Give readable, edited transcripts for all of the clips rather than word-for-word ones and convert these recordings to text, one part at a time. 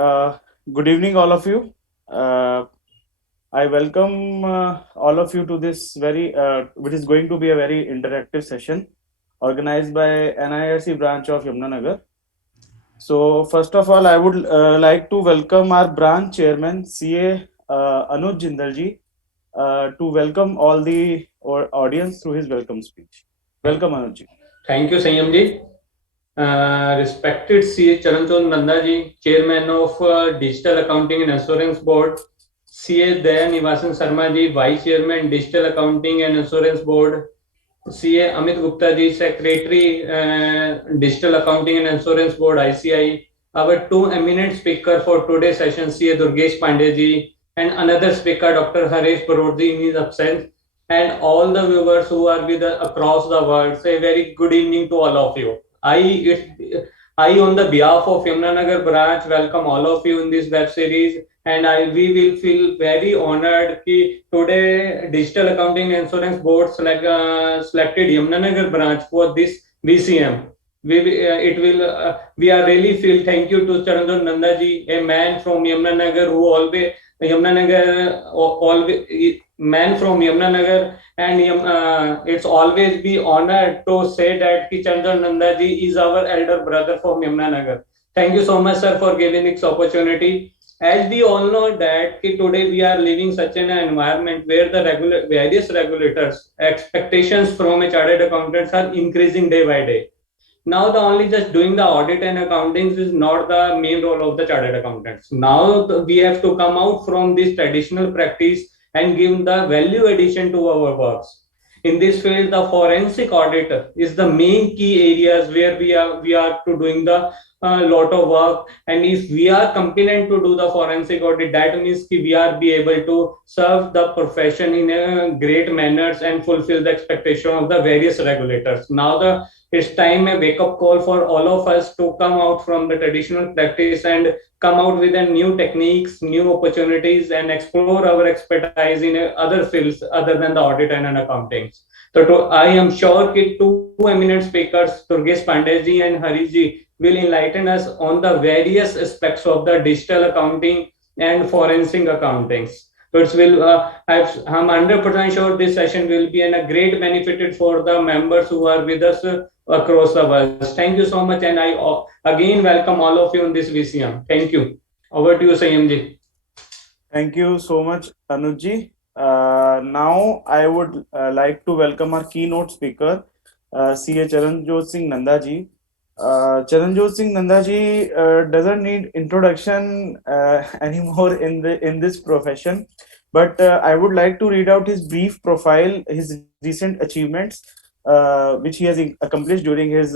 Uh, Good evening, all of you. Uh, I welcome all of you to this which is going to be a very interactive session organized by NIRC branch of Yamunanagar. So, first of all, I would like to welcome our branch chairman, CA Anuj Jindalji, to welcome all the audience through his welcome speech. Welcome, Anuj. Thank you, Sanyam ji. Respected CA Charanchand Nanda ji, Chairman of Digital Accounting and Assurance Board, CA Dayan Nivasan Sharma ji, Vice Chairman, Digital Accounting and Assurance Board, CA Amit Gupta ji, Secretary, Digital Accounting and Insurance Board, ICI. Our two eminent speakers for today's session, CA Durgesh Pandey ji, and another speaker, Dr Harish Parodhi in his absence, and all the viewers who are with us across the world. Say very good evening to all of you. I, on the behalf of Yamunanagar branch, welcome all of you in this web series, and we will feel very honored कि today Digital Accounting and Insurance Board selected Yamunanagar branch for this VCM. We are really feel thank you to Charanjan Nanda ji, a man from Yamunanagar who always Yamunanagar always man from Yamunanagar, and it's always be honored to say that ki Charanjan Nanda ji is our elder brother from Yamunanagar. Thank you so much, sir, for giving this opportunity. As we all know that today we are living such an environment where the various regulators expectations from a chartered accountants are increasing day by day. Now the only just doing the audit and accounting is not the main role of the chartered accountants. Now we have to come out from this traditional practice and give the value addition to our works. In this field, the forensic auditor is the main key areas where we are to doing the lot of work. And if we are competent to do the forensic audit, that means we are be able to serve the profession in a great manners and fulfill the expectation of the various regulators. Now it's time a wake up call for all of us to come out from the traditional practice and come out with a new techniques, new opportunities, and explore our expertise in other fields other than the audit and accounting. I am sure that two eminent speakers, Durgesh Pandey ji and Harish ji, will enlighten us on the various aspects of the digital accounting and forensic accounting. So I'm 100% sure this session will be a great benefited for the members who are with us across the world. Thank you so much, and I again welcome all of you in this VCM. Thank you. Over to you, Sayamji. Thank you so much, Anuji. Now, I would like to welcome our keynote speaker, CA Charanjot Singh Nanda ji. Charanjot Singh Nanda ji doesn't need introduction anymore in this profession, but I would like to read out his brief profile, his recent achievements, which he has accomplished during his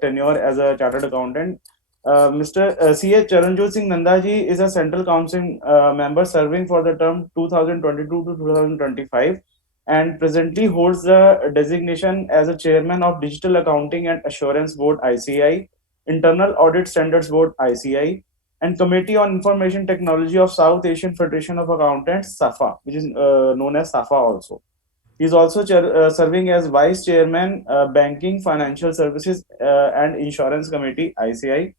tenure as a chartered accountant. Mr. C.H. Charanjot Singh Nandaji is a Central Council member serving for the term 2022 to 2025 and presently holds the designation as a chairman of Digital Accounting and Assurance Board ICI, Internal Audit Standards Board ICI, and Committee on Information Technology of South Asian Federation of Accountants SAFA, which is known as SAFA also. He is also serving as Vice Chairman, Banking, Financial Services and Insurance Committee ICI.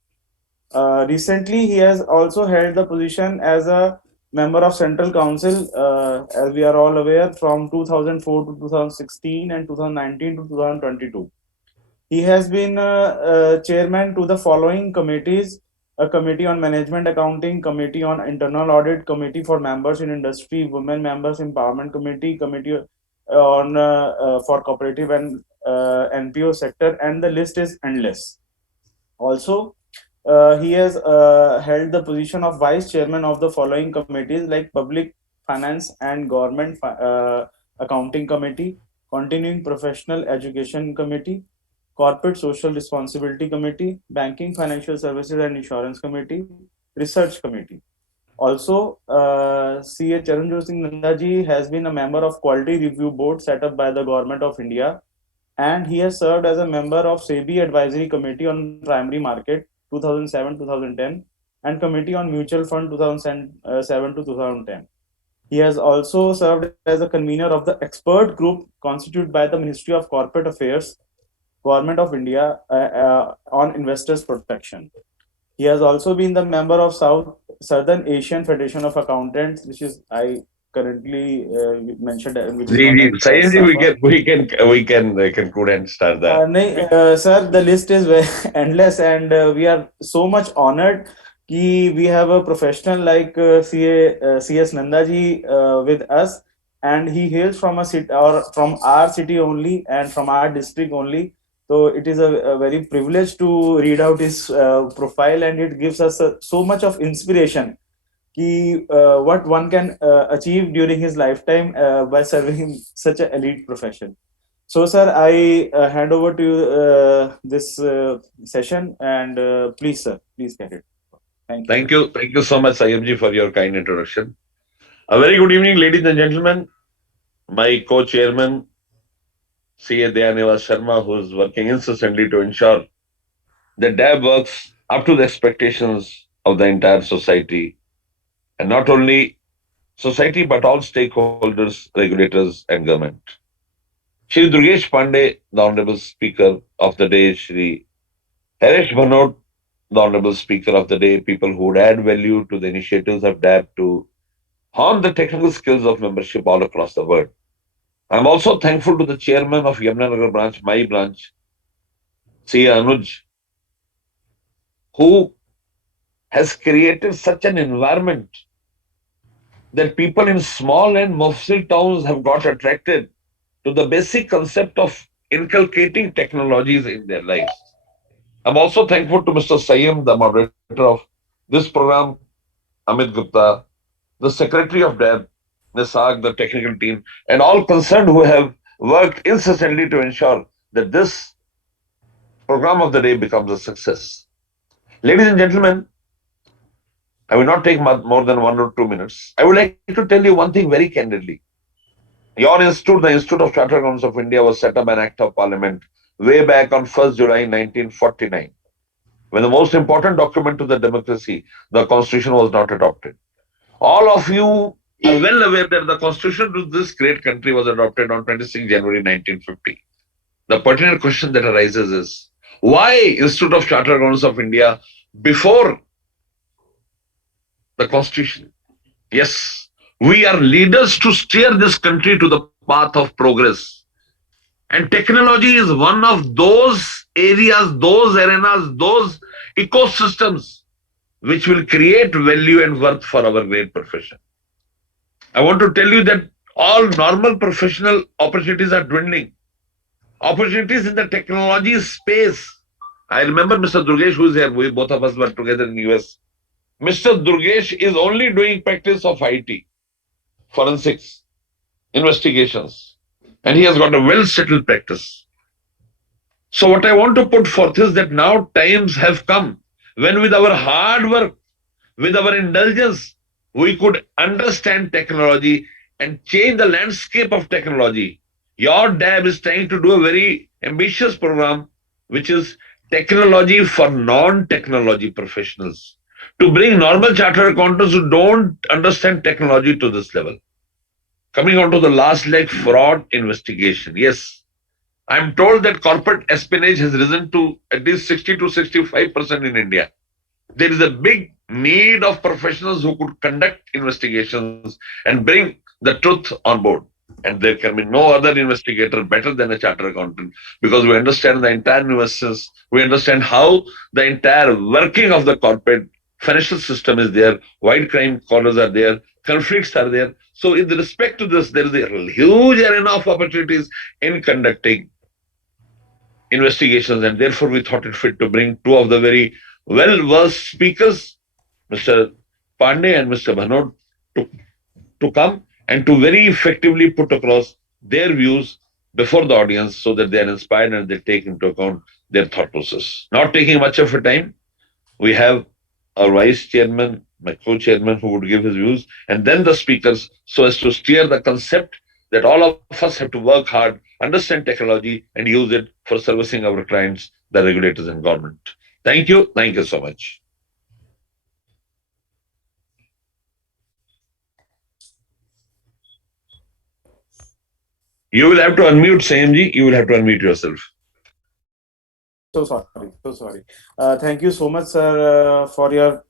Recently, he has also held the position as a member of Central Council, as we are all aware, from 2004 to 2016 and 2019 to 2022. He has been chairman to the following committees: a committee on management accounting, committee on internal audit, committee for members in industry, women members empowerment committee, committee on for cooperative and NPO sector, and the list is endless. Also, he has held the position of vice chairman of the following committees like Public Finance and Government Accounting Committee, Continuing Professional Education Committee, Corporate Social Responsibility Committee, Banking, Financial Services and Insurance Committee, Research Committee. Also, CA Charanjot Singh Nandaji has been a member of Quality Review Board set up by the Government of India, and he has served as a member of SEBI Advisory Committee on Primary Market 2007-2010 and Committee on Mutual Fund 2007 to 2010. He has also served as a convener of the expert group constituted by the Ministry of Corporate Affairs, Government of India on investors protection. He has also been the member of Southern Asian Federation of Accountants, which is I currently mentioned, which is known as Sayamji, SAFA. we can conclude and start the. Sir, the list is very endless, and we are so much honored कि we have a professional like CS Nanda ji with us, and he hails from a city or from our city only and from our district only. So it is a very privilege to read out his profile, and it gives us so much of inspiration कि what one can achieve during his lifetime by serving such an elite profession. So, sir, I hand over to you this session, and please, sir, please get it. Thank you. Thank you so much, Sayamji, for your kind introduction. A very good evening, ladies and gentlemen. My co-chairman, CA Dayanivas Sharma, who is working incessantly to ensure that DAB works up to the expectations of the entire society, and not only society but all stakeholders, regulators, and government. Shri Durgesh Pandey, the Honorable Speaker of the day, Shri Harish Bhanot, the Honorable Speaker of the day, people who would add value to the initiatives of DAB to hone the technical skills of membership all across the world. I'm also thankful to the chairman of Yamunanagar branch, my branch, C. Anuj, who has created such an environment that people in small and mofussil towns have got attracted to the basic concept of inculcating technologies in their lives. I'm also thankful to Mr. Sayam, the moderator of this program, Amit Gupta, the secretary of DAB, Nisag, the technical team, and all concerned who have worked incessantly to ensure that this program of the day becomes a success. Ladies and gentlemen, I will not take more than 1 or 2 minutes. I would like to tell you one thing very candidly. Your institute, the Institute of Chartered Accountants of India, was set up by an Act of Parliament way back on 1st July 1949, when the most important document to the democracy, the Constitution, was not adopted. All of you are well aware that the Constitution to this great country was adopted on 26 January 1950. The pertinent question that arises is, why Institute of Chartered Accountants of India before the Constitution? Yes, we are leaders to steer this country to the path of progress. And technology is one of those areas, those arenas, those ecosystems which will create value and worth for our great profession. I want to tell you that all normal professional opportunities are dwindling. Opportunities in the technology space. I remember Mr. Durgesh, who is here. We both of us were together in US. Mr. Durgesh is only doing practice of IT, forensics, investigations, and he has got a well settled practice. So, what I want to put forth is that now times have come when, with our hard work, with our indulgence, we could understand technology and change the landscape of technology. Your DAB is trying to do a very ambitious program, which is technology for non technology professionals, to bring normal chartered accountants who don't understand technology to this level. Coming on to the last leg, fraud investigation. Yes, I'm told that corporate espionage has risen to at least 60 to 65% in India. There is a big need of professionals who could conduct investigations and bring the truth on board. And there can be no other investigator better than a chartered accountant, because we understand the entire nuances, we understand how the entire working of the corporate financial system is there, white crime collars are there, conflicts are there. So, in respect to this, there is a huge arena of opportunities in conducting investigations, and therefore we thought it fit to bring two of the very well-versed speakers, Mr. Pandey and Mr. Bhanot, to, to come and to very effectively put across their views before the audience so that they are inspired and they take into account their thought process. Not taking much of a time, we have our vice chairman, my co-chairman, who would give his views, and then the speakers, so as to steer the concept that all of us have to work hard, understand technology, and use it for servicing our clients, the regulators, and government. Thank you. Thank you so much. You will have to unmute, Samji. You will have to unmute yourself. So sorry, so sorry. Thank you so much, sir, for your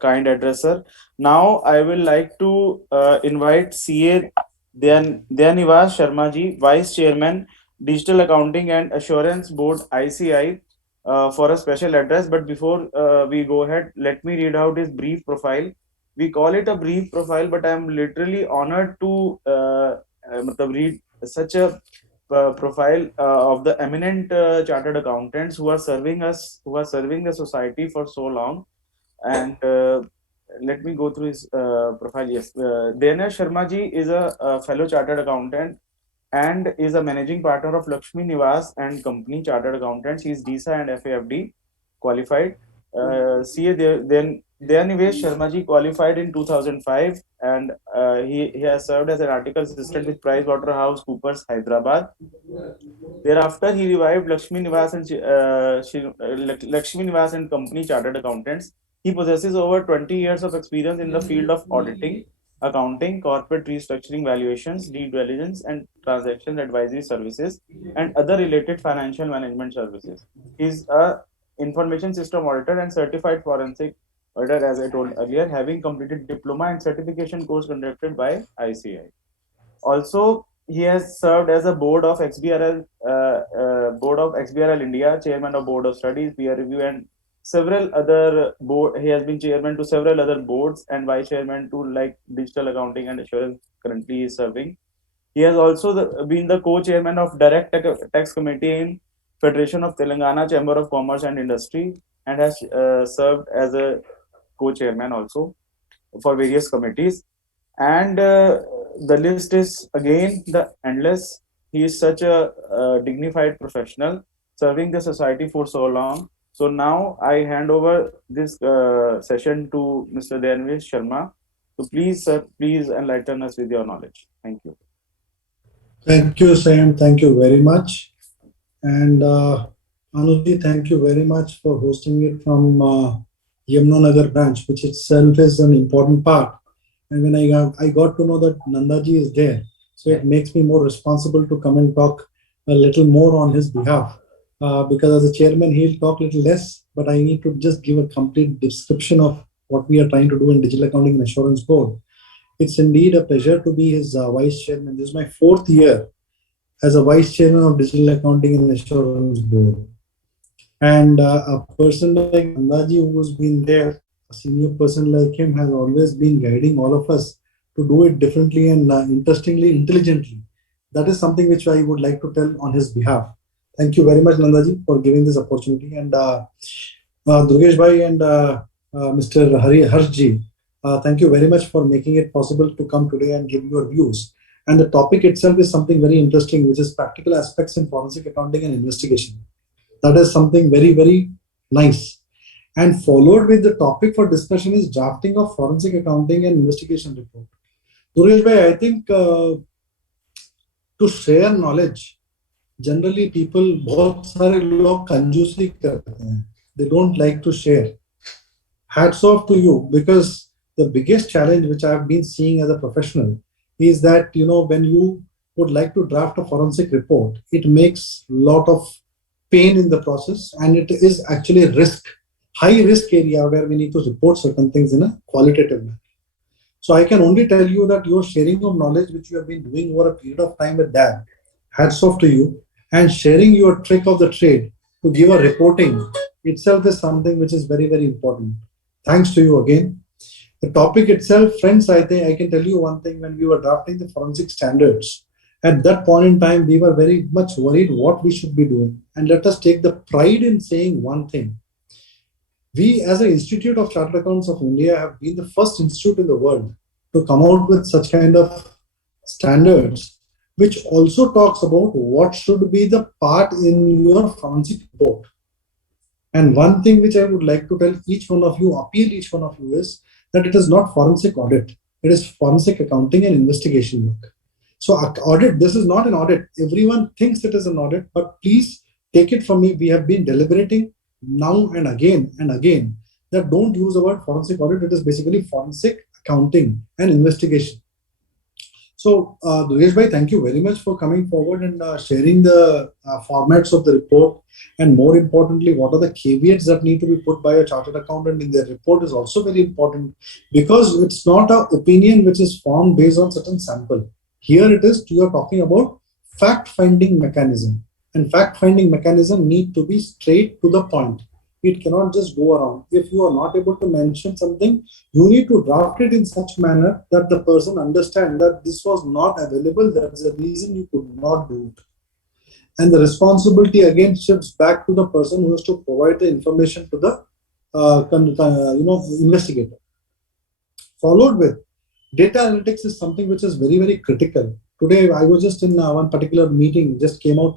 kind address, sir. Now, I will like to invite CA Dyanivas Sharma ji, Vice Chairman, Digital Accounting and Assurance Board (ICI), for a special address. But before we go ahead, let me read out his brief profile. We call it a brief profile, but I am literally honored to read such a profile of the eminent chartered accountants who are serving us, who are serving the society for so long. And let me go through his profile. Yes, Dana Sharma ji is a fellow chartered accountant and is a managing partner of Lakshmi Niwas and Company Chartered Accountants. He is DISA and FAFD qualified. CA then Dayanivesh Sharma ji qualified in 2005, and he has served as an article assistant with PricewaterhouseCoopers Hyderabad. Thereafter, he revived Lakshmi Nivas and Company Chartered Accountants. He possesses over 20 years of experience in the field of auditing, accounting, corporate restructuring, valuations, due diligence, and transaction advisory services, and other related financial management services. He is a information system auditor and certified forensic auditor, as I told earlier, having completed diploma and certification course conducted by ICI. Also, he has served as a board of XBRL India, chairman of board of studies, peer review, and several other board. He has been chairman to several other boards and vice chairman to like digital accounting and assurance. Currently, he is serving. He has also been the co-chairman of direct tax committee in Federation of Telangana Chamber of Commerce and Industry, and has served as a co-chairman also for various committees. And the list is again the endless. He is such a, dignified professional serving the society for so long. So now I hand over this session to Mr. Dyanvesh Sharma. So please, sir, please enlighten us with your knowledge. Thank you. Thank you, Sam. Thank you very much. And Anuji, thank you very much for hosting it from Yamunanagar branch, which itself is an important part. And when I got to know that Nandaji is there, so it makes me more responsible to come and talk a little more on his behalf. Because as a chairman, he'll talk a little less, but I need to just give a complete description of what we are trying to do in Digital Accounting and Assurance Board. It's indeed a pleasure to be his vice chairman. This is my 4th year as a vice chairman of Digital Accounting and Assurance Board. And a person like Nandaji, who has been there, a senior person like him, has always been guiding all of us to do it differently and interestingly, intelligently. That is something which I would like to tell on his behalf. Thank you very much, Nandaji, for giving this opportunity. And Durgesh Bhai and Mr. Harshji, thank you very much for making it possible to come today and give your views. And the topic itself is something very interesting, which is practical aspects in forensic accounting and investigation. That is something very, very nice. And followed with the topic for discussion is drafting of forensic accounting and investigation report. Durgesh Bhai, I think to share knowledge, generally people, बहुत सारे लोग कंजूसी करते हैं. They don't like to share. Hats off to you, because the biggest challenge which I've been seeing as a professional is that, you know, when you would like to draft a forensic report, it makes a lot of pain in the process, and it is actually a risk, high risk area where we need to report certain things in a qualitative manner. So I can only tell you that your sharing of knowledge, which you have been doing over a period of time with DAB, hats off to you, and sharing your trick of the trade to give a reporting itself is something which is very, very important. Thanks to you again. The topic itself, friends, I think I can tell you one thing. When we were drafting the forensic standards, at that point in time, we were very much worried what we should be doing. And let us take the pride in saying one thing. We, as an Institute of Chartered Accountants of India, have been the first institute in the world to come out with such kind of standards, which also talks about what should be the part in your forensic report. And one thing which I would like to tell each one of you, appeal each one of you, is that it is not forensic audit. It is forensic accounting and investigation work. So audit, this is not an audit. Everyone thinks it is an audit, but please take it from me. We have been deliberating now and again that don't use the word forensic audit. It is basically forensic accounting and investigation. So, Duresh bhai, thank you very much for coming forward and sharing the formats of the report, and more importantly, what are the caveats that need to be put by a chartered accountant in their report is also very important, because it's not an opinion which is formed based on certain sample. Here it is, you are talking about fact-finding mechanism, and fact-finding mechanism need to be straight to the point. It cannot just go around. If you are not able to mention something, you need to draft it in such manner that the person understand that this was not available, that's the reason you could not do it. And the responsibility again shifts back to the person who has to provide the information to the investigator. Followed with data analytics is something which is very, very critical. Today I was just in one particular meeting, just came out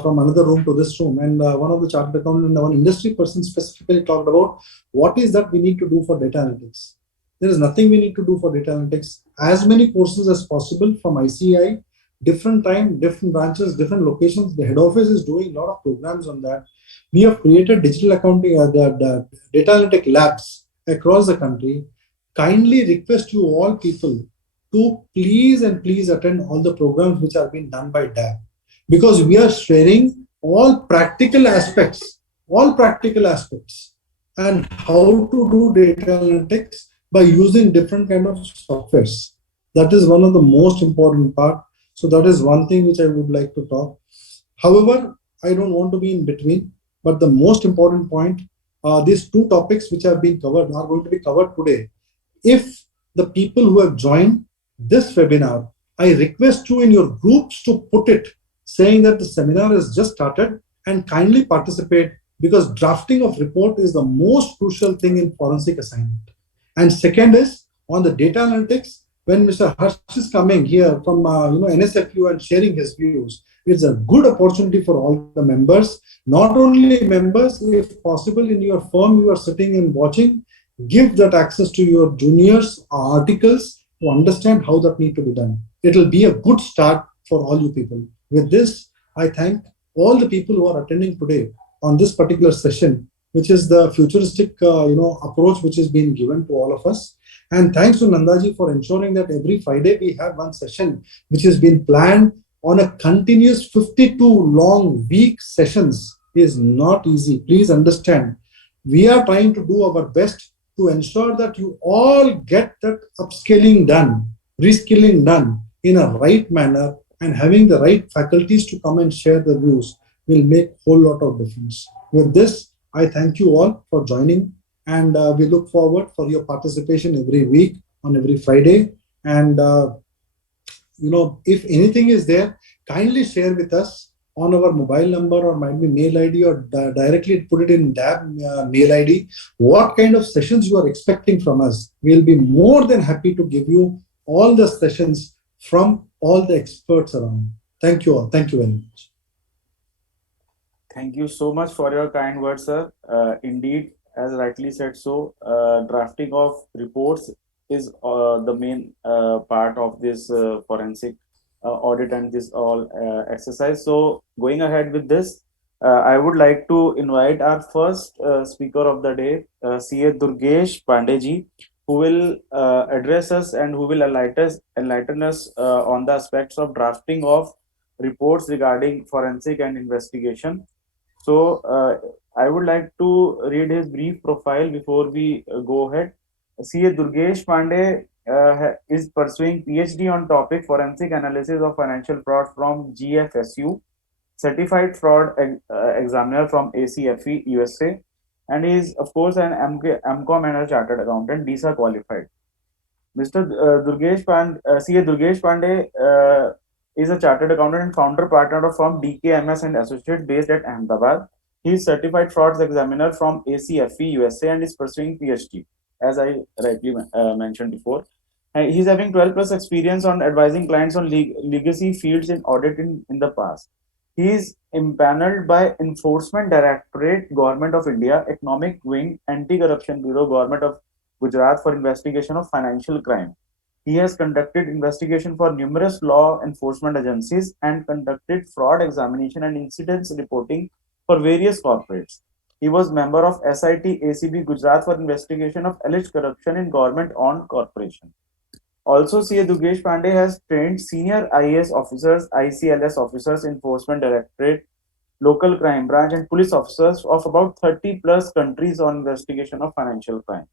from another room to this room, and one of the chartered accountant and one industry person specifically talked about what is that we need to do for data analytics. There is nothing we need to do for data analytics. As many courses as possible from ICI, different time, different branches, different locations. The head office is doing a lot of programs on that. We have created digital accounting, the data analytic labs across the country. Kindly request you all people to please and please attend all the programs which are being done by DAB, because we are sharing all practical aspects, and how to do data analytics by using different kind of softwares. That is one of the most important part. So that is one thing which I would like to talk. However, I don't want to be in between, but the most important point, these two topics which have been covered are going to be covered today. If the people who have joined this webinar, I request you in your groups to put it saying that the seminar has just started and kindly participate, because drafting of report is the most crucial thing in forensic assignment. And second is on the data analytics, when Mr. Harsh is coming here from NSFU and sharing his views, it's a good opportunity for all the members, not only members, if possible in your firm you are sitting and watching, give that access to your juniors articles to understand how that need to be done. It will be a good start for all you people. With this, I thank all the people who are attending today on this particular session, which is the futuristic approach which is being given to all of us. And thanks to Nandaji for ensuring that every Friday we have one session which has been planned on a continuous 52 long week sessions is not easy. Please understand, we are trying to do our best to ensure that you all get that upskilling done, reskilling done in a right manner, and having the right faculties to come and share the views will make a whole lot of difference. With this, I thank you all for joining, and we look forward for your participation every week on every Friday. And if anything is there, kindly share with us on our mobile number or might be mail ID, or directly put it in DAB mail ID, what kind of sessions you are expecting from us. We'll be more than happy to give you all the sessions from all the experts around. Thank you all. Thank you very much. Thank you so much for your kind words, sir. Indeed, as rightly said, so drafting of reports is the main part of this forensic audit and this all exercise. So going ahead with this, I would like to invite our first speaker of the day, CA Durgesh Pandeji, who will address us and who will enlighten us on the aspects of drafting of reports regarding forensic and investigation. So I would like to read his brief profile before we go ahead. CA Durgesh Pandey is pursuing PhD on topic forensic analysis of financial fraud from GFSU, certified fraud examiner from ACFE USA, and is of course an MCOM and a chartered accountant, DISA qualified. Mr. CA Durgesh Pandey is a chartered accountant and founder partner of firm DKMS and Associate based at Ahmedabad. He is certified frauds examiner from ACFE USA and is pursuing PhD, as I rightly mentioned before. He's having 12 plus experience on advising clients on legacy fields in audit in the past. He is impaneled by Enforcement Directorate, Government of India, Economic Wing, Anti-Corruption Bureau, Government of Gujarat for investigation of financial crime. He has conducted investigation for numerous law enforcement agencies and conducted fraud examination and incidents reporting for various corporates. He was member of SIT ACB Gujarat for investigation of alleged corruption in government-owned corporation. Also, CA Dugesh Pandey has trained senior IAS officers, ICLS officers, Enforcement Directorate, local crime branch, and police officers of about 30 plus countries on investigation of financial crime.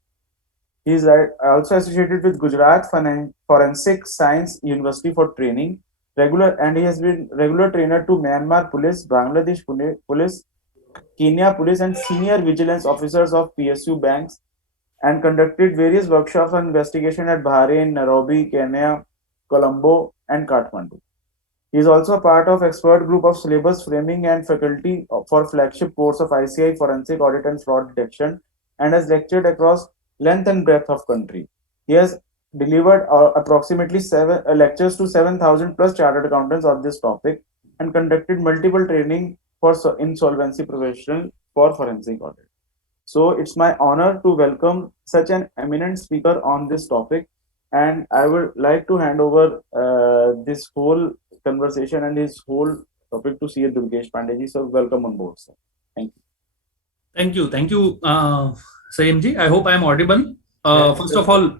He is also associated with Gujarat Forensic Science University for training, and he has been regular trainer to Myanmar Police, Bangladesh Police, Kenya Police, and senior vigilance officers of PSU banks, and conducted various workshops on investigation at Bahrain, Nairobi, Kenya, Colombo, and Kathmandu. He is also a part of expert group of syllabus framing and faculty for flagship course of ICI Forensic Audit and Fraud Detection, and has lectured across length and breadth of country. He has delivered approximately lectures to 7,000 plus chartered accountants on this topic, and conducted multiple training for insolvency professional for forensic audit. So it's my honor to welcome such an eminent speaker on this topic, and I would like to hand over this whole conversation and his whole topic to CA Dugesh Pandey ji. So welcome on board, sir. Thank you. Thank you, Sayamji. I hope I am audible. Yes, First of all,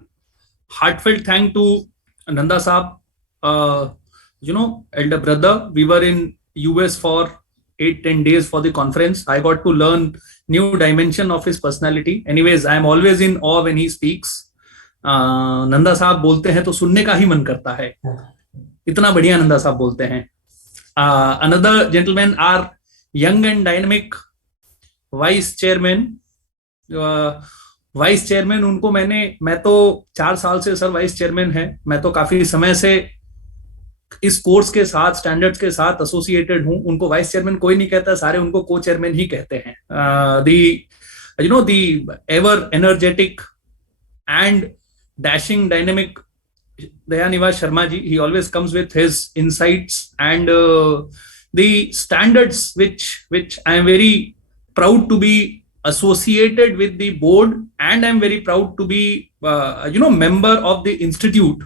heartfelt thank to Nanda Saab, elder brother. We were in US for 8-10 days for the conference. I got to learn new dimension of his personality. Anyways, I am always in awe when he speaks. Nanda साहब बोलते हैं तो सुनने का ही मन करता है, इतना बढ़िया नंदा साहब बोलते हैं. Another gentleman are young and dynamic vice chairman. Vice chairman उनको मैं तो 4 साल से सर वाइस चेयरमैन है. मैं तो काफी समय से इस कोर्स के साथ, स्टैंडर्ड्स के साथ एसोसिएटेड हूं. उनको वाइस चेयरमैन कोई नहीं कहता, सारे उनको को चेयरमैन ही कहते हैं. The ever energetic and dashing dynamic Dayanivas Sharma ji, he always comes with his insights and the standards which I am very proud to be associated with the board, and I'm very proud to be member of the institute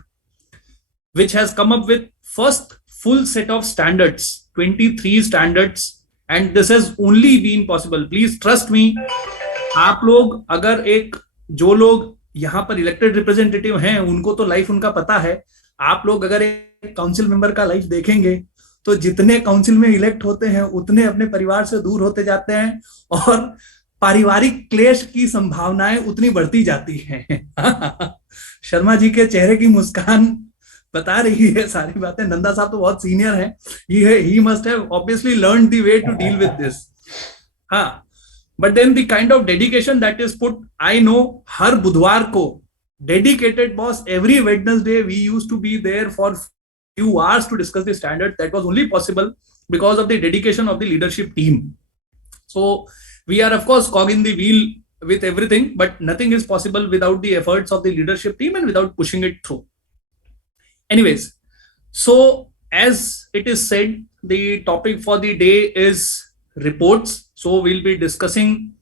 which has come up with first full set of standards, 23 standards, and this has only been possible. Please trust me, आप लोग अगर जो लोग यहाँ पर elected representative हैं उनको तो लाइफ उनका पता है. आप लोग अगर एक काउंसिल मेंबर का लाइफ देखेंगे तो जितने काउंसिल में इलेक्ट होते हैं उतने अपने परिवार से दूर होते जाते हैं और पारिवारिक क्लेश की संभावनाएं उतनी बढ़ती जाती हैं. शर्मा जी के चेहरे की मुस्कान बता रही है सारी बातें. नंदा साहब तो बहुत सीनियर हैं. He must have obviously learned the way to deal with this. हाँ, but then the kind of dedication that is put, I know हर बुधवार को dedicated boss, every Wednesday we used to be there for few hours to discuss the standard. That was only possible because of the dedication of the leadership team. So we are of course cog in the wheel with everything, but nothing is possible without the efforts of the leadership team and without pushing it through. Anyways, so as it is said, the topic for the day is reports. So we'll be discussing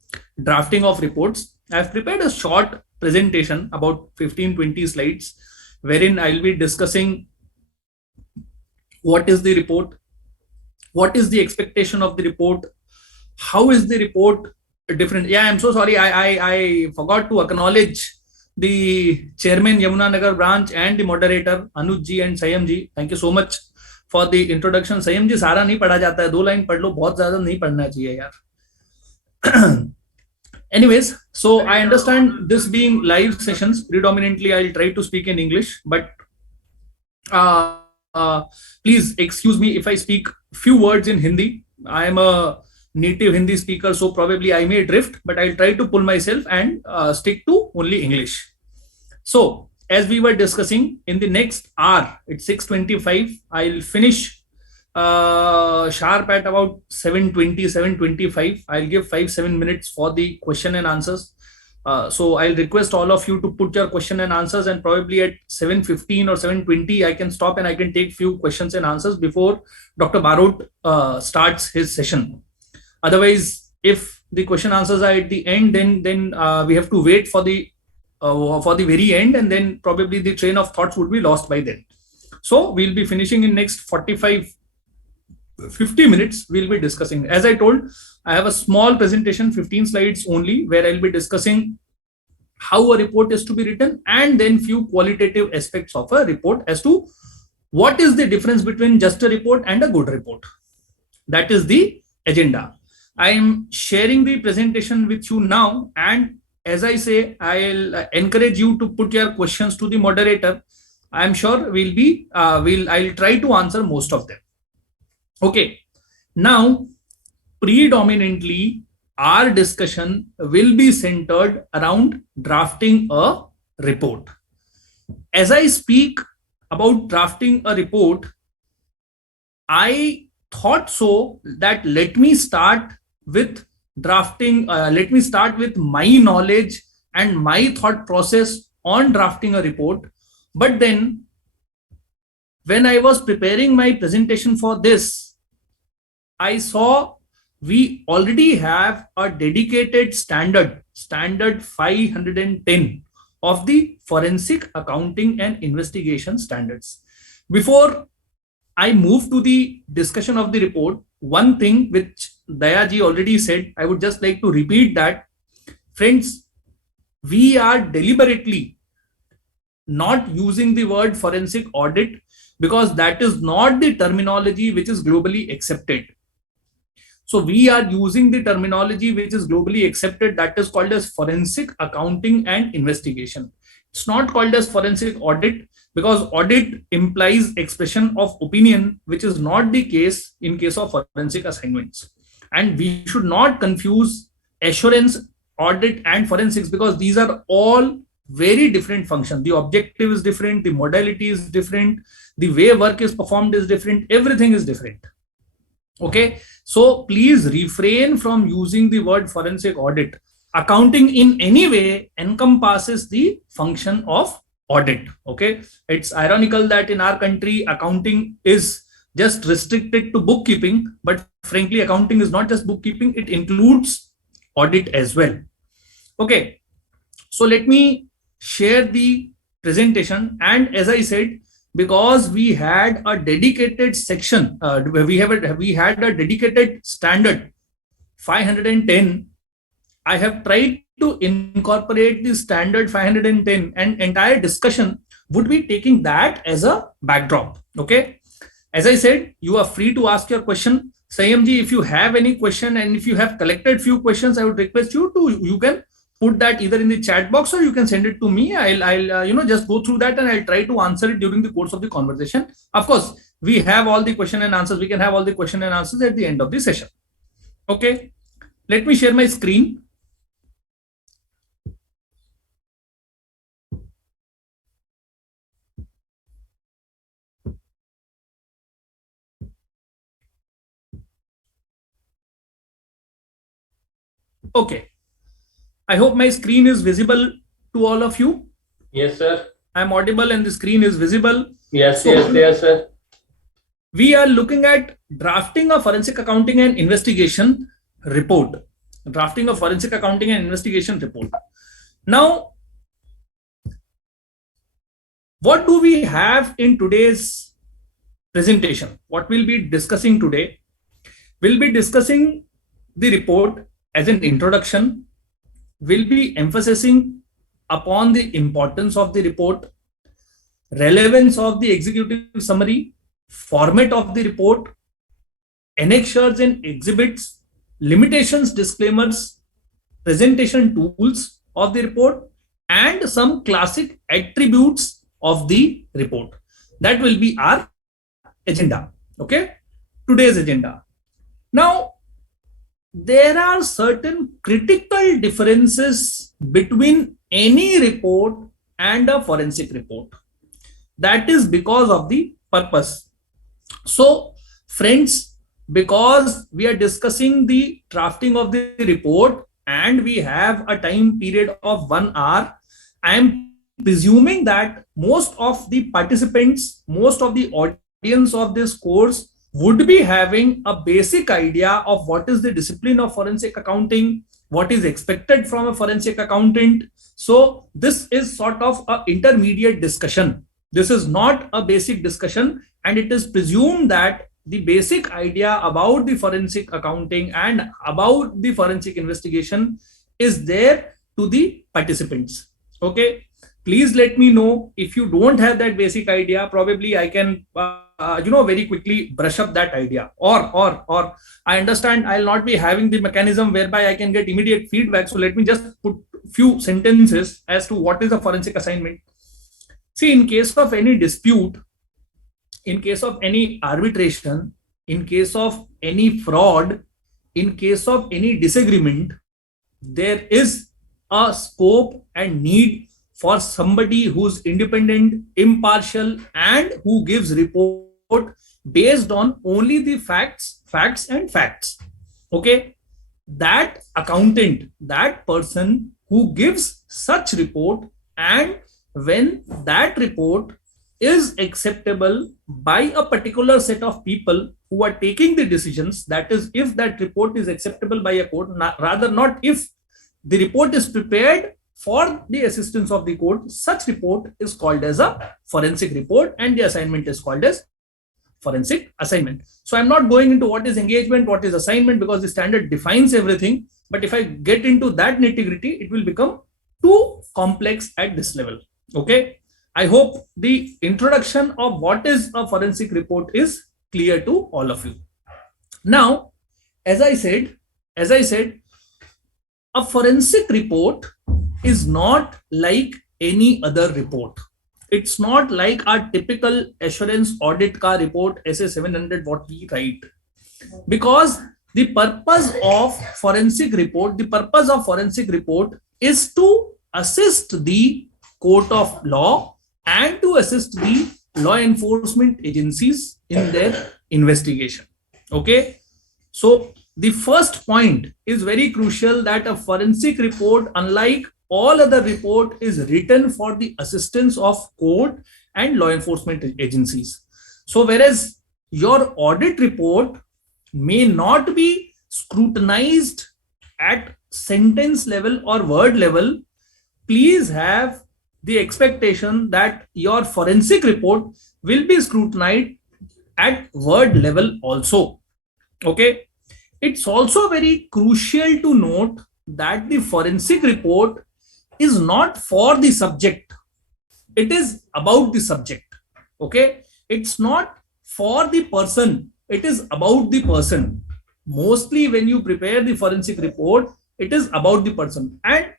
drafting of reports. I've prepared a short presentation about 15-20 slides wherein I'll be discussing what is the report, what is the expectation of the report, how is the report different. Yeah, I'm so sorry, I forgot to acknowledge the chairman Yamuna Nagar branch and the moderator Anuj ji and Sayam ji. Thank you so much for the introduction. Sayam ji, सारा नहीं पढ़ा जाता है, 2 line पढ़ लो, बहुत ज्यादा नहीं पढ़ना चाहिए यार. Anyways, so I understand this being live sessions, predominantly I'll try to speak in English, but please excuse me if I speak few words in Hindi. I am a native Hindi speaker, so probably I may drift, but I'll try to pull myself and stick to only English. So as we were discussing, in the next hour, it's 6:25, I'll finish sharp at about 7:20, 7:25. I'll give 5-7 minutes for the question and answers. So I'll request all of you to put your question and answers, and probably at 7:15 or 7:20, I can stop and I can take few questions and answers before Dr. Barot starts his session. Otherwise, if the question answers are at the end, then we have to wait for the very end, and then probably the train of thoughts would be lost by then. So we'll be finishing in next 50 minutes. We'll be discussing. As I told, I have a small presentation, 15 slides only, where I'll be discussing how a report is to be written, and then few qualitative aspects of a report as to what is the difference between just a report and a good report. That is the agenda. I am sharing the presentation with you now, and as I say, I'll encourage you to put your questions to the moderator. I'm sure I'll try to answer most of them. Okay. Now, predominantly, our discussion will be centered around drafting a report. As I speak about drafting a report, I thought so that let me start with drafting, let me start with my knowledge and my thought process on drafting a report. But then, when I was preparing my presentation for this, I saw we already have a dedicated standard 510 of the forensic accounting and investigation standards. Before I move to the discussion of the report, one thing which Dayaji already said, I would just like to repeat that. Friends, we are deliberately not using the word forensic audit because that is not the terminology which is globally accepted. So we are using the terminology which is globally accepted, that is called as forensic accounting and investigation. It's not called as forensic audit because audit implies expression of opinion, which is not the case in case of forensic assignments. And we should not confuse assurance, audit, and forensics because these are all very different functions. The objective is different, the modality is different, the way work is performed is different, everything is different. Okay, so please refrain from using the word forensic audit. Accounting in any way encompasses the function of audit. Okay, it's ironical that in our country accounting is just restricted to bookkeeping, but frankly accounting is not just bookkeeping, it includes audit as well. Okay, so let me share the presentation, and as I said, because we had a dedicated section, we had a dedicated standard 510. I have tried to incorporate the standard 510, and entire discussion would be taking that as a backdrop. Okay, as I said, you are free to ask your question. Sayamji, if you have any question and if you have collected few questions, I would request you can put that either in the chat box or you can send it to me. I'll just go through that and I'll try to answer it during the course of the conversation. Of course, we have all the question and answers. We can have all the question and answers at the end of the session. Okay, let me share my screen. Okay, I hope my screen is visible to all of you. Yes, sir. I'm audible and the screen is visible. Yes, yes, sir. We are looking at drafting a forensic accounting and investigation report. Drafting a forensic accounting and investigation report. Now, what do we have in today's presentation? What we'll be discussing today? We'll be discussing the report as an introduction. We'll be emphasizing upon the importance of the report, relevance of the executive summary, format of the report, annexures and exhibits, limitations, disclaimers, presentation tools of the report, and some classic attributes of the report. That will be our agenda. Okay, today's agenda. Now, there are certain critical differences between any report and a forensic report. That is because of the purpose. So, friends, because we are discussing the drafting of the report and we have a time period of 1 hour, I am presuming that most of the participants, most of the audience of this course would be having a basic idea of what is the discipline of forensic accounting, what is expected from a forensic accountant. So this is sort of an intermediate discussion. This is not a basic discussion, and it is presumed that the basic idea about the forensic accounting and about the forensic investigation is there to the participants. Okay, please let me know if you don't have that basic idea. Probably I can very quickly brush up that idea, or I understand I'll not be having the mechanism whereby I can get immediate feedback. So let me just put few sentences as to what is a forensic assignment. See, in case of any dispute, in case of any arbitration, in case of any fraud, in case of any disagreement, there is a scope and need for somebody who's independent, impartial, and who gives report based on only the facts and facts. Okay, that accountant, that person who gives such report, and when that report is acceptable by a particular set of people who are taking the decisions, that is, if that report is acceptable by a court, rather not if the report is prepared for the assistance of the court, such report is called as a forensic report, and the assignment is called as forensic assignment. So I'm not going into what is engagement, what is assignment, because the standard defines everything. But if I get into that nitty-gritty, it will become too complex at this level. Okay, I hope the introduction of what is a forensic report is clear to all of you. Now, as I said, a forensic report is not like any other report. It's not like our typical assurance audit ka report SA 700 what we write, because the purpose of forensic report is to assist the court of law and to assist the law enforcement agencies in their investigation. Okay, so the first point is very crucial, that a forensic report, unlike all other report, is written for the assistance of court and law enforcement agencies. So whereas your audit report may not be scrutinized at sentence level or word level, please have the expectation that your forensic report will be scrutinized at word level also. Okay, it's also very crucial to note that the forensic report is not for the subject, it is about the subject. Okay, it's not for the person, it is about the person. Mostly when you prepare the forensic report, it is about the person. And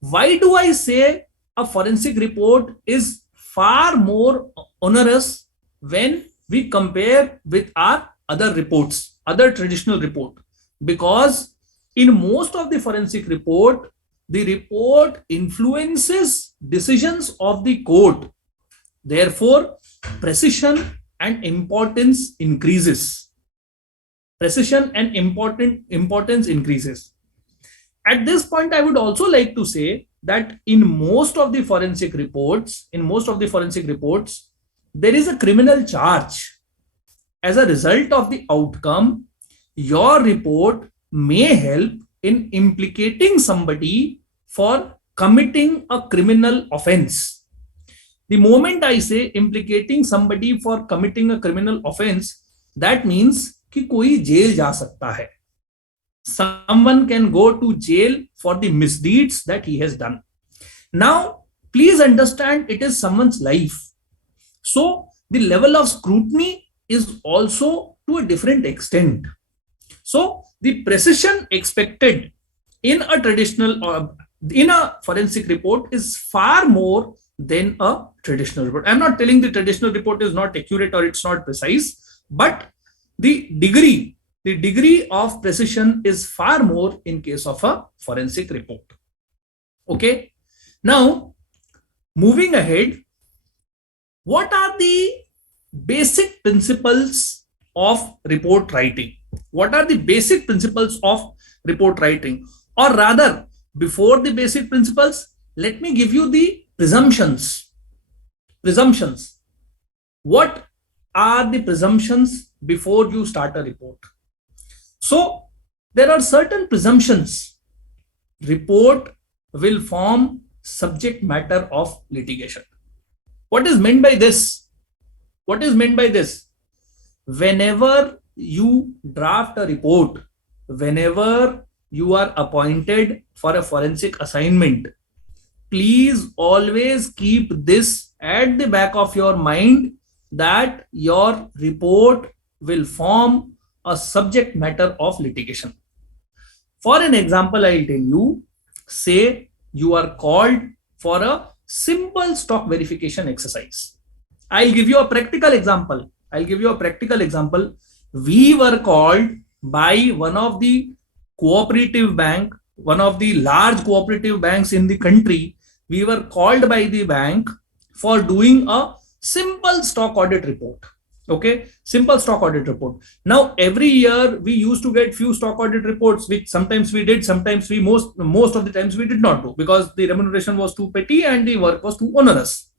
why do I say a forensic report is far more onerous when we compare with our other reports, other traditional report? Because in most of the forensic report, the report influences decisions of the court. Therefore, precision and importance increases. Precision and importance increases. At this point, I would also like to say that in most of the forensic reports, there is a criminal charge. As a result of the outcome, your report may help in implicating somebody for committing a criminal offense. The moment I say implicating somebody for committing a criminal offense, that means कि कोई jail जा सकता है. Someone can go to jail for the misdeeds that he has done. Now, please understand, it is someone's life. So the level of scrutiny is also to a different extent. So the precision expected in a traditional or in a forensic report is far more than a traditional report. I'm not telling the traditional report is not accurate or it's not precise, but the degree of precision is far more in case of a forensic report. Okay. Now, moving ahead, what are the basic principles of report writing? What are the basic principles of report writing? Or rather, before the basic principles, let me give you the presumptions. Presumptions. What are the presumptions before you start a report? So, there are certain presumptions. Report will form subject matter of litigation. What is meant by this? What is meant by this? Whenever you draft a report, whenever you are appointed for a forensic assignment, please always keep this at the back of your mind, that your report will form a subject matter of litigation. For an example, I'll tell you, say you are called for a simple stock verification exercise. I'll give you a practical example. We were called by one of the cooperative bank, one of the large cooperative banks in the country. We were called by the bank for doing a simple stock audit report. Okay, simple stock audit report. Now, every year we used to get few stock audit reports, which sometimes we did, sometimes we most of the times we did not do, because the remuneration was too petty and the work was too onerous.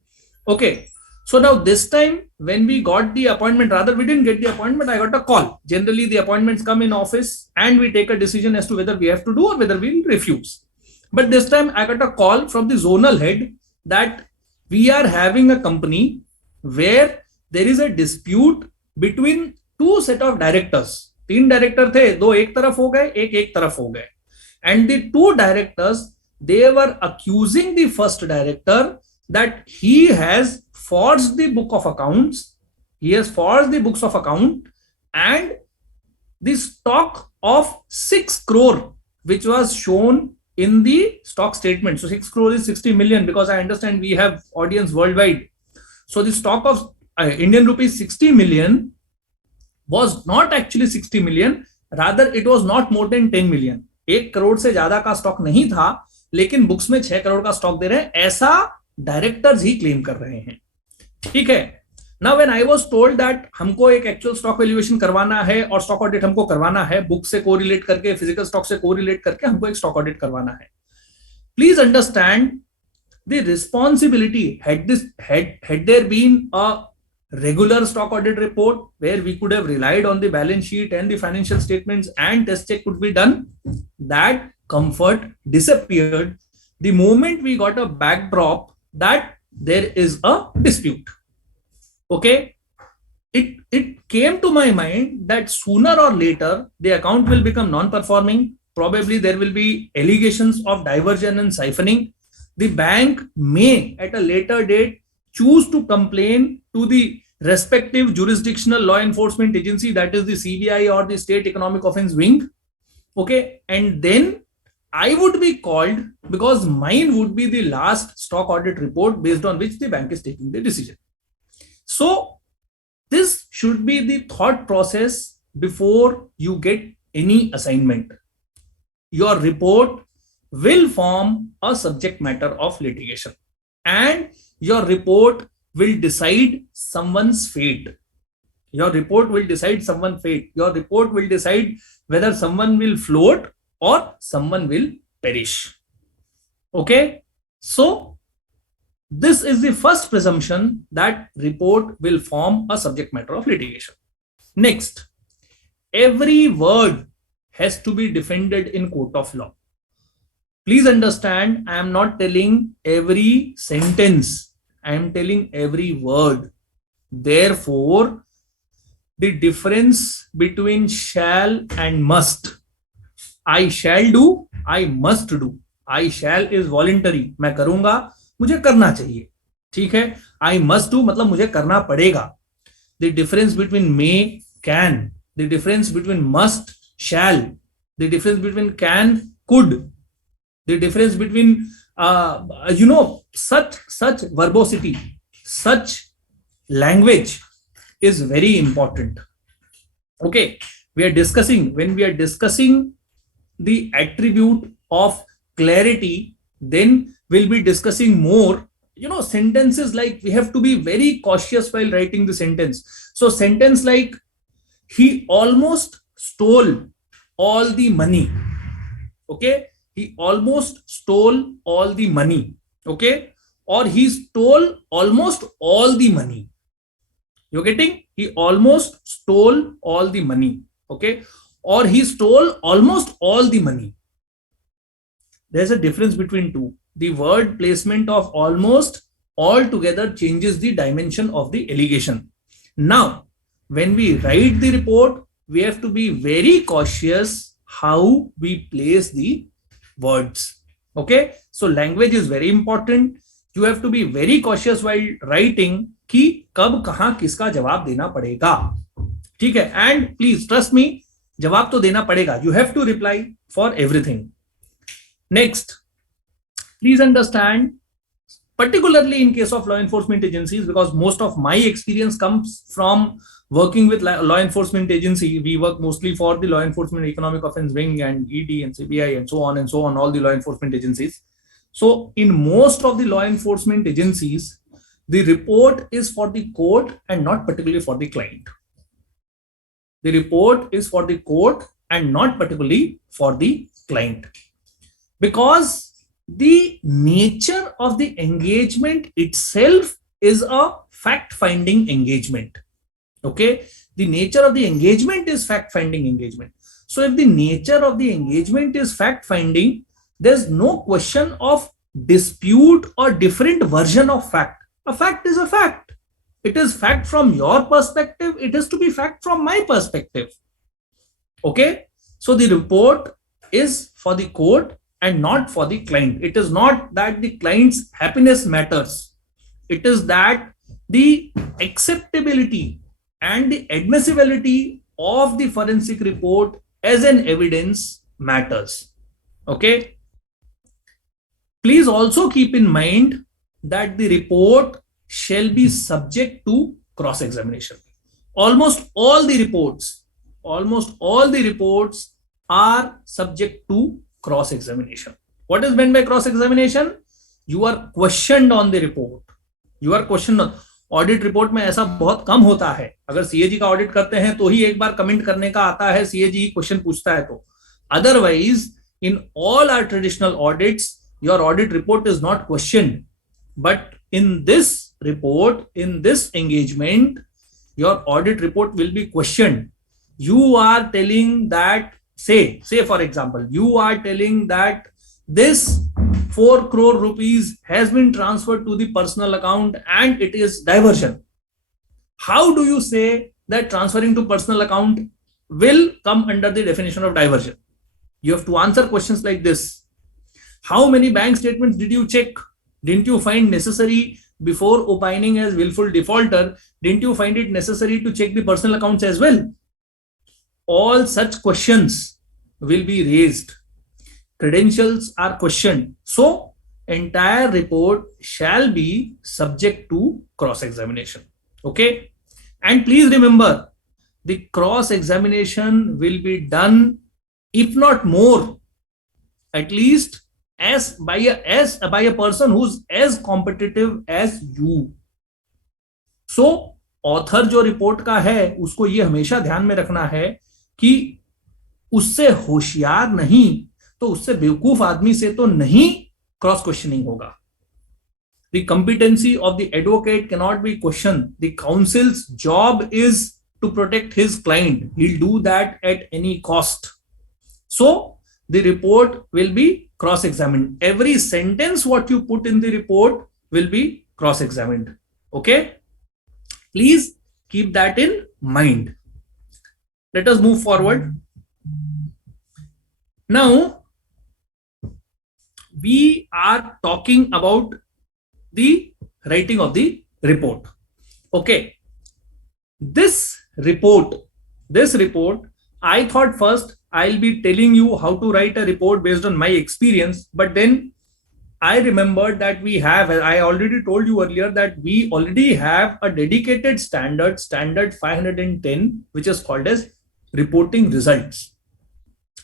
Okay, so now this time when we got the appointment, rather we didn't get the appointment, I got a call. Generally the appointments come in office and we take a decision as to whether we have to do or whether we'll refuse. But this time I got a call from the zonal head that we are having a company where there is a dispute between two set of directors. 3 director थे, 2 एक तरफ हो गए, एक तरफ हो गए. And the 2 directors, they were accusing the first director that he has forged the book of accounts. He has forged the books of account, and the stock of 6 crore, which was shown in the stock statement. So 6 crore is 60 million, because I understand we have audience worldwide. So the stock of Indian rupees 60 million was not actually 60 million, rather it was not more than 10 million. 1 crore से ज्यादा का stock नहीं था, लेकिन books में 6 करोड़ का stock दे रहे हैं, ऐसा डायरेक्टर्स ही क्लेम कर रहे हैं. ठीक है. Now when I was told that हमको एक एक्चुअल स्टॉक वैल्यूएशन करवाना है और स्टॉक ऑडिट हमको करवाना है, बुक से कोरिलेट करके, फिजिकल स्टॉक से कोरिलेट करके हमको एक स्टॉक ऑडिट करवाना है. Please understand the responsibility. had there been a regular stock audit report where we could have relied on the balance sheet and the financial statements and test check could be done, that comfort disappeared the moment we got a backdrop that there is a dispute. Okay, it came to my mind that sooner or later the account will become non-performing. Probably there will be allegations of diversion and siphoning. The bank may at a later date choose to complain to the respective jurisdictional law enforcement agency, that is the CBI or the State Economic Offence Wing. Okay, and then I would be called, because mine would be the last stock audit report based on which the bank is taking the decision. So this should be the thought process before you get any assignment. Your report will form a subject matter of litigation, and your report will decide someone's fate. Your report will decide someone's fate. Your report will decide whether someone will float or someone will perish. Okay, so this is the first presumption, that report will form a subject matter of litigation. Next, every word has to be defended in court of law. Please understand, I am not telling every sentence, I am telling every word. Therefore, the difference between shall and must. I shall do, I must do. I shall is voluntary, मैं करूंगा, मुझे करना चाहिए. ठीक है. I must do मतलब मुझे करना पड़ेगा. The difference between may, can. The difference between must, shall. The difference between can, could. The difference between such verbosity, such language is very important. Okay, when we are discussing the attribute of clarity, then we'll be discussing more, sentences like, we have to be very cautious while writing the sentence. So sentence like, he almost stole all the money. Okay, he almost stole all the money. Okay, or he stole almost all the money. You're getting? He almost stole all the money. Okay, or he stole almost all the money. There's a difference between two. The word placement of almost altogether changes the dimension of the allegation. Now, when we write the report, we have to be very cautious how we place the words. Okay, so language is very important. You have to be very cautious while writing कि कब कहां किसका जवाब देना पड़ेगा. ठीक है, and please trust me, जवाब तो देना पड़ेगा. You have to reply for everything. Next, please understand, particularly in case of law enforcement agencies, because most of my experience comes from working with law enforcement agency. We work mostly for the law enforcement economic offense wing and ED and CBI and so on, all the law enforcement agencies. So in most of the law enforcement agencies, the report is for the court and not particularly for the client. The report is for the court and not particularly for the client, because the nature of the engagement itself is a fact-finding engagement. Okay, the nature of the engagement is fact-finding engagement. So if the nature of the engagement is fact-finding, there's no question of dispute or different version of fact. A fact is a fact. It is fact from your perspective. It is to be fact from my perspective. Okay, so the report is for the court and not for the client. It is not that the client's happiness matters. It is that the acceptability and the admissibility of the forensic report as an evidence matters. Okay. Please also keep in mind that the report shall be subject to cross-examination. Almost all the reports are subject to cross-examination. What is meant by cross-examination? You are questioned on the report. You are questioned on. Audit report में ऐसा बहुत कम होता है. अगर CAG का audit करते हैं तो ही एक बार कमेंट करने का आता है, सीएजी क्वेश्चन पूछता है तो. Otherwise in all our traditional audits your audit report is not questioned, but in this report, in this engagement, your audit report will be questioned. You are telling that, say for example, you are telling that this 4 crore rupees has been transferred to the personal account and it is diversion. How do you say that transferring to personal account will come under the definition of diversion? You have to answer questions like this. How many bank statements did you check? Didn't you find necessary before opining as willful defaulter? Didn't you find it necessary to check the personal accounts as well? All such questions will be raised. Credentials are questioned. So, entire report shall be subject to cross-examination. Okay? And please remember, the cross-examination will be done, if not more, at least as by a person who's as competitive as you. So author जो report का है उसको ये हमेशा ध्यान में रखना है कि उससे होशियार नहीं तो उससे बेवकूफ आदमी से तो नहीं क्रॉस क्वेश्चनिंग होगा. The competency of the advocate cannot be questioned. The counsel's job is to protect his client. He'll do that at any cost. So the report will be cross-examined. Every sentence what you put in the report will be cross-examined. Okay? Please keep that in mind. Let us move forward. Now, we are talking about the writing of the report. Okay. This report, I thought first I'll be telling you how to write a report based on my experience, but then I remembered that I already told you earlier that we already have a dedicated standard 510, which is called as reporting results.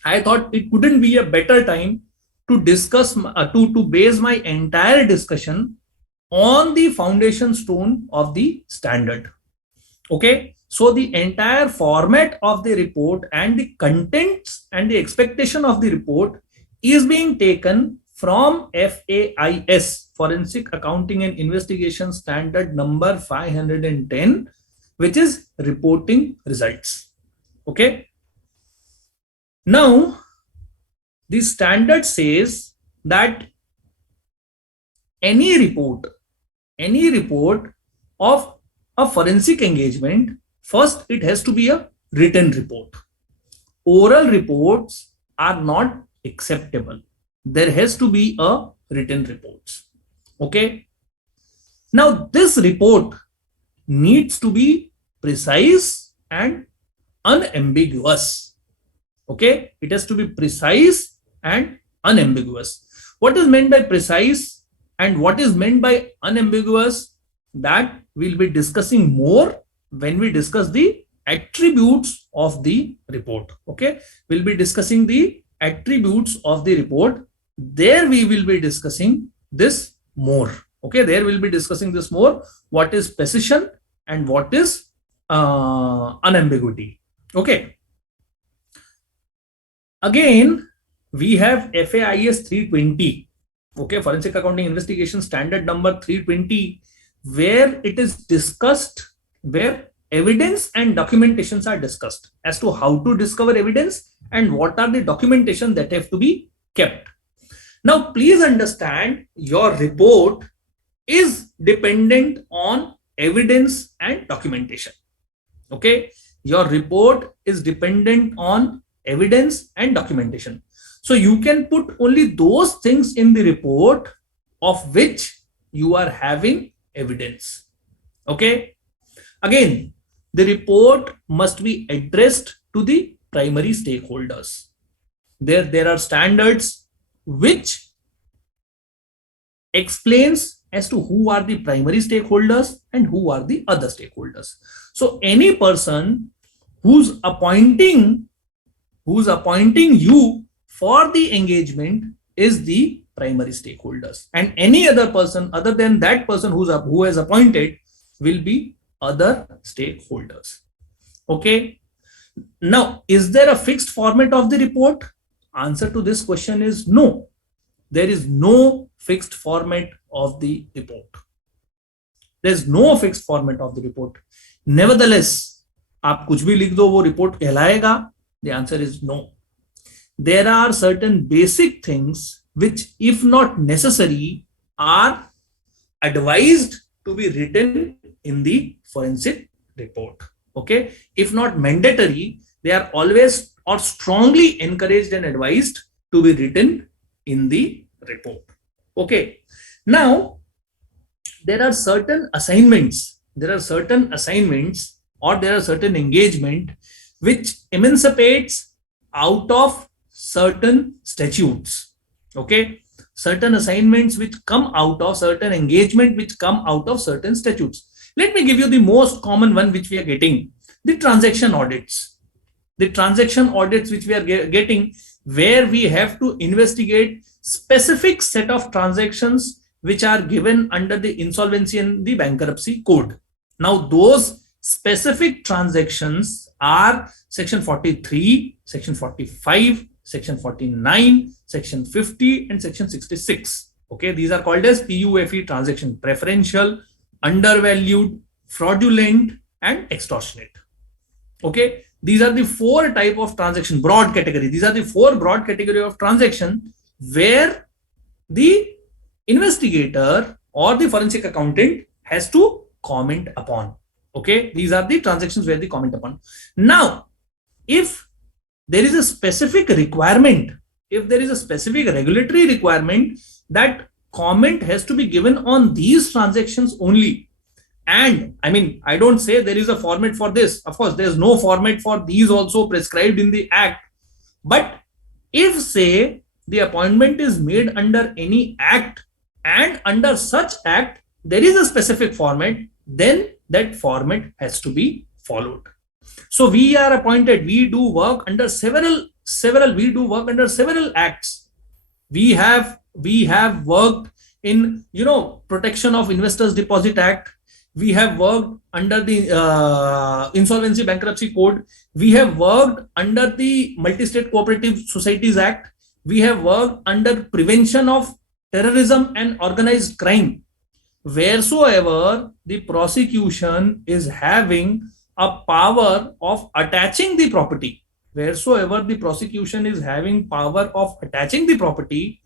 I thought it couldn't be a better time to discuss, to base my entire discussion on the foundation stone of the standard. Okay. So the entire format of the report and the contents and the expectation of the report is being taken from FAIS, Forensic Accounting and Investigation Standard number 510, which is reporting results. Okay. Now, the standard says that any report of a forensic engagement, first it has to be a written report. Oral reports are not acceptable. There has to be a written reports. Okay. Now this report needs to be precise and unambiguous. Okay. It has to be precise and unambiguous. What is meant by precise and what is meant by unambiguous, that we'll be discussing more when we discuss the attributes of the report. Okay. We'll be discussing the attributes of the report. There we will be discussing this more. Okay. There we'll be discussing this more. What is precision and what is unambiguity. Okay. Again, we have FAIS 320. Okay. Forensic Accounting Investigation Standard number 320, where it is discussed, where evidence and documentations are discussed as to how to discover evidence and what are the documentation that have to be kept. Now, please understand, your report is dependent on evidence and documentation. Okay. Your report is dependent on evidence and documentation. So you can put only those things in the report of which you are having evidence. Okay. Again, the report must be addressed to the primary stakeholders. There are standards which explains as to who are the primary stakeholders and who are the other stakeholders. So any person who's appointing you for the engagement is the primary stakeholders, and any other person other than that person who has appointed will be other stakeholders. Okay. Now, is there a fixed format of the report? Answer to this question is no. There is no fixed format of the report. There's no fixed format of the report. Nevertheless, आप कुछ भी लिख दो वो report कहलाएगा? The answer is no. There are certain basic things which, if not necessary, are advised to be written in the forensic report. Okay. If not mandatory, they are always or strongly encouraged and advised to be written in the report. Okay. Now, there are certain assignments. There are certain assignments or there are certain engagement which emancipates out of certain statutes. Okay. Certain assignments which come out of certain engagement which come out of certain statutes. Let me give you the most common one which we are getting, the transaction audits. The transaction audits which we are getting, where we have to investigate specific set of transactions which are given under the insolvency and the bankruptcy code. Now, those specific transactions are section 43, section 45, section 49, section 50, and section 66. Okay, these are called as PUFE transaction: preferential, undervalued, fraudulent, and extortionate. Okay, these are the four type of transaction, broad category. These are the four broad category of transaction where the investigator or the forensic accountant has to comment upon. Okay, these are the transactions where they comment upon. Now, if there is a specific requirement, if there is a specific regulatory requirement that comment has to be given on these transactions only, and I mean, I don't say there is a format for this. Of course, there's no format for these also prescribed in the act. But if, say, the appointment is made under any act and under such act there is a specific format, then that format has to be followed. So we are appointed, we do work under several acts. We have worked in, Protection of Investors Deposit Act. We have worked under the Insolvency Bankruptcy Code. We have worked under the Multi-State Cooperative Societies Act. We have worked under Prevention of Terrorism and Organized Crime. Wheresoever the prosecution is having a power of attaching the property, wheresoever the prosecution is having power of attaching the property,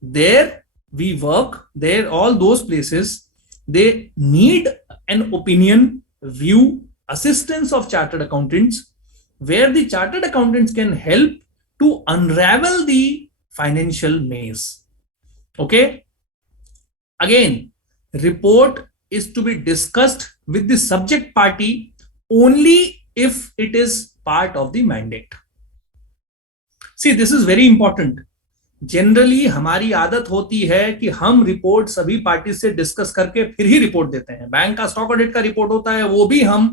there we work, there all those places, they need an opinion, view, assistance of chartered accountants, where the chartered accountants can help to unravel the financial maze. Okay. Again, report is to be discussed with the subject party only if it is part of the mandate. See, this is very important. Generally हमारी आदत होती है कि हम report सभी party से discuss करके फिर ही रिपोर्ट देते हैं. बैंक का स्टॉक ऑडिट का रिपोर्ट होता है, वो भी हम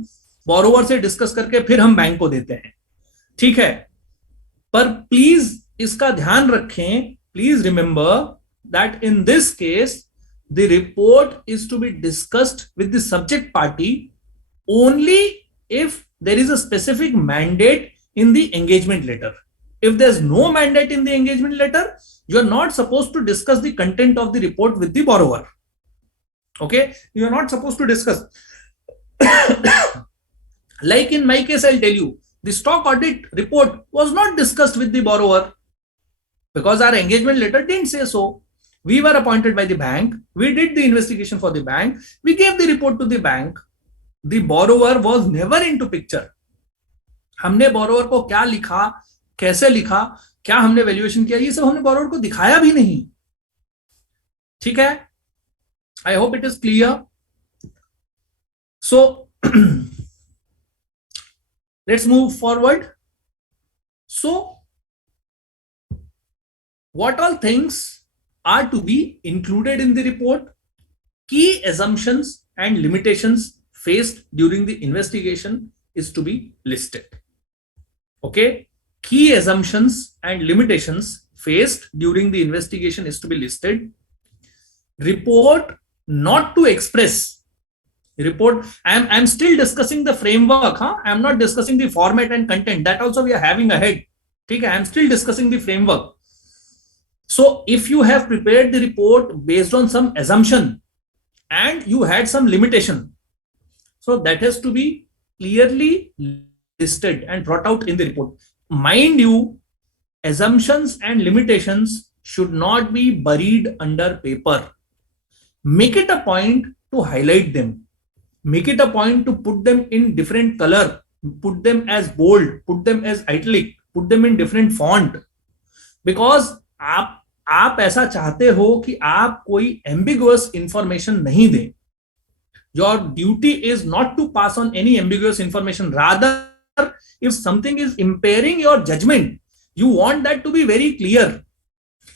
बोरोवर से डिस्कस करके फिर हम बैंक को देते हैं. ठीक है, पर प्लीज इसका ध्यान रखें, please remember that in this case the report is to be discussed with the subject party only if there is a specific mandate in the engagement letter. If there's no mandate in the engagement letter, you are not supposed to discuss the content of the report with the borrower. Okay, you are not supposed to discuss. Like in my case, I'll tell you, the stock audit report was not discussed with the borrower because our engagement letter didn't say so. We were appointed by the bank. We did the investigation for the bank. We gave the report to the bank. The borrower was never into picture. हमने borrower को क्या लिखा, कैसे लिखा, क्या हमने valuation किया, ये सब हमने borrower को दिखाया भी नहीं. ठीक है? I hope it is clear. So let's move forward. So what all things are to be included in the report? Key assumptions and limitations faced during the investigation is to be listed. Okay, key assumptions and limitations faced during the investigation is to be listed. Report not to express. Report, I'm still discussing the framework. I'm not discussing the format and content. That also we are having ahead. Okay, I'm still discussing the framework. So if you have prepared the report based on some assumption and you had some limitation, so that has to be clearly listed and brought out in the report. Mind you, assumptions and limitations should not be buried under paper. Make it a point to highlight them. Make it a point to put them in different color, put them as bold, put them as italic, put them in different font. Because आप ऐसा चाहते हो कि आप कोई ambiguous information नहीं दें. Your duty is not to pass on any ambiguous information. Rather, if something is impairing your judgment, you want that to be very clear.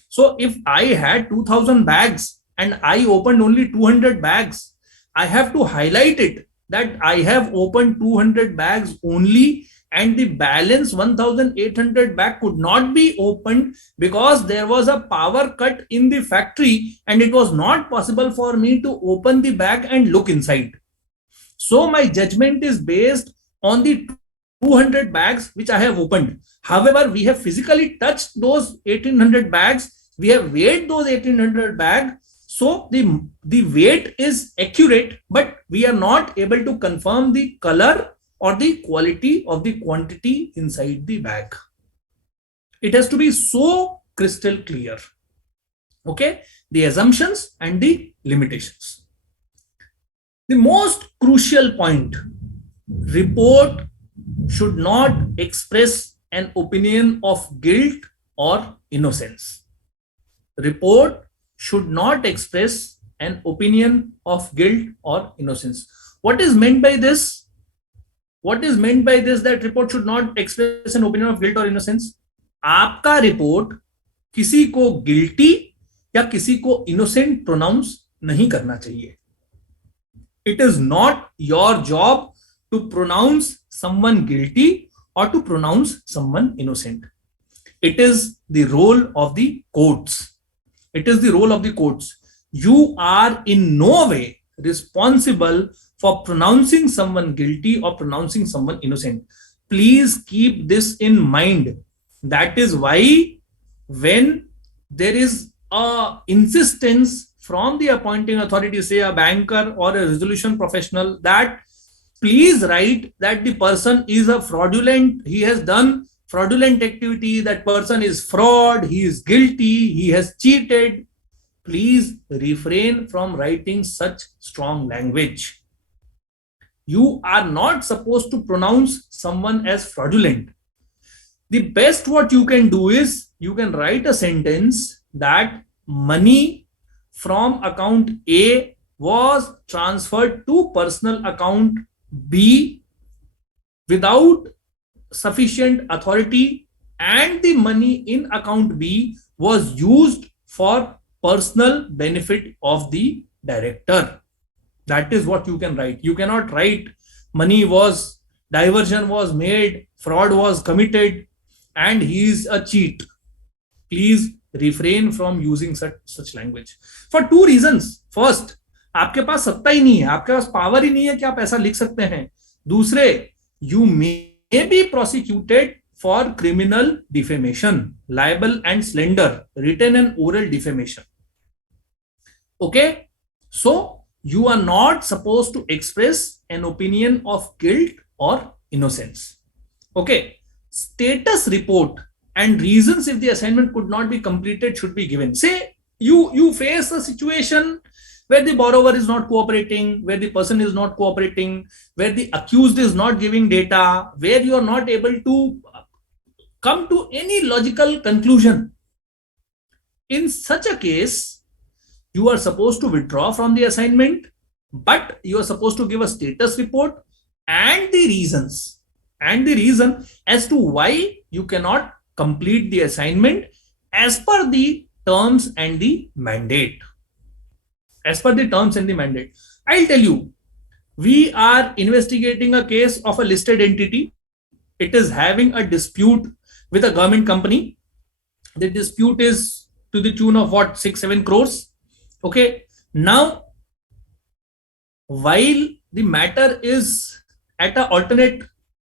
So if I had 2000 bags and I opened only 200 bags, I have to highlight it that I have opened 200 bags only, and the balance 1800 bag could not be opened because there was a power cut in the factory and it was not possible for me to open the bag and look inside. So my judgment is based on the 200 bags which I have opened. However, we have physically touched those 1800 bags. We have weighed those 1800 bags. So the weight is accurate, but we are not able to confirm the color or the quality of the quantity inside the bag. It has to be so crystal clear. Okay, the assumptions and the limitations. The most crucial point, report should not express an opinion of guilt or innocence. Report should not express an opinion of guilt or innocence. What is meant by this? What is meant by this that report should not express an opinion of guilt or innocence? आपका report किसी को guilty या किसी को innocent pronounce नहीं करना चाहिए. It is not your job to pronounce someone guilty or to pronounce someone innocent. It is the role of the courts. It is the role of the courts. You are in no way responsible for pronouncing someone guilty or pronouncing someone innocent. Please keep this in mind. That is why when there is a insistence from the appointing authority, say a banker or a resolution professional, that please write that the person is a fraudulent, he has done fraudulent activity, that person is fraud, he is guilty, he has cheated. Please refrain from writing such strong language. You are not supposed to pronounce someone as fraudulent. the best what you can do is you can write a sentence that money from account A was transferred to personal account B without sufficient authority, and the money in account B was used for personal benefit of the director. That is what you can write. You cannot write diversion was made, fraud was committed, and he is a cheat. Please refrain from using such language for two reasons. First, आपके पास सत्ता ही नहीं है, आपके पास power ही नहीं है कि आप ऐसा लिख सकते हैं. दूसरे, you may be prosecuted for criminal defamation, libel and slander, written and oral defamation. Okay, so you are not supposed to express an opinion of guilt or innocence. Okay, status report and reasons if the assignment could not be completed should be given. Say you face a situation where the borrower is not cooperating, where the person is not cooperating, where the accused is not giving data, where you are not able to come to any logical conclusion. In such a case, you are supposed to withdraw from the assignment, but you are supposed to give a status report and the reasons and the reason as to why you cannot complete the assignment as per the terms and the mandate. As per the terms and the mandate. I'll tell you, we are investigating a case of a listed entity. It is having a dispute with a government company. The dispute is to the tune of what, 6-7 crores. Okay. Now, while the matter is at an alternate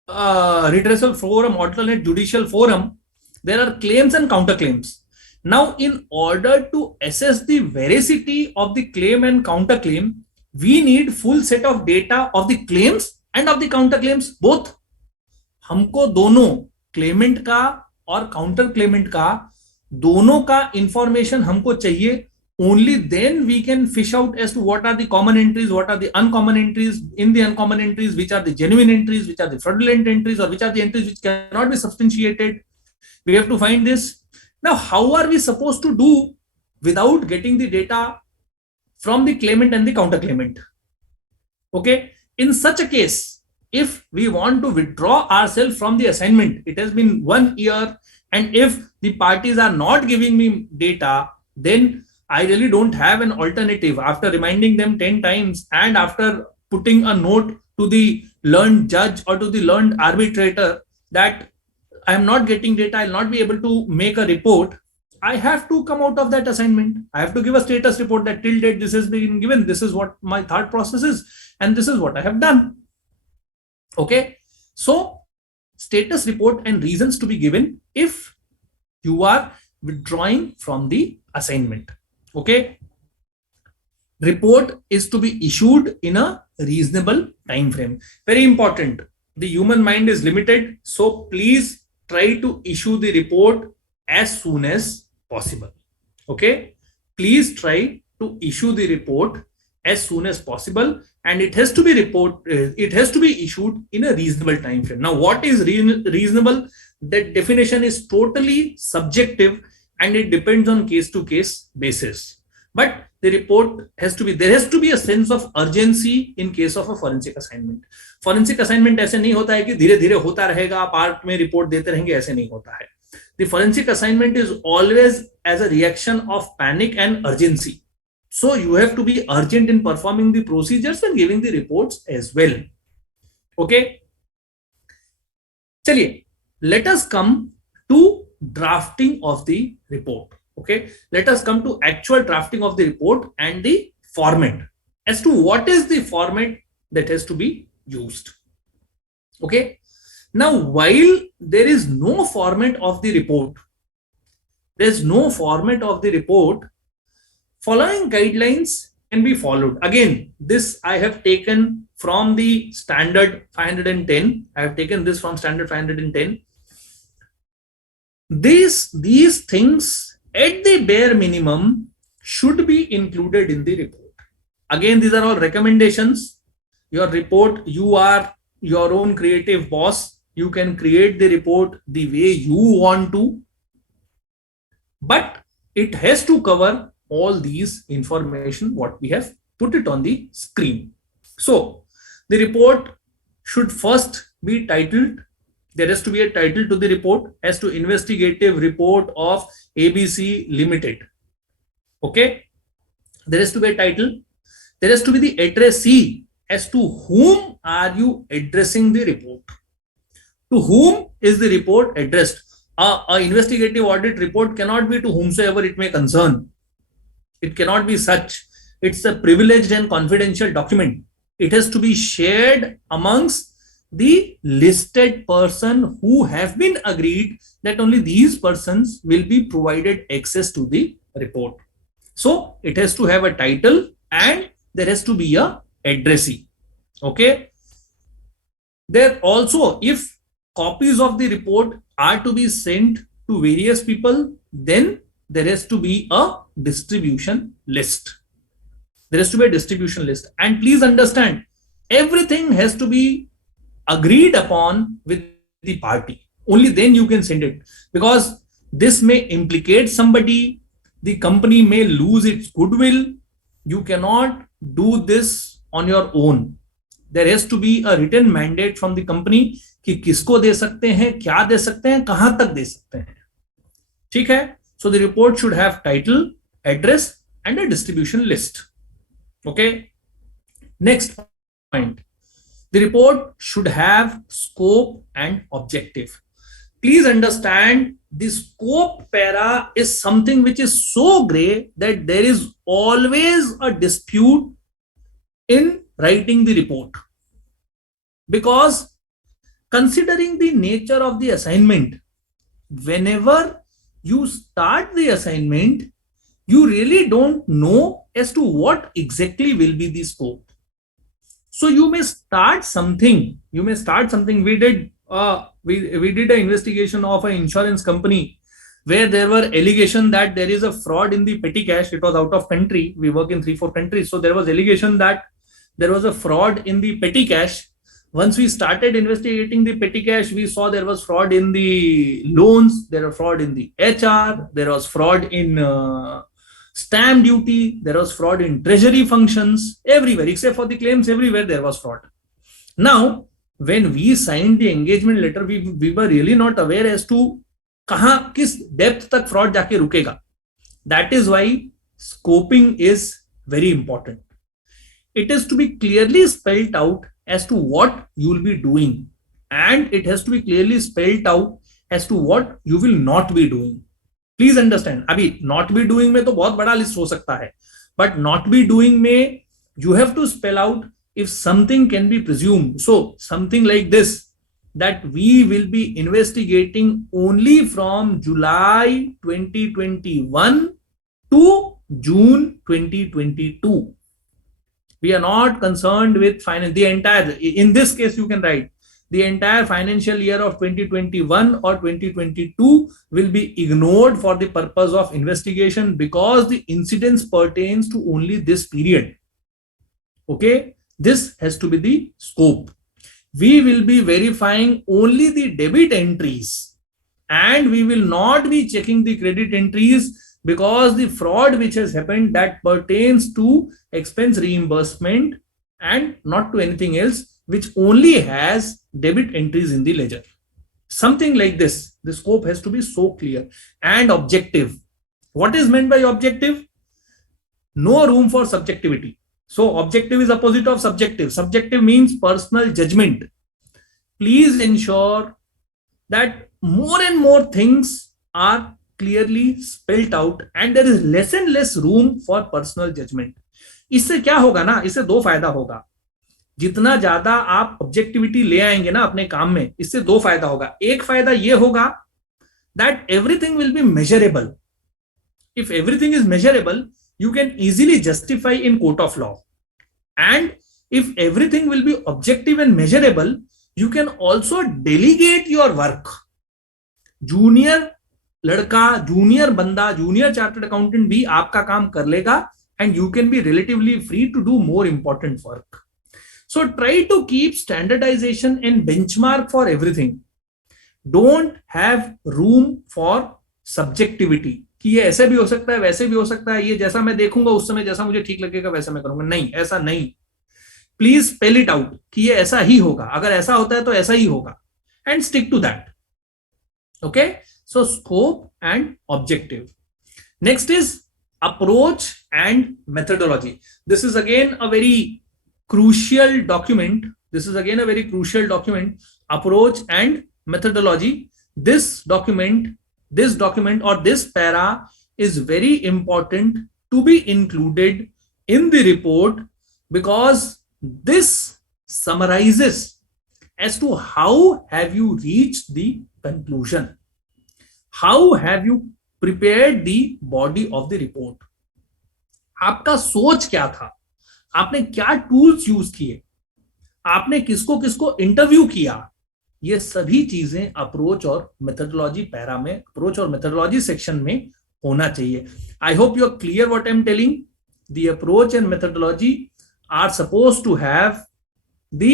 redressal forum, alternate judicial forum, there are claims and counterclaims. Now, in order to assess the veracity of the claim and counterclaim, we need full set of data of the claims and of the counterclaims both. हमको दोनों claimant का और counter claimant का दोनों का information हमको चाहिए. Only then we can fish out as to what are the common entries, what are the uncommon entries, in the uncommon entries, which are the genuine entries, which are the fraudulent entries, or which are the entries which cannot be substantiated. We have to find this. Now, how are we supposed to do without getting the data from the claimant and the counterclaimant? Okay. In such a case, if we want to withdraw ourselves from the assignment, it has been 1 year, and if the parties are not giving me data, then I really don't have an alternative. After reminding them 10 times and after putting a note to the learned judge or to the learned arbitrator that I am not getting data, I'll not be able to make a report, I have to come out of that assignment. I have to give a status report that till date this has been given, this is what my thought process is, and this is what I have done. Okay, so status report and reasons to be given if you are withdrawing from the assignment. Okay, report is to be issued in a reasonable time frame. Very important. The human mind is limited, so please try to issue the report as soon as possible. Okay, please try to issue the report as soon as possible, and it has to be issued in a reasonable time frame. Now, what is reasonable? That definition is totally subjective and it depends on case to case basis. But the report has to be, there has to be a sense of urgency in case of a forensic assignment. Forensic assignment ऐसे नहीं होता है कि धीरे धीरे होता रहेगा, आप आर्ट में रिपोर्ट देते रहेंगे, ऐसे नहीं होता है. The forensic assignment is always as a reaction of panic and urgency. So you have to be urgent in performing the procedures and giving the reports as well. Okay. चलिए, let us come to drafting of the report. Okay, let us come to actual drafting of the report and the format as to what is the format that has to be used. Okay, now while there is no format of the report, following guidelines can be followed. Again, this I have taken from the standard 510. I have taken this from standard 510. These things at the bare minimum should be included in the report. Again, these are all recommendations. Your report, you are your own creative boss. you can create the report the way you want to, but it has to cover all these information what we have put it on the screen. So the report should first be titled. There has to be a title to the report as to investigative report of ABC Limited. Okay, there has to be a title. There has to be the addressee as to whom are you addressing the report. To whom is the report addressed? A investigative audit report cannot be to whomsoever it may concern. It cannot be such. It's a privileged and confidential document. It has to be shared amongst the listed person who have been agreed that only these persons will be provided access to the report. So it has to have a title and there has to be a addressee. Okay. There also, if copies of the report are to be sent to various people, then there has to be a distribution list. There has to be a distribution list. And please understand, everything has to be agreed upon with the party. Only then you can send it, because this may implicate somebody. The company may lose its goodwill. You cannot do this on your own. There has to be a written mandate from the company कि किसको दे सकते हैं, क्या दे सकते हैं, कहां तक दे सकते हैं. ठीक है. So the report should have title, address and a distribution list. Okay. Next point. The report should have scope and objective. Please understand, the scope para is something which is so gray that there is always a dispute in writing the report. Because considering the nature of the assignment, whenever you start the assignment, you really don't know as to what exactly will be the scope. So you may start something. We did an investigation of an insurance company where there were allegations that there is a fraud in the petty cash. It was out of country. We work in 3-4 countries. So there was allegation that there was a fraud in the petty cash. Once we started investigating the petty cash, we saw there was fraud in the loans, there was fraud in the HR, there was fraud in stamp duty, there was fraud in treasury functions, everywhere, except for the claims, everywhere there was fraud. Now, when we signed the engagement letter, we were really not aware as to kahan, kis depth tak fraud jaake rukega. That is why scoping is very important. It is to be clearly spelled out as to what you will be doing, and it has to be clearly spelled out as to what you will not be doing. Please understand, abhi not be doing mein to bahut bada list ho sakta hai, but not be doing mein you have to spell out if something can be presumed. So something like this, that we will be investigating only from July 2021 to June 2022. We are not concerned with finance. The entire, in this case, you can write the entire financial year of 2021 or 2022 will be ignored for the purpose of investigation because the incidence pertains to only this period. Okay, this has to be the scope. We will be verifying only the debit entries and we will not be checking the credit entries, because the fraud which has happened, that pertains to expense reimbursement and not to anything else, which only has debit entries in the ledger. Something like this. The scope has to be so clear. And objective. What is meant by objective? No room for subjectivity. So objective is opposite of subjective. Subjective means personal judgment. Please ensure that more and more things are clearly spelled out and there is less and less room for personal judgment. इससे क्या होगा ना, इससे दो फायदा होगा. जितना ज्यादा आप ऑब्जेक्टिविटी ले आएंगे ना अपने काम में, इससे दो फायदा होगा. एक फायदा ये होगा that everything will be measurable. If everything is measurable, you can easily justify in court of law. And if everything will be objective and measurable, you can also delegate your work. Junior लड़का, junior बंदा, junior chartered accountant भी आपका काम कर लेगा and you can be relatively free to do more important work. So try to keep standardization and benchmark for everything. Don't have room for subjectivity कि ये ऐसे भी हो सकता है, वैसे भी हो सकता है, ये जैसा मैं देखूंगा उस समय जैसा मुझे ठीक लगेगा वैसा मैं करूंगा. नहीं, ऐसा नहीं. प्लीज स्पेल इट आउट कि ये ऐसा ही होगा, अगर ऐसा होता है तो ऐसा ही होगा, and stick to that. Okay, so scope and objective. Next is approach and methodology. This is again a very crucial document. Approach and methodology. This document or this para is very important to be included in the report, because this summarizes as to how have you reached the conclusion, how have you prepared the body of the report. आपका सोच क्या था, आपने क्या tools use किए, आपने किसको किसको इंटरव्यू किया, ये सभी चीजें अप्रोच और मेथोडोलॉजी पैरा में, अप्रोच और मेथोडोलॉजी सेक्शन में होना चाहिए. I hope you are clear what I am telling. The approach and methodology are suppose to have the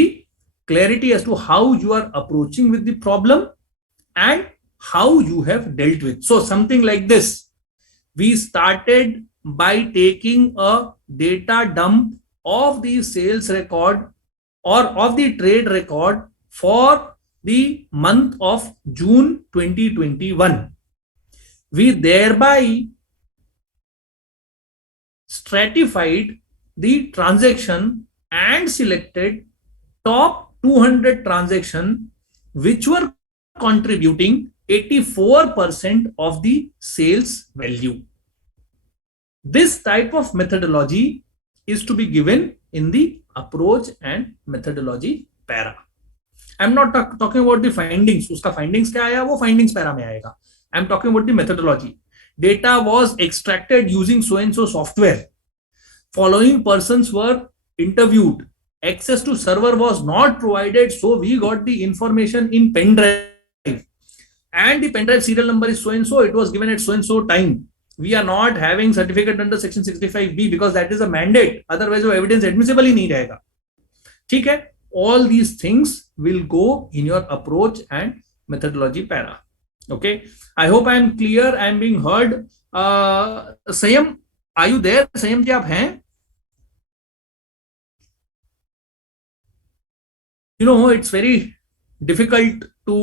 clarity as to how you are approaching with the problem and how you have dealt with. So something like this. We started by taking a data dump of the sales record or of the trade record for the month of June 2021. We thereby stratified the transaction and selected top 200 transactions which were contributing 84% of the sales value. This type of methodology is to be given in the approach and methodology para. I'm not talking about the findings. उसका findings क्या आया वो findings para में आएगा. I'm talking about the methodology. Data was extracted using so and so software. Following persons were interviewed. Access to server was not provided, so we got the information in pen drive, and the pen drive serial number is so and so, it was given at so and so time. We are not having certificate under section 65B because that is a mandate, otherwise वो evidence admissible ही नहीं रहेगा. ठीक है, all these things will go in your approach and methodology para. Okay, I hope I am clear, I am being heard. Sayam, are you there? Sayam जी आप हैं? You know, it's very difficult to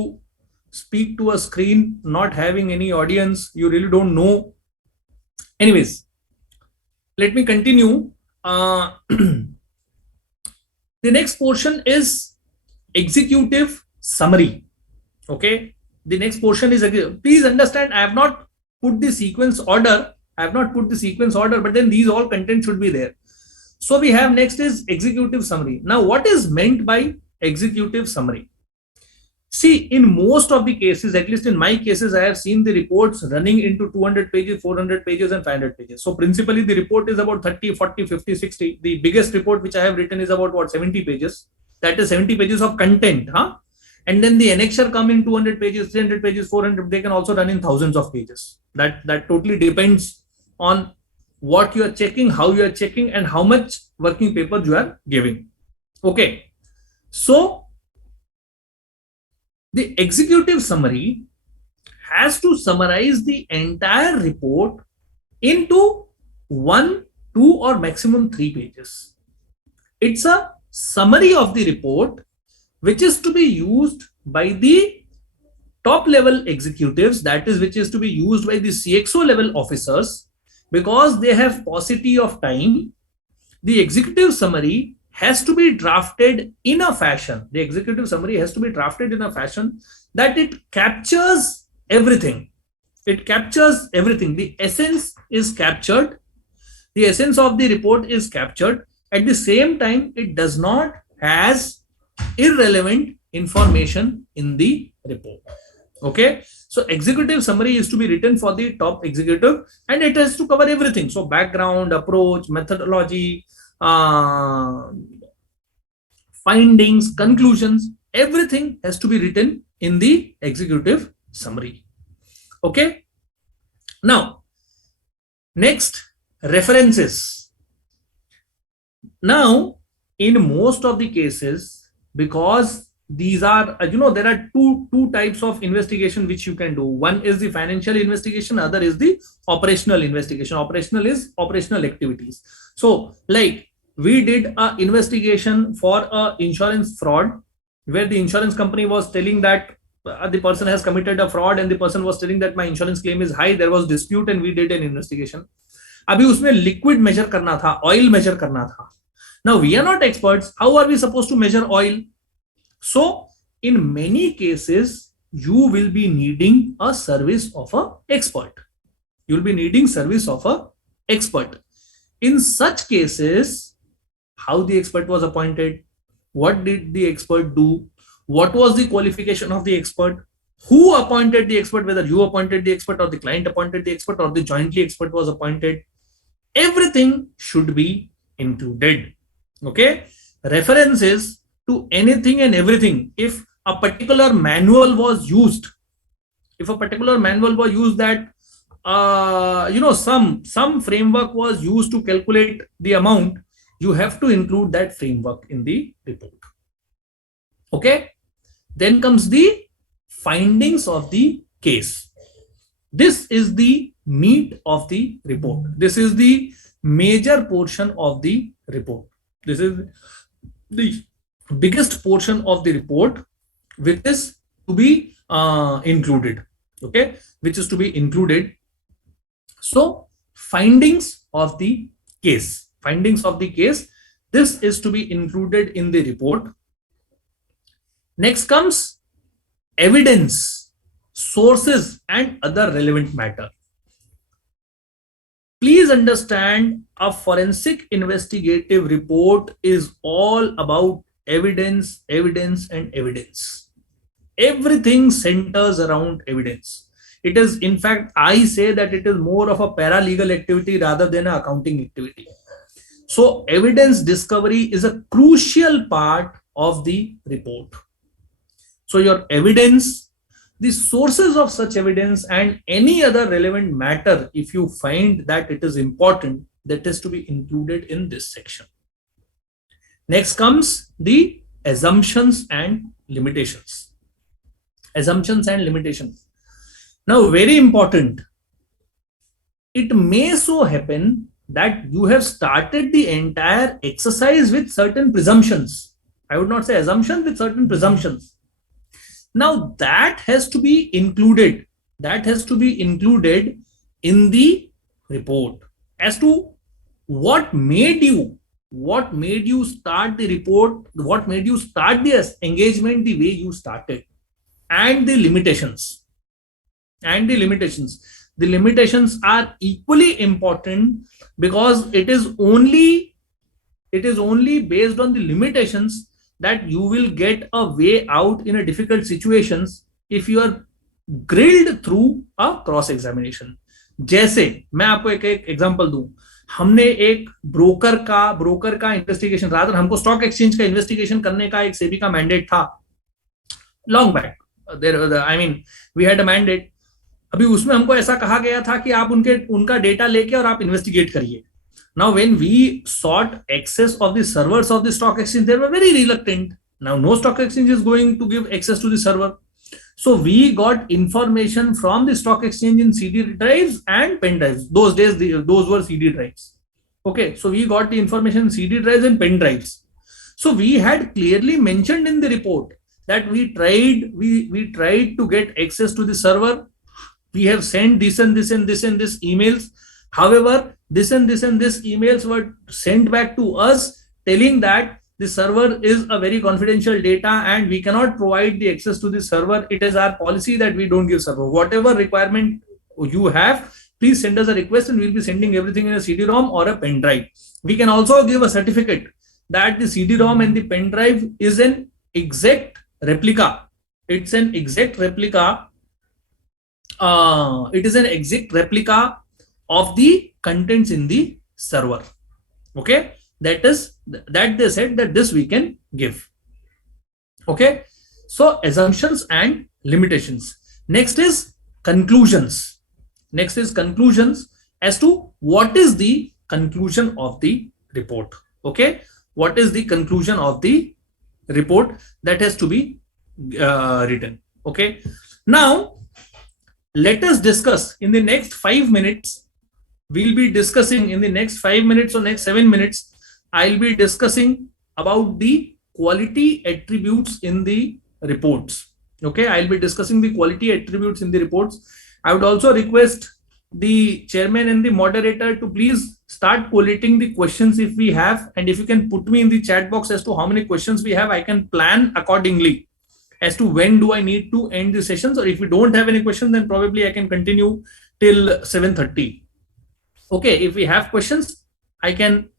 speak to a screen not having any audience. You really don't know. Anyways, let me continue. The next portion is executive summary. Okay, the next portion is, please understand, I have not put the sequence order, but then these all content should be there. So we have next is executive summary. Now what is meant by executive summary? See, in most of the cases, at least in my cases, I have seen the reports running into 200 pages, 400 pages and 500 pages. So principally the report is about 30, 40, 50, 60. The biggest report which I have written is about 70 pages. That is 70 pages of content. And then the annexure come in 200 pages, 300 pages, 400. They can also run in thousands of pages. That totally depends on what you are checking, how you are checking, and how much working paper you are giving. Okay. So the executive summary has to summarize the entire report into 1, 2 or maximum 3 pages. It's a summary of the report which is to be used by the top level executives, that is, which is to be used by the CXO level officers, because they have paucity of time. The executive summary has to be drafted in a fashion. The executive summary has to be drafted in a fashion that it captures everything. It captures everything. The essence is captured. The essence of the report is captured. At the same time, it does not has irrelevant information in the report. Okay. So executive summary is to be written for the top executive, and it has to cover everything. So background, approach, methodology, findings, conclusions, everything has to be written in the executive summary. Okay. Now, next, references. Now, in most of the cases, because these are, there are two types of investigation which you can do. One is the financial investigation, other is the operational investigation. Operational is operational activities. So like we did a investigation for a insurance fraud, where the insurance company was telling that the person has committed a fraud, and the person was telling that my insurance claim is high. There was dispute and we did an investigation. अभी उसमें liquid measure करना था, oil measure करना था. Now we are not experts. How are we supposed to measure oil? So in many cases, you will be needing a service of an expert. You will be needing service of an expert. In such cases, how the expert was appointed, what did the expert do, what was the qualification of the expert, who appointed the expert, whether you appointed the expert or the client appointed the expert or the jointly expert was appointed, everything should be included. Okay, references to anything and everything. If a particular manual was used, that some framework was used to calculate the amount, you have to include that framework in the report. Okay, then comes the findings of the case. This is the meat of the report. This is the major portion of the report. This is the biggest portion of the report, which is to be included. Okay, which is to be included. So findings of the case. This is to be included in the report. Next comes evidence, sources, and other relevant matter. Please understand, a forensic investigative report is all about evidence. Everything centers around evidence. It is, in fact, I say that it is more of a paralegal activity rather than an accounting activity. So evidence discovery is a crucial part of the report. So your evidence, the sources of such evidence, and any other relevant matter, if you find that it is important, that is to be included in this section. Next comes the assumptions and limitations. Now, very important. It may so happen that you have started the entire exercise with certain presumptions. I would not say assumptions, with certain presumptions. Now that has to be included. In the report as to what made you start the report, what made you start the engagement the way you started, and the limitations. The limitations are equally important, because it is only based on the limitations that you will get a way out in a difficult situations if you are grilled through a cross examination. जैसे मैं आपको एक example दूं, हमने एक broker का investigation, rather हमको stock exchange का इन्वेस्टिगेशन करने का एक सेबी का मैंडेट था long back. We had a mandate. अभी उसमें हमको ऐसा कहा गया था कि आप उनका डेटा लेके और आप इन्वेस्टिगेट करिए. Now, when we sought access of the servers of the stock exchange, they were very reluctant. Now, no stock exchange is going to give access to the server. So we got information from the stock exchange in CD drives and pen drives. Those days, those were CD drives. Okay, so we got the information in CD drives and pen drives. So we had clearly mentioned in the report that we tried to get access to the server. We have sent this and this and this and this emails. However, this and this and this emails were sent back to us telling that the server is a very confidential data and we cannot provide the access to the server. It is our policy that we don't give server. Whatever requirement you have, please send us a request and we'll be sending everything in a CD-ROM or a pen drive. We can also give a certificate that the CD-ROM and the pen drive is an exact replica. It's an exact replica. It is an exact replica of the contents in the server. Okay, that they said that this we can give. Okay, so assumptions and limitations. Next is conclusions. As to what is the conclusion of the report. Okay, what is the conclusion of the report that has to be written. Okay, now let us discuss in the next 5 minutes. We'll be discussing in the next 5 minutes or next 7 minutes, I'll be discussing about the quality attributes in the reports. Okay, I'll be discussing the quality attributes in the reports. I would also request the chairman and the moderator to please start collating the questions if we have, and if you can put me in the chat box as to how many questions we have, I can plan accordingly as to when do I need to end the sessions, or if we don't have any questions, then probably I can continue till 7:30. Okay, if we have questions, I can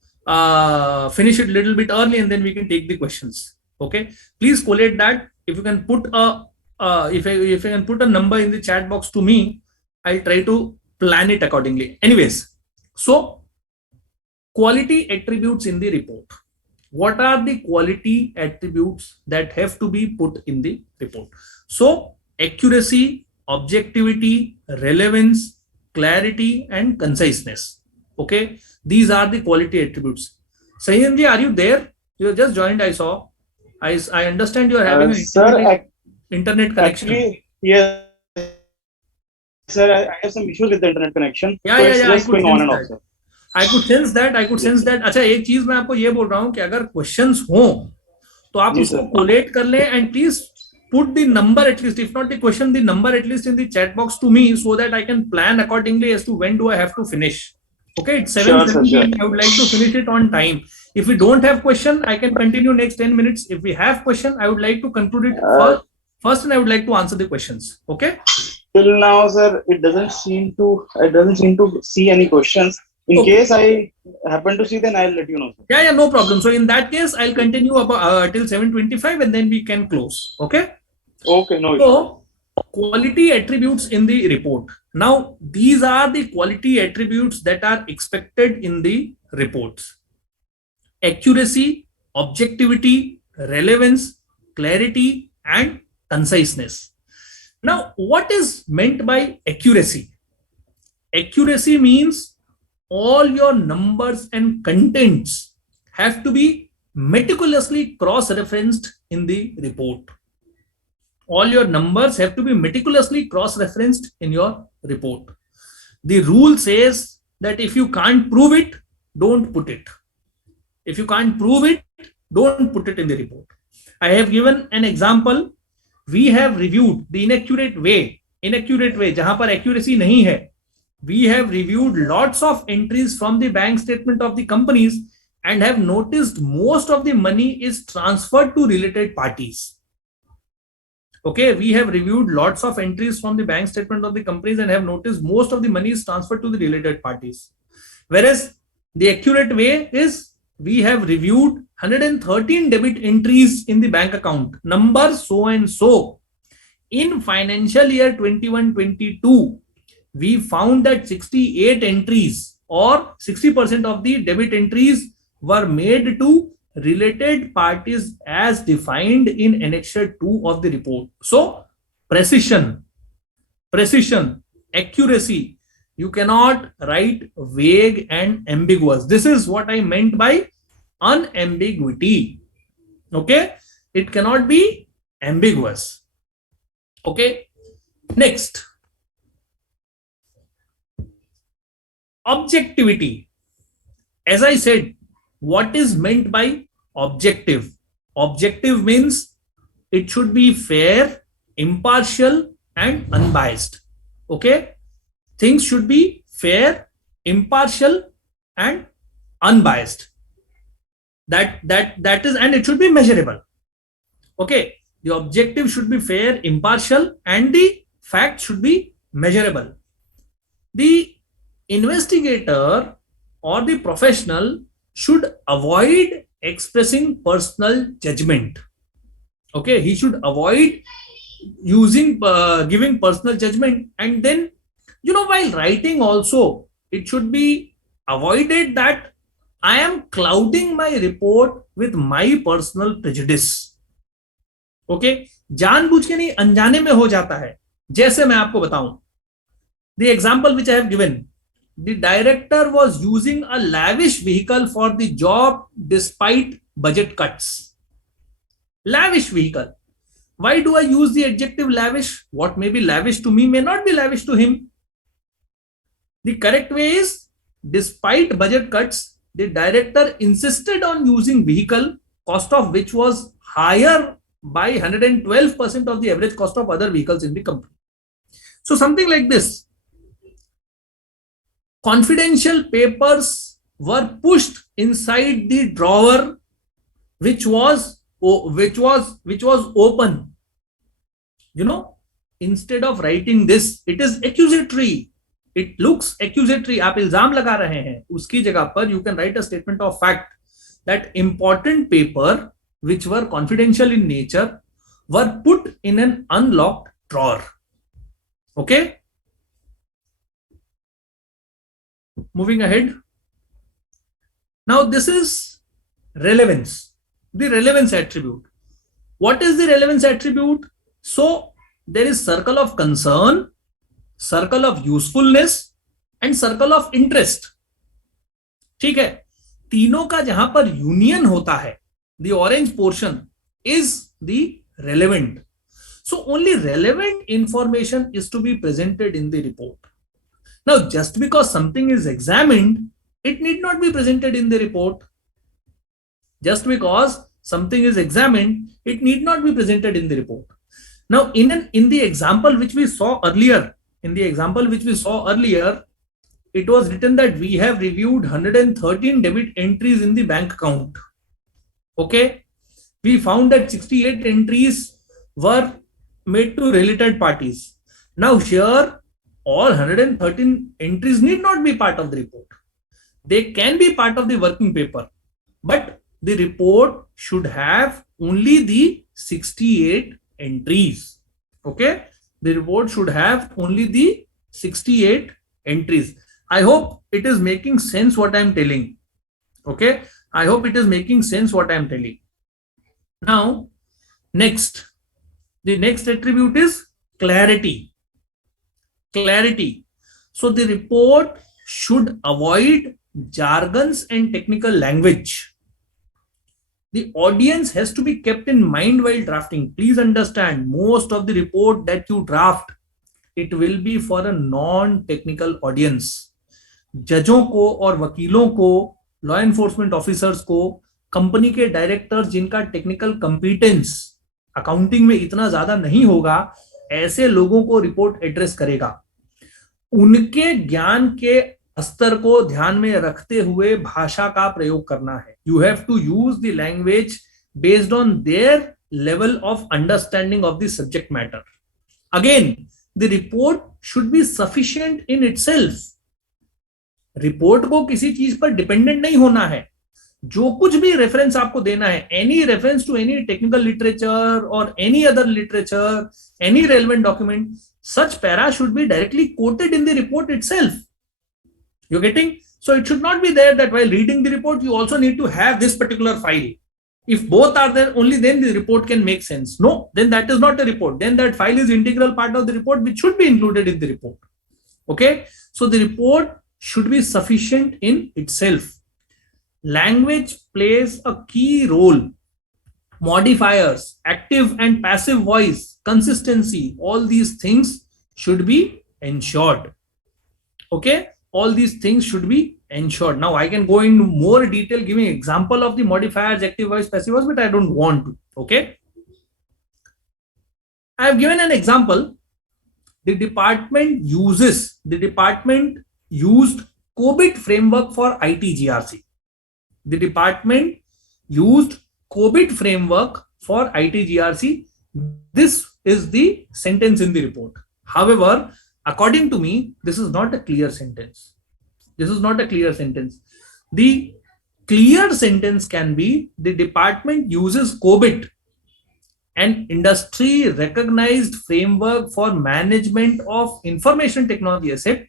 finish it a little bit early and then we can take the questions. Okay, please collate that. If you can put a if you can put a number in the chat box to me, I'll try to plan it accordingly. Anyways, so quality attributes in the report. What are the quality attributes that have to be put in the report? So accuracy, objectivity, relevance, clarity, and conciseness. Okay, these are the quality attributes. Sayanji, are you there? You have just joined, I saw. I understand you are having an internet connection. Actually, yes, sir, I have some issues with the internet connection. Yeah, so yeah, it's yeah, just going on and off, sir. I could sense that. अच्छा, एक चीज मैं आपको ये बोल रहा हूँ कि अगर क्वेश्चंस हो तो आप जी, उसको sir. कोलेट कर लें, and please put the number at least, if not the question, the number at least in the chat box to me, so that I can plan accordingly as to when do I have to finish. Okay, it's Sure, sir, 7:17. sure. I would like to finish it on time. If we don't have question, I can continue next 10 minutes. If we have question, I would like to conclude it first, and I would like to answer the questions. Okay. Till now, sir, it doesn't seem to see any questions. In Okay. case I happen to see, then I'll let you know, sir. Yeah, no problem. So in that case, I'll continue about till 7:25, and then we can close. Okay. Okay, no issue. So quality attributes in the report. Now these are the quality attributes that are expected in the reports: accuracy, objectivity, relevance, clarity, and conciseness. Now, what is meant by accuracy? Accuracy means all your numbers and contents have to be meticulously cross-referenced in the report. All your numbers have to be meticulously cross-referenced in your report. The rule says that if you can't prove it, don't put it. If you can't prove it, don't put it in the report. I have given an example. We have reviewed the inaccurate way, जहां पर accuracy नहीं है. We have reviewed lots of entries from the bank statement of the companies and have noticed most of the money is transferred to related parties. Okay, we have reviewed lots of entries from the bank statement of the companies and have noticed most of the money is transferred to the related parties. Whereas the accurate way is we have reviewed 113 debit entries in the bank account, number so and so. In financial year 21-22, we found that 68 entries or 60% of the debit entries were made to related parties as defined in Annexure 2 of the report. So precision, accuracy. You cannot write vague and ambiguous. This is what I meant by unambiguity. Okay, it cannot be ambiguous. Okay, next, objectivity. As I said, what is meant by objective? Objective means it should be fair, impartial, and unbiased. Okay, things should be fair, impartial, and unbiased. That is, and it should be measurable. Okay, the objective should be fair, impartial, and the fact should be measurable. The investigator or the professional should avoid expressing personal judgment. Okay, he should avoid using giving personal judgment. And then, while writing also, it should be avoided that I am clouding my report with my personal prejudice. Okay, जानबूझ के नहीं, अनजाने में हो जाता है. जैसे मैं आपको बताऊं, the example which I have given, the director was using a lavish vehicle for the job despite budget cuts. Lavish vehicle. Why do I use the adjective lavish? What may be lavish to me may not be lavish to him. The correct way is, despite budget cuts, the director insisted on using vehicle, cost of which was higher by 112% of the average cost of other vehicles in the company. So something like this. Confidential papers were pushed inside the drawer which was open. You know, instead of writing this, it is accusatory. It looks accusatory. आप इल्जाम लगा रहे हैं. उसकी जगह पर you can write a statement of fact that important paper which were confidential in nature were put in an unlocked drawer. Okay. Moving ahead. Now this is relevance. The relevance attribute. What is the relevance attribute? So there is circle of concern, circle of usefulness and circle of interest. ठीक है, तीनों का जहां पर union होता है, the orange portion is the relevant. So only relevant information is to be presented in the report. Now just because something is examined, it need not be presented in the report. Just because something is examined, it need not be presented in the report. Now, in the example which we saw earlier, it was written that we have reviewed 113 debit entries in the bank account. Okay, we found that 68 entries were made to related parties. Now here, all 113 entries need not be part of the report. They can be part of the working paper, but the report should have only the 68 entries. Okay, the report should have only the 68 entries. I hope it is making sense what I am telling. Okay, I hope it is making sense what I am telling. Now, next, the next attribute is clarity. Clarity. So the report should avoid jargons and technical language. The audience has to be kept in mind while drafting. Please understand, most of the report that you draft, it will be for a non-technical audience. जजों को और वकीलों को, law enforcement officers को, company के directors जिनका technical कंपीटेंस accounting में इतना ज्यादा नहीं होगा, ऐसे लोगों को रिपोर्ट एड्रेस करेगा. उनके ज्ञान के स्तर को ध्यान में रखते हुए भाषा का प्रयोग करना है. You have to use the language based on their level of understanding of the subject matter. Again, the report should be sufficient in itself. Report को किसी चीज पर डिपेंडेंट नहीं होना है. जो कुछ भी रेफरेंस आपको देना है, any reference to any technical literature और any other literature, any relevant document, such para should be directly quoted in the report itself. You're getting? So it should not be there that while reading the report, you also need to have this particular file. If both are there, only then the report can make sense. No, then that is not a report. Then that file is integral part of the report, which should be included in the report. Okay? So the report should be sufficient in itself. Language plays a key role. Modifiers, active and passive voice, consistency, all these things should be ensured. Okay, all these things should be ensured. Now I can go into more detail giving example of the modifiers, active voice, passive voice, but I don't want to. Okay, I have given an example. The department used COBIT framework for IT-GRC. The department used COBIT framework for IT-GRC. This is the sentence in the report. However, according to me, this is not a clear sentence. This is not a clear sentence. The clear sentence can be the department uses COBIT, an industry recognized framework for management of information technology asset,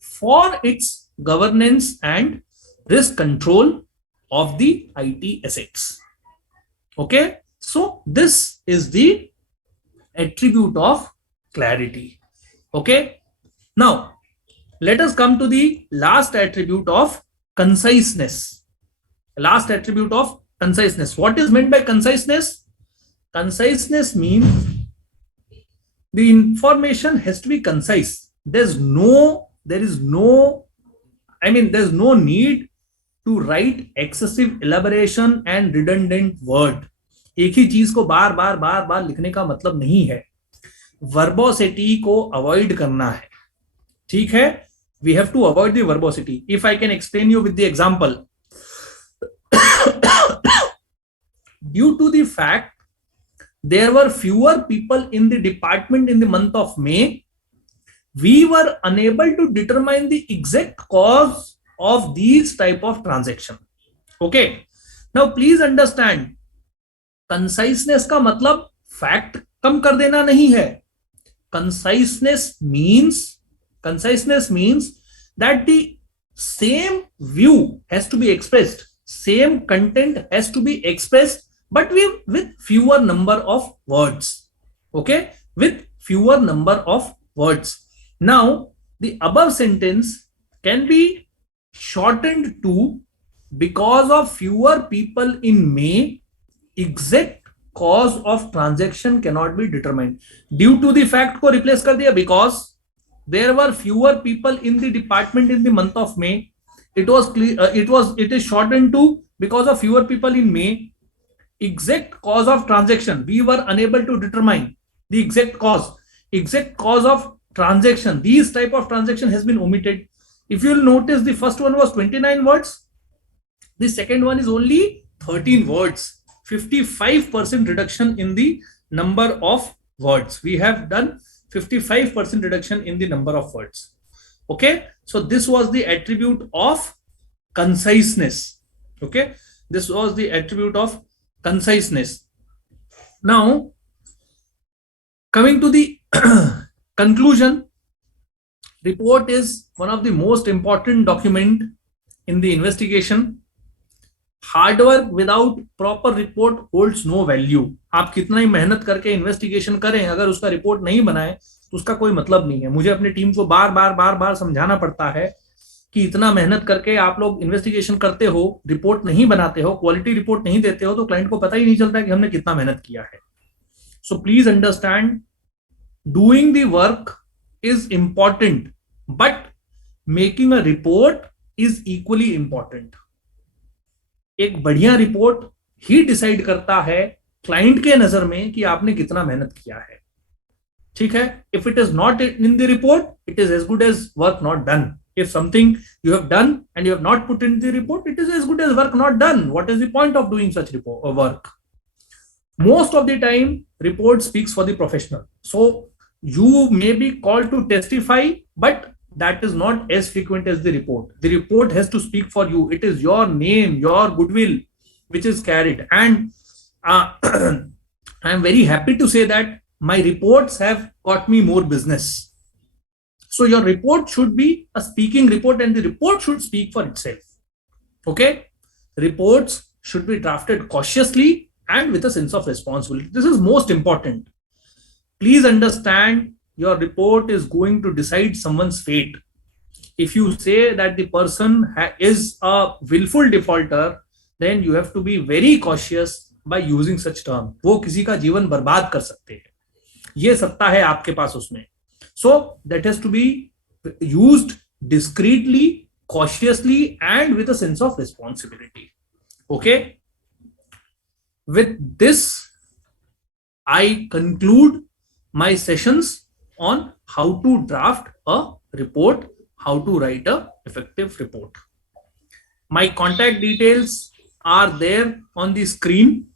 for its governance and risk control of the IT assets. Okay, so this is the attribute of clarity. Okay, now Let us come to the last attribute of conciseness. Last attribute of conciseness. What is meant by conciseness? Conciseness means the information has to be concise. There's no need to write excessive elaboration and redundant word. एक ही चीज को बार बार लिखने का मतलब नहीं है. Verbosity को avoid करना है. ठीक है? We have to avoid the verbosity. If I can explain you with the example, due to the fact there were fewer people in the department in the month of May, we were unable to determine the exact cause of these type of transaction. Okay. Now please understand, conciseness का मतलब fact कम कर देना नहीं है. Conciseness means that the same view has to be expressed, same content has to be expressed, but with fewer number of words. Okay, with fewer number of words. Now the above sentence can be shortened to, because of fewer people in May, exact cause of transaction cannot be determined. Due to the fact को replace कर दिया, because there were fewer people in the department in the month of May. It is shortened to, because of fewer people in May, exact cause of transaction. We were unable to determine the exact cause of transaction. These type of transaction has been omitted. If you will notice, the first one was 29 words. The second one is only 13 words. 55% reduction in the number of words. We have done 55% reduction in the number of words. Okay. So this was the attribute of conciseness. Okay. This was the attribute of conciseness. Now, coming to the conclusion, report is one of the most important document in the investigation. Hard work without proper report holds no value. आप कितना ही मेहनत करके investigation करें, अगर उसका report नहीं बनाए तो उसका कोई मतलब नहीं है. मुझे अपनी टीम को बार बार समझाना पड़ता है कि इतना मेहनत करके आप लोग इन्वेस्टिगेशन करते हो, रिपोर्ट नहीं बनाते हो, क्वालिटी रिपोर्ट नहीं देते हो, तो क्लाइंट को पता ही नहीं चलता कि हमने कितना मेहनत किया है. So please understand, doing the work is important, but making a report is equally important. एक बढ़िया रिपोर्ट ही डिसाइड करता है क्लाइंट के नजर में कि आपने कितना मेहनत किया है. ठीक है? If it is not in the report, it is as good as work not done. If something you have done and you have not put in the report, it is as good as work not done. What is the point of doing such work? Most of the time, report speaks for the professional. So you may be called to testify, but that is not as frequent as the report. The report has to speak for you. It is your name, your goodwill, which is carried. And I am very happy to say that my reports have got me more business. So your report should be a speaking report, and the report should speak for itself. Okay? Reports should be drafted cautiously and with a sense of responsibility. This is most important. Please understand, your report is going to decide someone's fate. If you say that the person is a willful defaulter, then you have to be very cautious by using such term. वो किसी का जीवन बर्बाद कर सकते हैं. ये सत्ता है आपके पास उसमें. So that has to be used discreetly, cautiously, and with a sense of responsibility. Okay. With this, I conclude my sessions on how to draft a report, how to write a effective report. My contact details are there on the screen.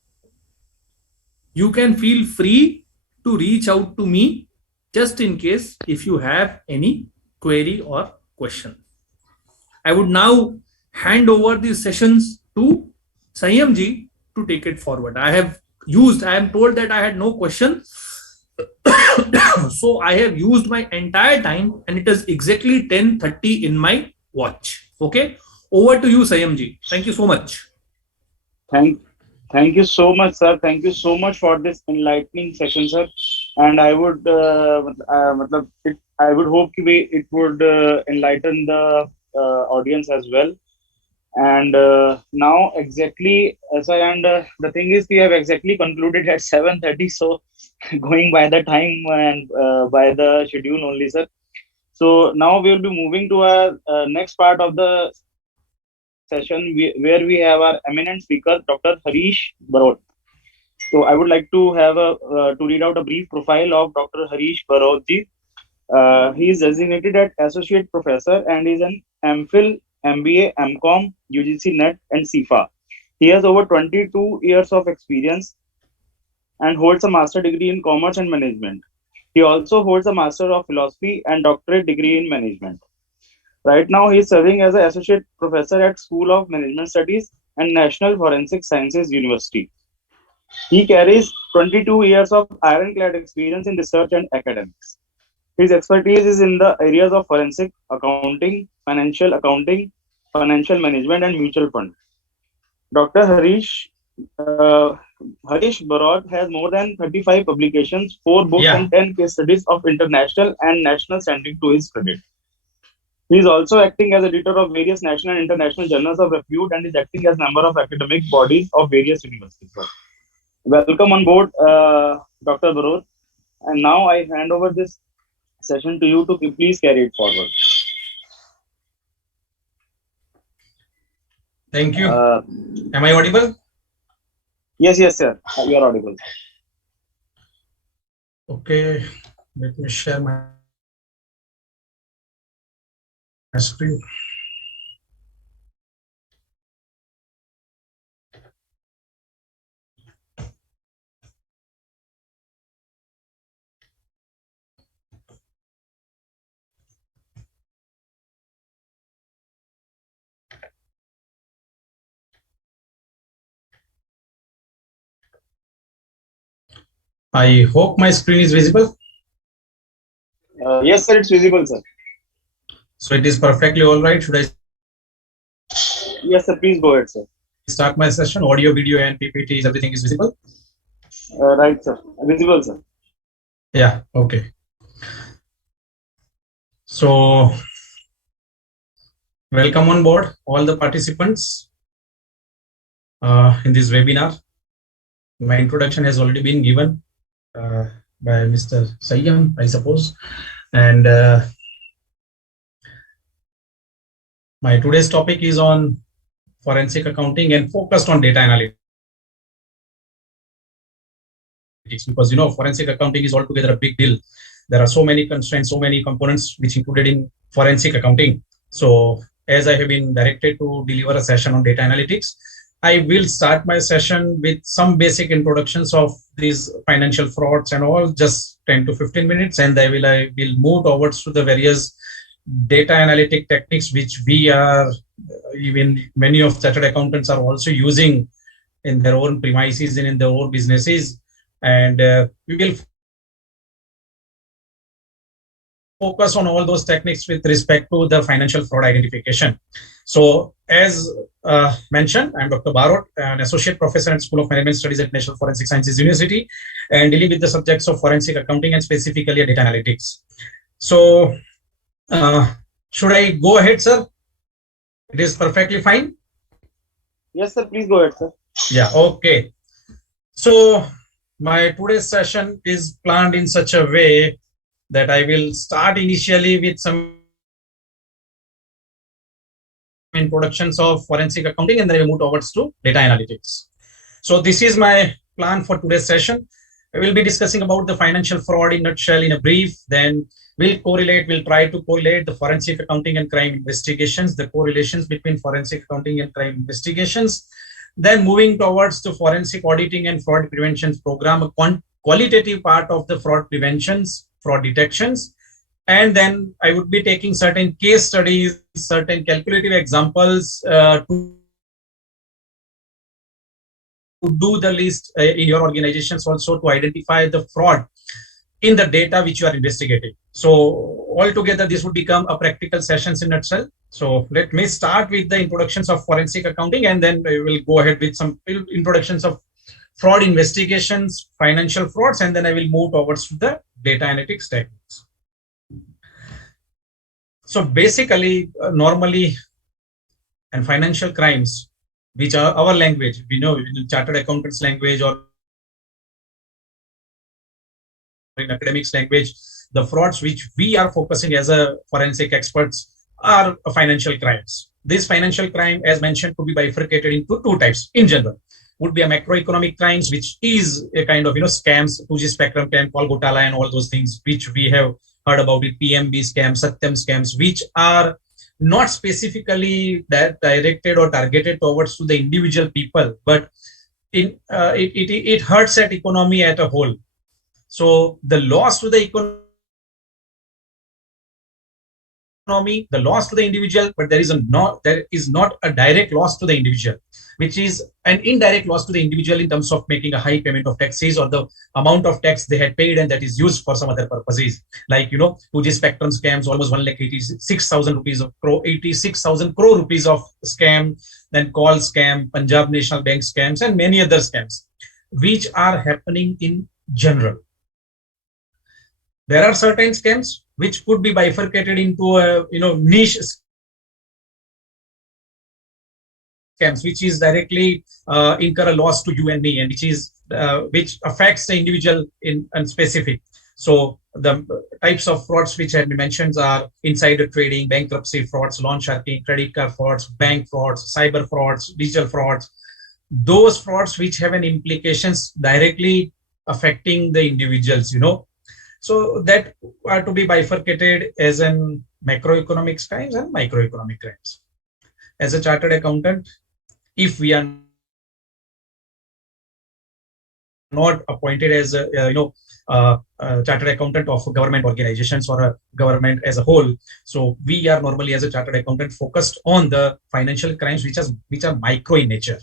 You can feel free to reach out to me just in case if you have any query or question. I would now hand over these sessions to Sanyam ji to take it forward. I am told that I had no question. So I have used my entire time, and it is exactly 10:30 in my watch. Okay. Over to you, Sanyam ji. Thank you so much. Thank you so much, sir. Thank you so much for this enlightening session, sir. and I would I would hope it would enlighten the audience as well. And now exactly, the thing is, we have exactly concluded at 7:30. So going by the time and by the schedule only, sir. So now we will be moving to our next part of the session, where we have our eminent speaker, Dr. Harish Barot. So I would like to have to read out a brief profile of Dr. Harish Barot ji. He is designated as associate professor and is an MPhil, MBA, MCom, UGC NET, and CIFA. He has over 22 years of experience and holds a master degree in commerce and management. He also holds a master of philosophy and doctorate degree in management. Right now, he is serving as an associate professor at School of Management Studies and National Forensic Sciences University. He carries 22 years of ironclad experience in research and academics. His expertise is in the areas of forensic accounting, financial management, and mutual fund. Dr. uh, Harish Barot has more than 35 publications, 4 books, and 10 case studies of international and national standing to his credit. He is also acting as editor of various national and international journals of repute and is acting as member of academic bodies of various universities. Welcome on board, Dr. Barot. And now I hand over this session to you to please carry it forward. Thank you. Am I audible? Yes, sir. You are audible. Okay, let me share my screen. I hope my screen is visible. Yes, sir, it's visible, sir. So it is perfectly all right. Should I? Yes, sir, please go ahead, sir. Start my session. Audio, video, and PPTs, everything is visible? Right, sir. Visible, sir. Yeah, okay. So, welcome on board, all the participants in this webinar. My introduction has already been given by Mr. Sayyam, I suppose. And my today's topic is on forensic accounting and focused on data analytics, because forensic accounting is altogether a big deal. There are so many constraints, so many components which included in forensic accounting. So as I have been directed to deliver a session on data analytics, I will start my session with some basic introductions of these financial frauds and all, just 10 to 15 minutes, and I will move towards to the various data analytic techniques which we are, even many of chartered accountants are also using in their own premises and in their own businesses. And we will focus on all those techniques with respect to the financial fraud identification. So as mentioned, I'm Dr. Barot, an associate professor at School of Management Studies at National Forensic Sciences University, and dealing with the subjects of forensic accounting and specifically data analytics. So should I go ahead, sir? It is perfectly fine. Yes, sir. Please go ahead, sir. Yeah, okay. So my today's session is planned in such a way that I will start initially with some introductions of forensic accounting, and then I will move towards to data analytics. So this is my plan for today's session. I will be discussing about the financial fraud in a nutshell, in a brief. Then we'll try to correlate the forensic accounting and crime investigations, the correlations between forensic accounting and crime investigations. Then moving towards the forensic auditing and fraud prevention program, a qualitative part of the fraud preventions, fraud detections. And then I would be taking certain case studies, certain calculative examples to do the list in your organizations, also to identify the fraud in the data which you are investigating. So altogether, this would become a practical sessions in itself. So let me start with the introductions of forensic accounting, and then we will go ahead with some introductions of fraud investigations, financial frauds, and then I will move towards to the data analytics techniques. So basically, normally, and financial crimes, which are our language, we know in chartered accountants language or in academics language, the frauds which we are focusing as a forensic experts are financial crimes. This financial crime, as mentioned, could be bifurcated into two types in general. Would be a macroeconomic crimes, which is a kind of scams, 2G spectrum scam, call Gotala and all those things, which we have heard about it, PMB scams, Satyam scams, which are not specifically that directed or targeted towards to the individual people, but it hurts at economy at a whole. So the loss to the economy, the loss to the individual, but there is not a direct loss to the individual, which is an indirect loss to the individual in terms of making a high payment of taxes or the amount of tax they had paid and that is used for some other purposes. Like 2G spectrum scams, almost 1,86,000 rupees of 86,000 crore rupees of scam, then call scam, Punjab National Bank scams, and many other scams, which are happening in general. There are certain scams which could be bifurcated into a niche scams, which is directly incur a loss to you and me, and which affects the individual in specific. So the types of frauds which have been mentioned are insider trading, bankruptcy frauds, loan sharking, credit card frauds, bank frauds, cyber frauds, digital frauds. Those frauds which have an implications directly affecting the individuals, So that are to be bifurcated as in macroeconomic crimes and microeconomic crimes. As a chartered accountant, if we are not appointed as a chartered accountant of government organizations or a government as a whole, so we are normally as a chartered accountant focused on the financial crimes which are micro in nature.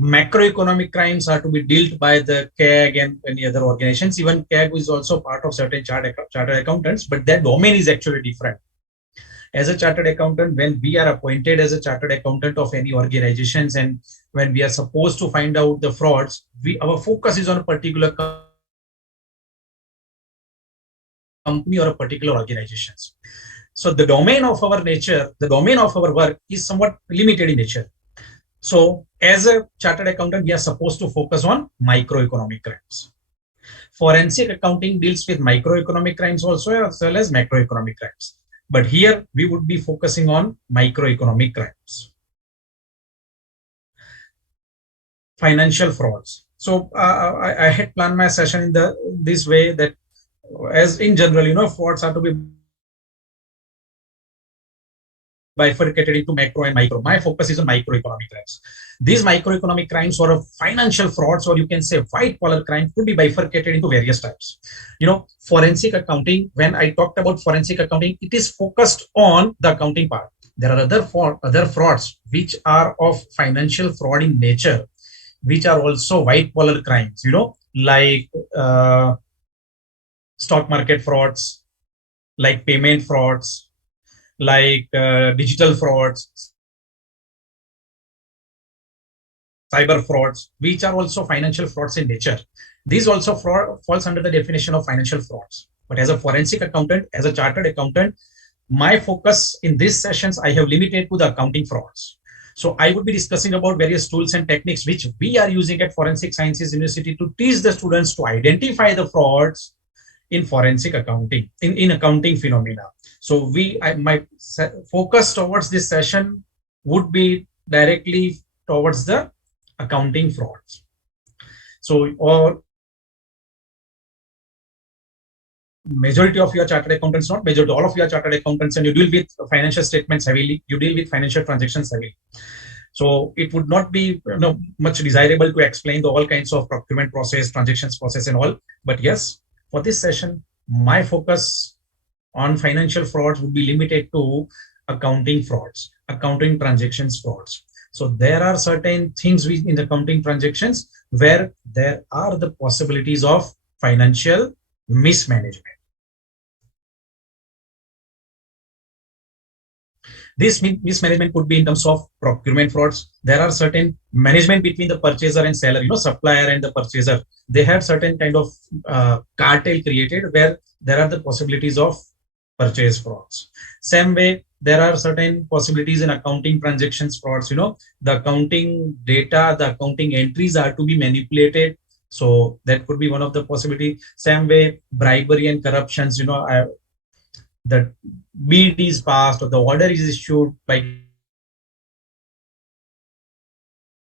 Macroeconomic crimes are to be dealt by the CAG and any other organizations. Even CAG is also part of certain chartered accountants, but their domain is actually different. As a chartered accountant, when we are appointed as a chartered accountant of any organizations and when we are supposed to find out the frauds, our focus is on a particular company or a particular organizations. So the domain of our nature, the domain of our work is somewhat limited in nature. So as a chartered accountant, we are supposed to focus on microeconomic crimes. Forensic accounting deals with microeconomic crimes also as well as macroeconomic crimes. But here we would be focusing on microeconomic crimes. Financial frauds. So I had planned my session in this way that as in general, frauds are to be bifurcated into macro and micro. My focus is on microeconomic crimes. These microeconomic crimes or financial frauds, or you can say white collar crime, could be bifurcated into various types. Forensic accounting, when I talked about forensic accounting, it is focused on the accounting part. There are other frauds which are of financial fraud in nature, which are also white collar crimes, like stock market frauds, like payment frauds, like digital frauds, cyber frauds, which are also financial frauds in nature. These also falls under the definition of financial frauds. But as a forensic accountant, as a chartered accountant, my focus in these sessions, I have limited to the accounting frauds. So I would be discussing about various tools and techniques which we are using at Forensic Sciences University to teach the students to identify the frauds in forensic accounting, in accounting phenomena. So my focus towards this session would be directly towards the accounting frauds. So majority of your chartered accountants, not majority, all of you are chartered accountants, and you deal with financial statements heavily, you deal with financial transactions heavily. So it would not be much desirable to explain all kinds of procurement process, transactions process and all. But yes, for this session, my focus on financial frauds would be limited to accounting frauds, accounting transactions frauds. So there are certain things in the accounting transactions where there are the possibilities of financial mismanagement. This mismanagement could be in terms of procurement frauds. There are certain management between the purchaser and seller, supplier and the purchaser. They have certain kind of cartel created where there are the possibilities of purchase frauds. Same way, there are certain possibilities in accounting transactions frauds. The accounting data, the accounting entries are to be manipulated. So that could be one of the possibility. Same way, bribery and corruptions, the bid is passed or the order is issued by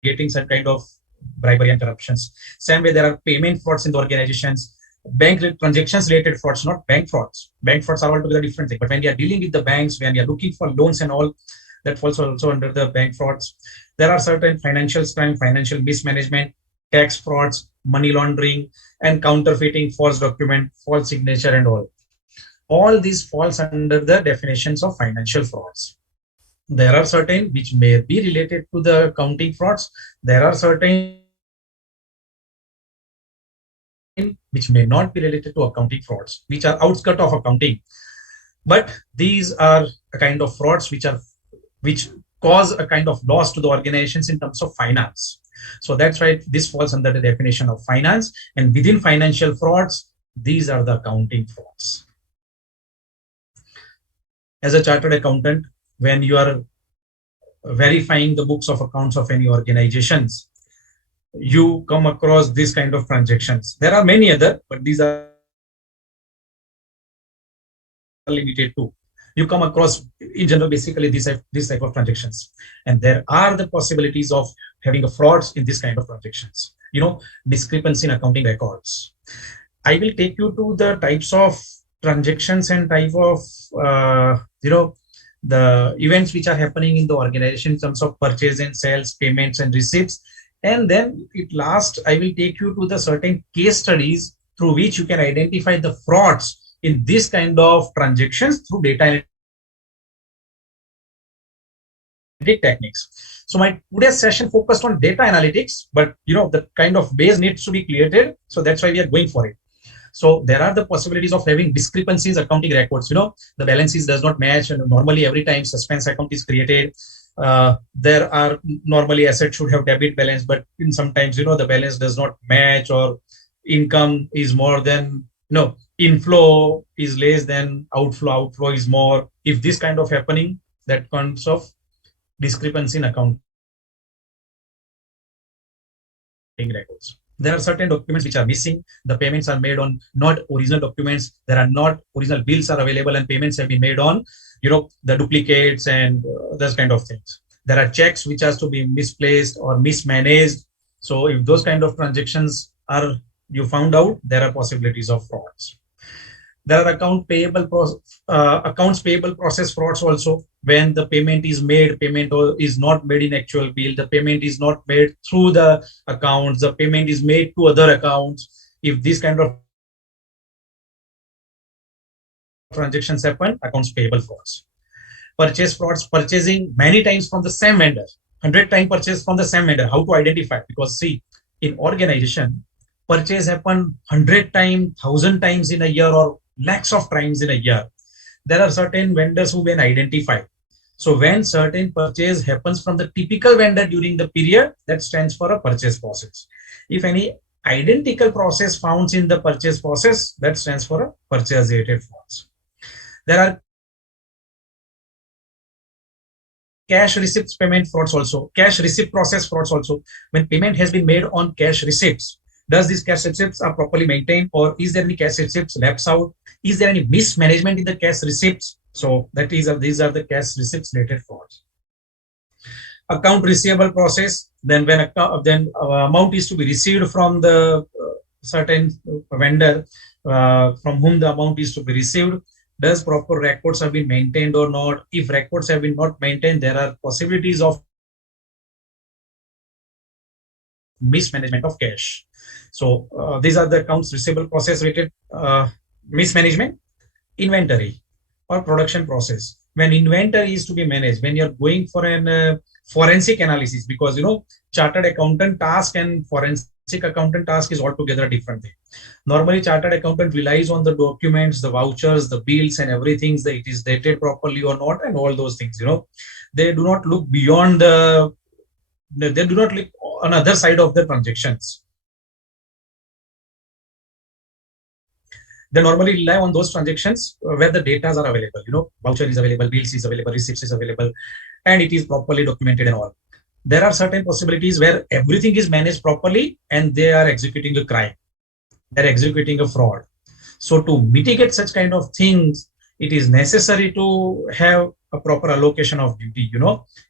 getting some kind of bribery and corruptions. Same way, there are payment frauds in the organizations, bank transactions related frauds, not bank frauds. Bank frauds are altogether different thing. But when we are dealing with the banks, when we are looking for loans and all, that falls also under the bank frauds. There are certain financial crime, financial mismanagement, tax frauds, money laundering, and counterfeiting, false document, false signature, and all. All these falls under the definitions of financial frauds. There are certain which may be related to the accounting frauds. There are certain which may not be related to accounting frauds, which are outskirts of accounting. But these are a kind of frauds which cause a kind of loss to the organizations in terms of finance. So that's why this falls under the definition of finance. And within financial frauds, these are the accounting frauds. As a chartered accountant, when you are verifying the books of accounts of any organizations, you come across this kind of transactions. There are many other, but these are limited to. You come across, in general, basically this type of transactions. And there are the possibilities of having a frauds in this kind of transactions. Discrepancy in accounting records. I will take you to the types of transactions and type of, the events which are happening in the organization in terms of purchase and sales, payments and receipts. And then at last, I will take you to the certain case studies through which you can identify the frauds in this kind of transactions through data analytic techniques. So my today's session focused on data analytics, but the kind of base needs to be created. So that's why we are going for it. So there are the possibilities of having discrepancies accounting records. The balances does not match, and normally every time suspense account is created, there are normally assets should have debit balance, but in sometimes the balance does not match, or income is more than inflow is less than outflow is more. If this kind of happening, that kinds of discrepancy in accounting records. There are certain documents which are missing. The payments are made on not original documents. There are not original bills are available, and payments have been made on, the duplicates and those kind of things. There are checks which has to be misplaced or mismanaged. So if those kind of transactions are you found out, there are possibilities of frauds. There are accounts payable process frauds also. When the payment is made, payment is not made in actual bill, the payment is not made through the accounts, the payment is made to other accounts. If this kind of transactions happen, accounts payable frauds. Purchase frauds, purchasing many times from the same vendor, 100 times purchase from the same vendor. How to identify? Because see, in organization, purchase happen 100 times, 1,000 times in a year, or lakhs of times in a year. There are certain vendors who can identify. So when certain purchase happens from the typical vendor during the period, that stands for a purchase process. If any identical process found in the purchase process, that stands for a purchase related frauds. There are cash receipts payment frauds also, cash receipt process frauds also. When payment has been made on cash receipts, does these cash receipts are properly maintained, or is there any cash receipts lapse out? Is there any mismanagement in the cash receipts? So these are the cash receipts related frauds. Account receivable process, then when amount is to be received from the certain vendor from whom the amount is to be received, does proper records have been maintained or not? If records have been not maintained, there are possibilities of mismanagement of cash. So these are the accounts receivable process related mismanagement. Inventory or production process. When inventory is to be managed, when you're going for an forensic analysis, because chartered accountant task and forensic accountant task is altogether a different thing. Normally, chartered accountant relies on the documents, the vouchers, the bills, and everything, that it is dated properly or not, and all those things. They do not look beyond they do not look on other side of the transactions. They normally rely on those transactions where the data are available. Voucher is available, bills is available, receipts is available, and it is properly documented and all. There are certain possibilities where everything is managed properly and they are executing a crime. They're executing a fraud. So to mitigate such kind of things, it is necessary to have a proper allocation of duty.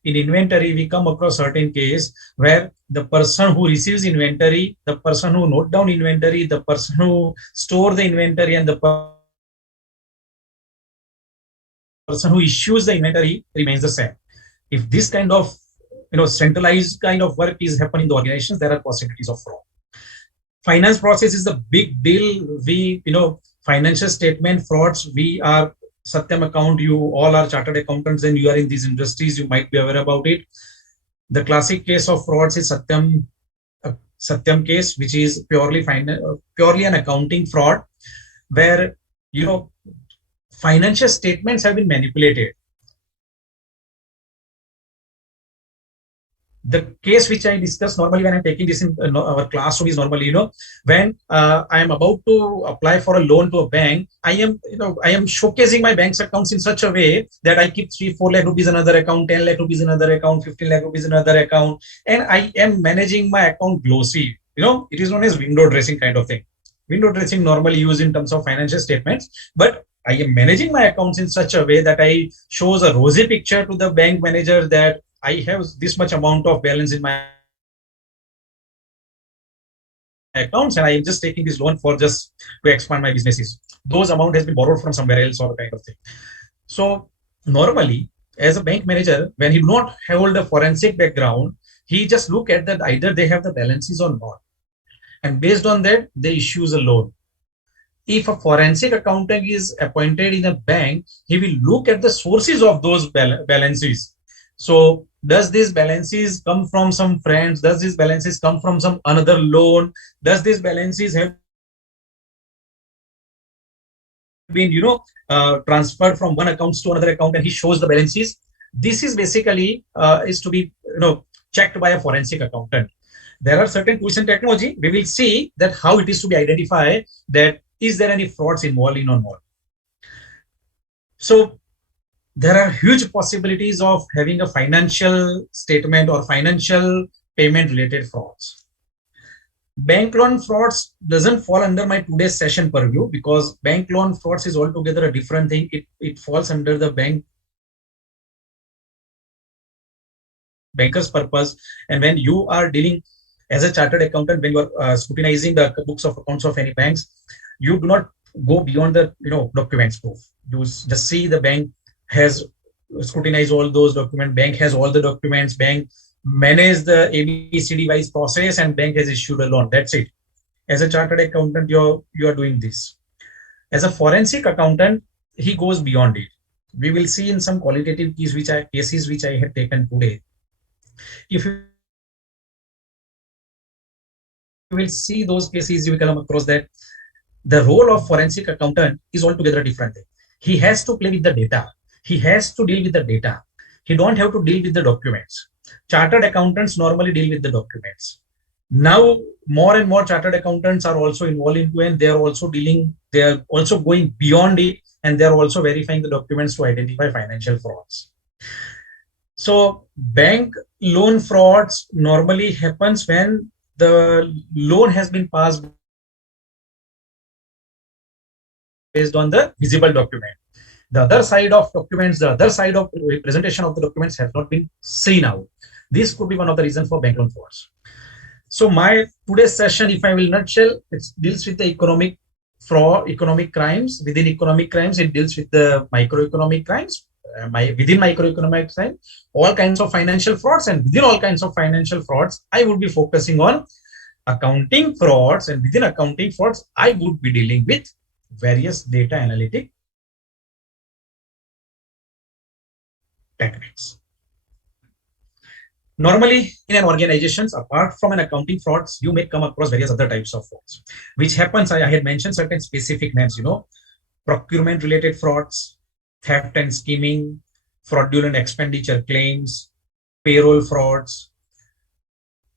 In inventory, we come across certain case where the person who receives inventory, the person who note down inventory, the person who store the inventory, and the person who issues the inventory remains the same. If this kind of centralized kind of work is happening in the organizations, there are possibilities of fraud. Finance process is the big deal. We, financial statement frauds, we are Satyam account, you all are chartered accountants and you are in these industries, you might be aware about it. The classic case of frauds is Satyam case, which is purely an accounting fraud, where financial statements have been manipulated. The case which I discuss normally when I'm taking this in our classroom is normally, when I am about to apply for a loan to a bank, I am showcasing my bank's accounts in such a way that I keep 3-4 lakh rupees another account, 10 lakh rupees another account, 15 lakh rupees another account, and I am managing my account glossy. It is known as window dressing kind of thing. Window dressing normally used in terms of financial statements, but I am managing my accounts in such a way that I shows a rosy picture to the bank manager that I have this much amount of balance in my accounts and I am just taking this loan for just to expand my businesses. Those amount has been borrowed from somewhere else or kind of thing. So normally, as a bank manager, when he do not hold a forensic background, he just look at that either they have the balances or not. And based on that, they issues a loan. If a forensic accountant is appointed in a bank, he will look at the sources of those balances. So does these balances come from some friends? Does these balances come from some another loan? Does these balances have been, transferred from one account to another account, and he shows the balances? This is basically is to be, checked by a forensic accountant. There are certain tools and technology. We will see that how it is to be identified that is there any frauds involved in or not. So there are huge possibilities of having a financial statement or financial payment related frauds. Bank loan frauds doesn't fall under my today's session purview because bank loan frauds is altogether a different thing. It falls under the banker's purpose. And when you are dealing as a chartered accountant, when you are scrutinizing the books of accounts of any banks, you do not go beyond the documents proof. You just see the bank has scrutinized all those documents, bank has all the documents, bank manage the ABCD wise process, and bank has issued a loan. That's it. As a chartered accountant, you are doing this. As a forensic accountant, he goes beyond it. We will see in some qualitative cases which I have taken today. If you will see those cases, you will come across that the role of forensic accountant is altogether different. He has to play with the data. He has to deal with the data. He don't have to deal with the documents. Chartered accountants normally deal with the documents. Now, more and more chartered accountants are also involved into, and they are also going beyond it, and they are also verifying the documents to identify financial frauds. So bank loan frauds normally happens when the loan has been passed based on the visible document. The other side of documents, the other side of representation of the documents has not been seen out. This could be one of the reasons for bank loan frauds. So my today's session, if I will nutshell, it deals with the economic fraud, economic crimes. Within economic crimes, it deals with the microeconomic crimes. Within microeconomic crimes, all kinds of financial frauds, and within all kinds of financial frauds, I would be focusing on accounting frauds, and within accounting frauds, I would be dealing with various data analytic techniques. Normally, in an organizations, apart from an accounting frauds, you may come across various other types of frauds, which happens. I had mentioned certain specific names, procurement related frauds, theft and scheming, fraudulent expenditure claims, payroll frauds.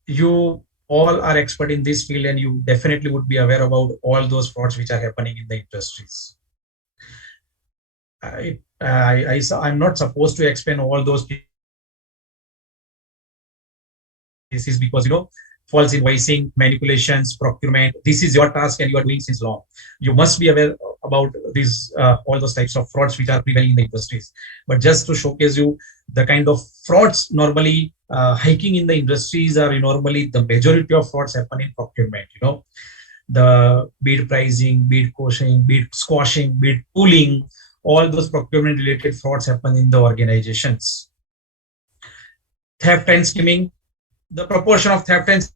You all are expert in this field, and you definitely would be aware about all those frauds which are happening in the industries. I'm not supposed to explain all those cases because false invoicing, manipulations, procurement. This is your task, and you are doing since long. You must be aware about these all those types of frauds which are prevailing in the industries. But just to showcase you the kind of frauds normally hiking in the industries are normally the majority of frauds happen in procurement. The bid pricing, bid quoting, bid squashing, bid pooling, all those procurement related frauds happen in the organizations. Theft and scheming. The proportion of theft and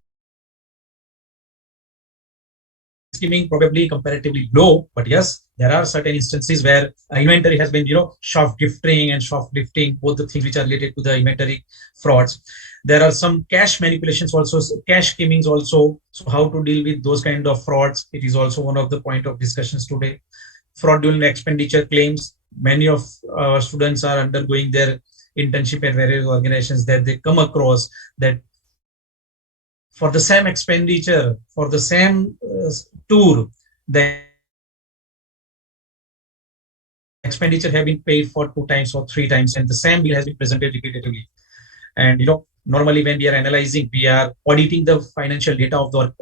scheming probably comparatively low, but yes, there are certain instances where inventory has been, shoplifting and shoplifting, both the things which are related to the inventory frauds. There are some cash manipulations also, cash schemings also. So how to deal with those kind of frauds? It is also one of the point of discussions today. Fraudulent expenditure claims. Many of our students are undergoing their internship at various organizations that they come across that for the same expenditure, for the same tour, the expenditure have been paid for 2 times or 3 times, and the same bill has been presented repetitively. And normally when we are analyzing, we are auditing the financial data of the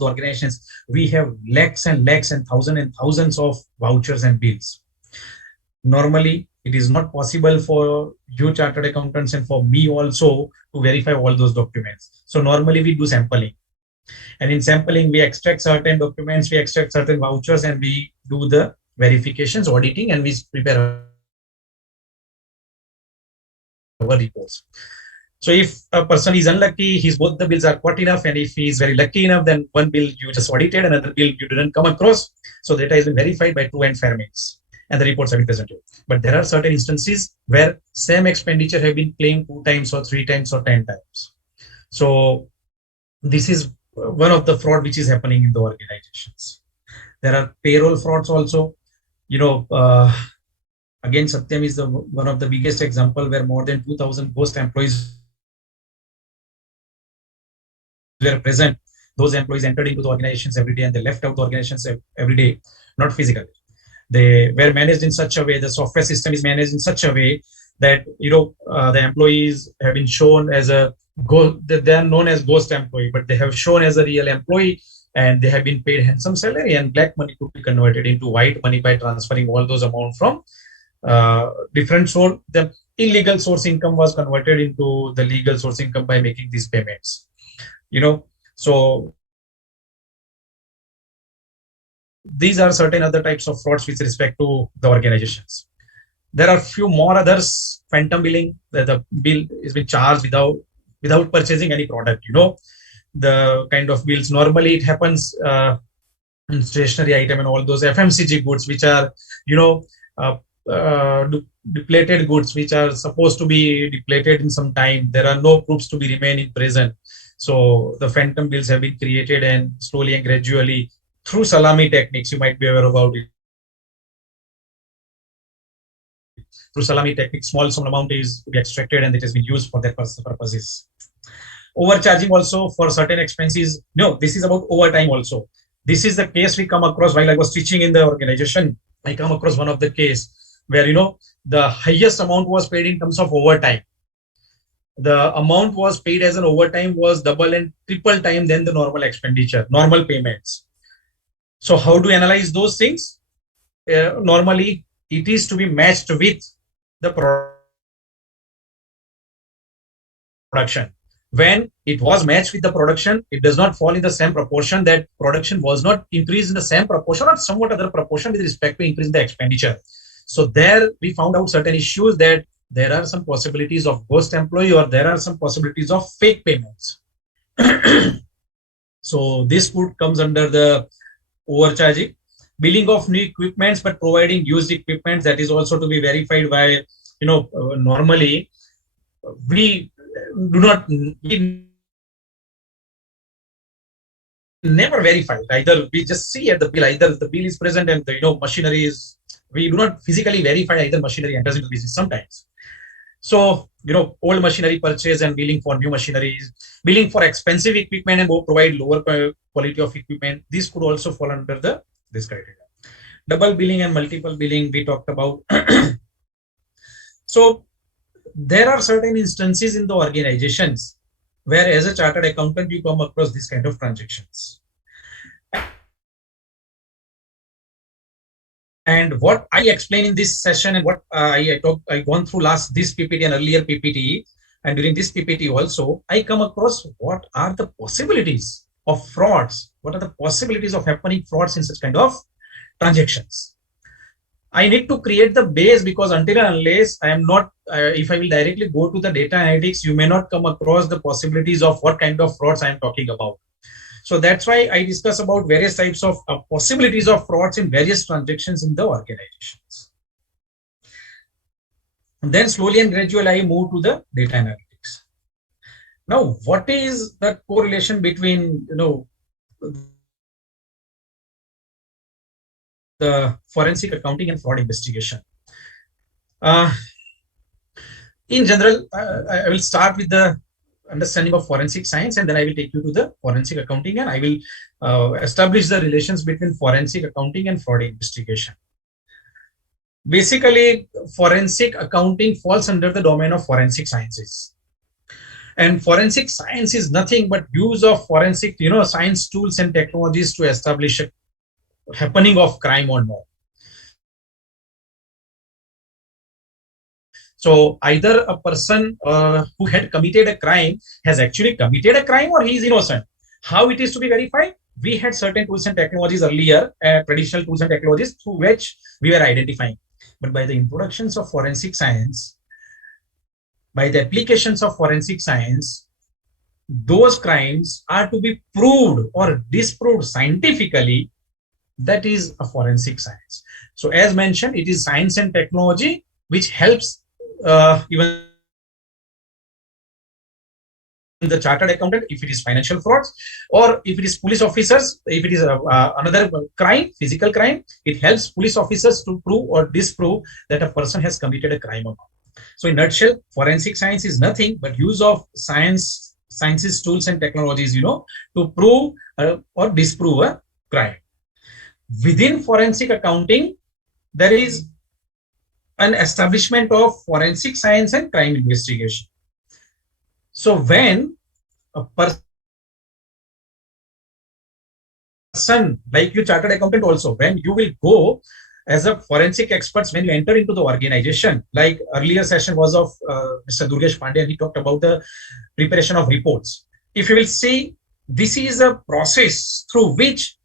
organizations. We have lakhs and lakhs and thousands of vouchers and bills. Normally, it is not possible for you chartered accountants and for me also to verify all those documents. So normally we do sampling. And in sampling, we extract certain documents, we extract certain vouchers, and we do the verifications, auditing, and we prepare our reports. So if a person is unlucky, both the bills are quite enough, and if he is very lucky enough, then one bill you just audited, another bill you didn't come across. So data has been verified by true and fair means, and the reports have been presented. But there are certain instances where same expenditure have been claimed 2 times or 3 times or 10 times. So this is one of the fraud which is happening in the organizations. There are payroll frauds also. Again, Satyam is one of the biggest example where more than 2,000 ghost employees were present. Those employees entered into the organizations every day and they left out the organizations every day, not physically. They were managed in such a way, the software system is managed in such a way that the employees have been shown as they are known as ghost employee, but they have shown as a real employee, and they have been paid handsome salary, and black money could be converted into white money by transferring all those amounts from different source. The illegal source income was converted into the legal source income by making these payments. So these are certain other types of frauds with respect to the organizations. There are few more others. Phantom billing, the bill is being charged without purchasing any product. The kind of bills, normally it happens in stationery item and all those FMCG goods, which are depleted goods, which are supposed to be depleted in some time. There are no proofs to be remain in prison. So the phantom bills have been created, and slowly and gradually through salami techniques, you might be aware about it. Through salami techniques, small sum amount is to be extracted and it has been used for that purposes. Overcharging also for certain expenses. No, this is about overtime also. This is the case we come across while I was teaching in the organization. I come across one of the case where the highest amount was paid in terms of overtime. The amount was paid as an overtime was double and triple time than the normal expenditure, normal payments. So how to analyze those things? Normally, it is to be matched with the production. When it was matched with the production, it does not fall in the same proportion. That production was not increased in the same proportion or somewhat other proportion with respect to increase in the expenditure. So there we found out certain issues, that there are some possibilities of ghost employee, or there are some possibilities of fake payments. So this comes under the overcharging. Billing of new equipments but providing used equipment, that is also to be verified by, normally we do not we never verify it. Either we just see at the bill, either the bill is present and the machinery is. We do not physically verify either machinery enters into business sometimes. So, old machinery purchase and billing for new machineries, billing for expensive equipment and provide lower quality of equipment. This could also fall under this criteria. Double billing and multiple billing we talked about. So there are certain instances in the organizations where as a chartered accountant, you come across this kind of transactions. And what I explain in this session and what I gone through this PPT and earlier PPT, and during this PPT also, I come across what are the possibilities of frauds, what are the possibilities of happening frauds in such kind of transactions. I need to create the base, because until and unless I am not, if I will directly go to the data analytics, you may not come across the possibilities of what kind of frauds I am talking about. So that's why I discuss about various types of possibilities of frauds in various transactions in the organizations. And then slowly and gradually I move to the data analytics. Now, what is the correlation between the forensic accounting and fraud investigation? In general, I will start with the understanding of forensic science, and then I will take you to the forensic accounting, and I will establish the relations between forensic accounting and fraud investigation. Basically, forensic accounting falls under the domain of forensic sciences. And forensic science is nothing but use of forensic, science tools and technologies to establish a happening of crime or not. So either a person who had committed a crime has actually committed a crime, or he is innocent. How it is to be verified? We had certain tools and technologies earlier, traditional tools and technologies through which we were identifying. But by the introductions of forensic science, by the applications of forensic science, those crimes are to be proved or disproved scientifically. That is a forensic science. So as mentioned, it is science and technology which helps even the chartered accountant, if it is financial frauds, or if it is police officers, if it is another crime, physical crime, it helps police officers to prove or disprove that a person has committed a crime or not. So in a nutshell, forensic science is nothing but use of sciences, tools and technologies, to prove or disprove a crime. Within forensic accounting, there is an establishment of forensic science and crime investigation. So when a person like you, chartered accountant also, when you will go as a forensic experts, when you enter into the organization, like earlier session was of Mr. Durgesh Pandey, he talked about the preparation of reports. If you will see, this is a process through which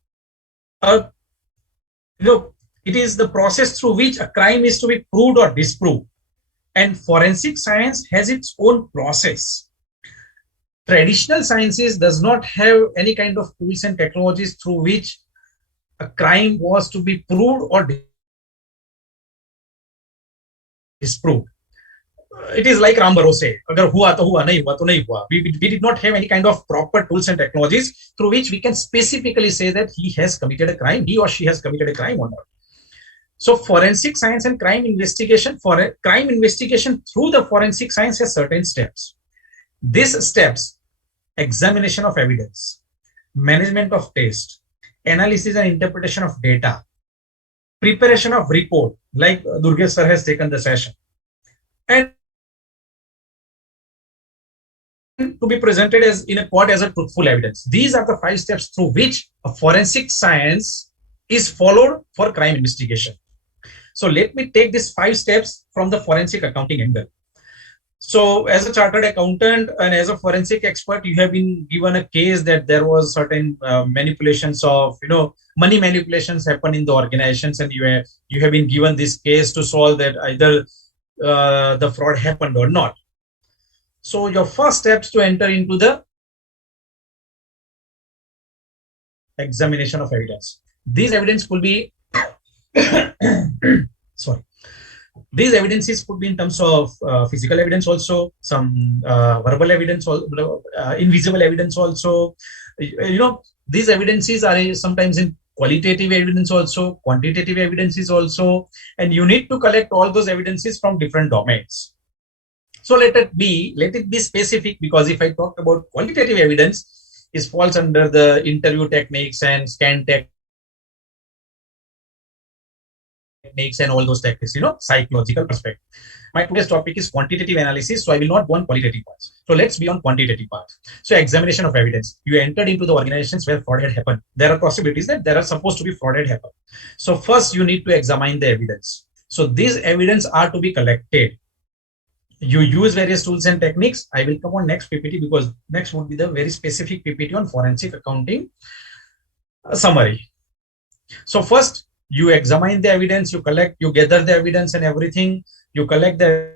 it is the process through which a crime is to be proved or disproved. And forensic science has its own process. Traditional sciences does not have any kind of tools and technologies through which a crime was to be proved or disproved. It is like Ram Bharose, agar hua to hua, nahi hua to nahi hua. We did not have any kind of proper tools and technologies through which we can specifically say that he has committed a crime, he or she has committed a crime or not. So forensic science and crime investigation, for crime investigation through the forensic science has certain steps. These steps: examination of evidence, management of test, analysis and interpretation of data, preparation of report, like Durgesh sir has taken the session, and to be presented as in a court as a truthful evidence. These are the 5 steps through which a forensic science is followed for crime investigation. So let me take these 5 steps from the forensic accounting angle. So as a chartered accountant and as a forensic expert, you have been given a case that there was certain manipulations of, money manipulations happen in the organizations, and you have been given this case to solve that either the fraud happened or not. So your first steps to enter into the examination of evidence. These evidence could be sorry. These evidences could be in terms of physical evidence also, some verbal evidence, invisible evidence also. These evidences are sometimes in qualitative evidence also, quantitative evidences also, and you need to collect all those evidences from different domains. So let it be specific, because if I talk about qualitative evidence, it falls under the interview techniques and scan techniques and all those techniques, psychological perspective. My today's topic is quantitative analysis, so I will not go on qualitative parts. So let's be on quantitative part. So examination of evidence. You entered into the organizations where fraud had happened. There are possibilities that there are supposed to be fraud had happened. So first you need to examine the evidence. So these evidence are to be collected. You use various tools and techniques. I will come on next PPT, because next would be the very specific PPT on forensic accounting summary. So first, you examine the evidence, you gather the evidence and everything, you collect the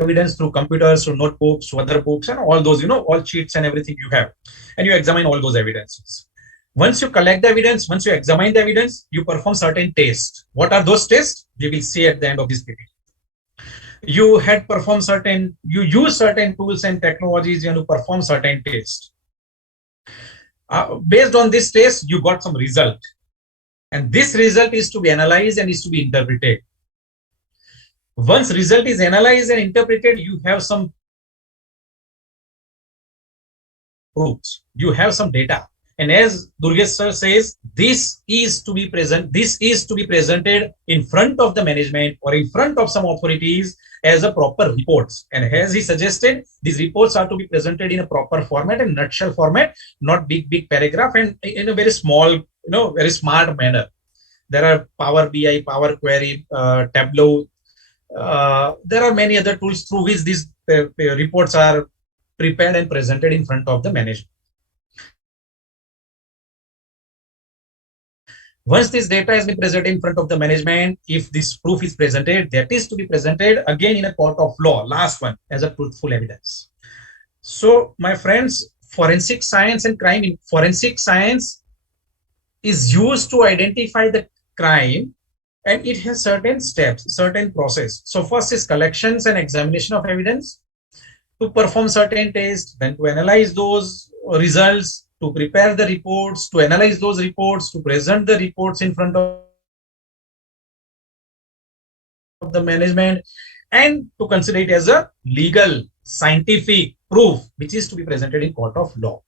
evidence through computers, through notebooks, through other books, and all those, all cheats and everything you have, and you examine all those evidences. Once you collect the evidence, once you examine the evidence, you perform certain tests. What are those tests? We will see at the end of this PPT. You use certain tools and technologies, to perform certain tests. Based on this test, you got some result, and this result is to be analyzed and is to be interpreted. Once result is analyzed and interpreted, you have some proofs, you have some data, and as Durgesh sir says, this is to be presented in front of the management or in front of some authorities as a proper reports. And as he suggested, these reports are to be presented in a proper format, and nutshell format, not big paragraph, and in a very small, very smart manner. There are Power BI, Power Query, Tableau. There are many other tools through which these reports are prepared and presented in front of the management. Once this data has been presented in front of the management, if this proof is presented, that is to be presented again in a court of law, last one, as a truthful evidence. So, my friends, forensic science and crime in forensic science is used to identify the crime, and it has certain steps, certain process. So first is collections and examination of evidence, to perform certain tests, then to analyze those results, to prepare the reports, to analyze those reports, to present the reports in front of the management, and to consider it as a legal, scientific proof, which is to be presented in court of law.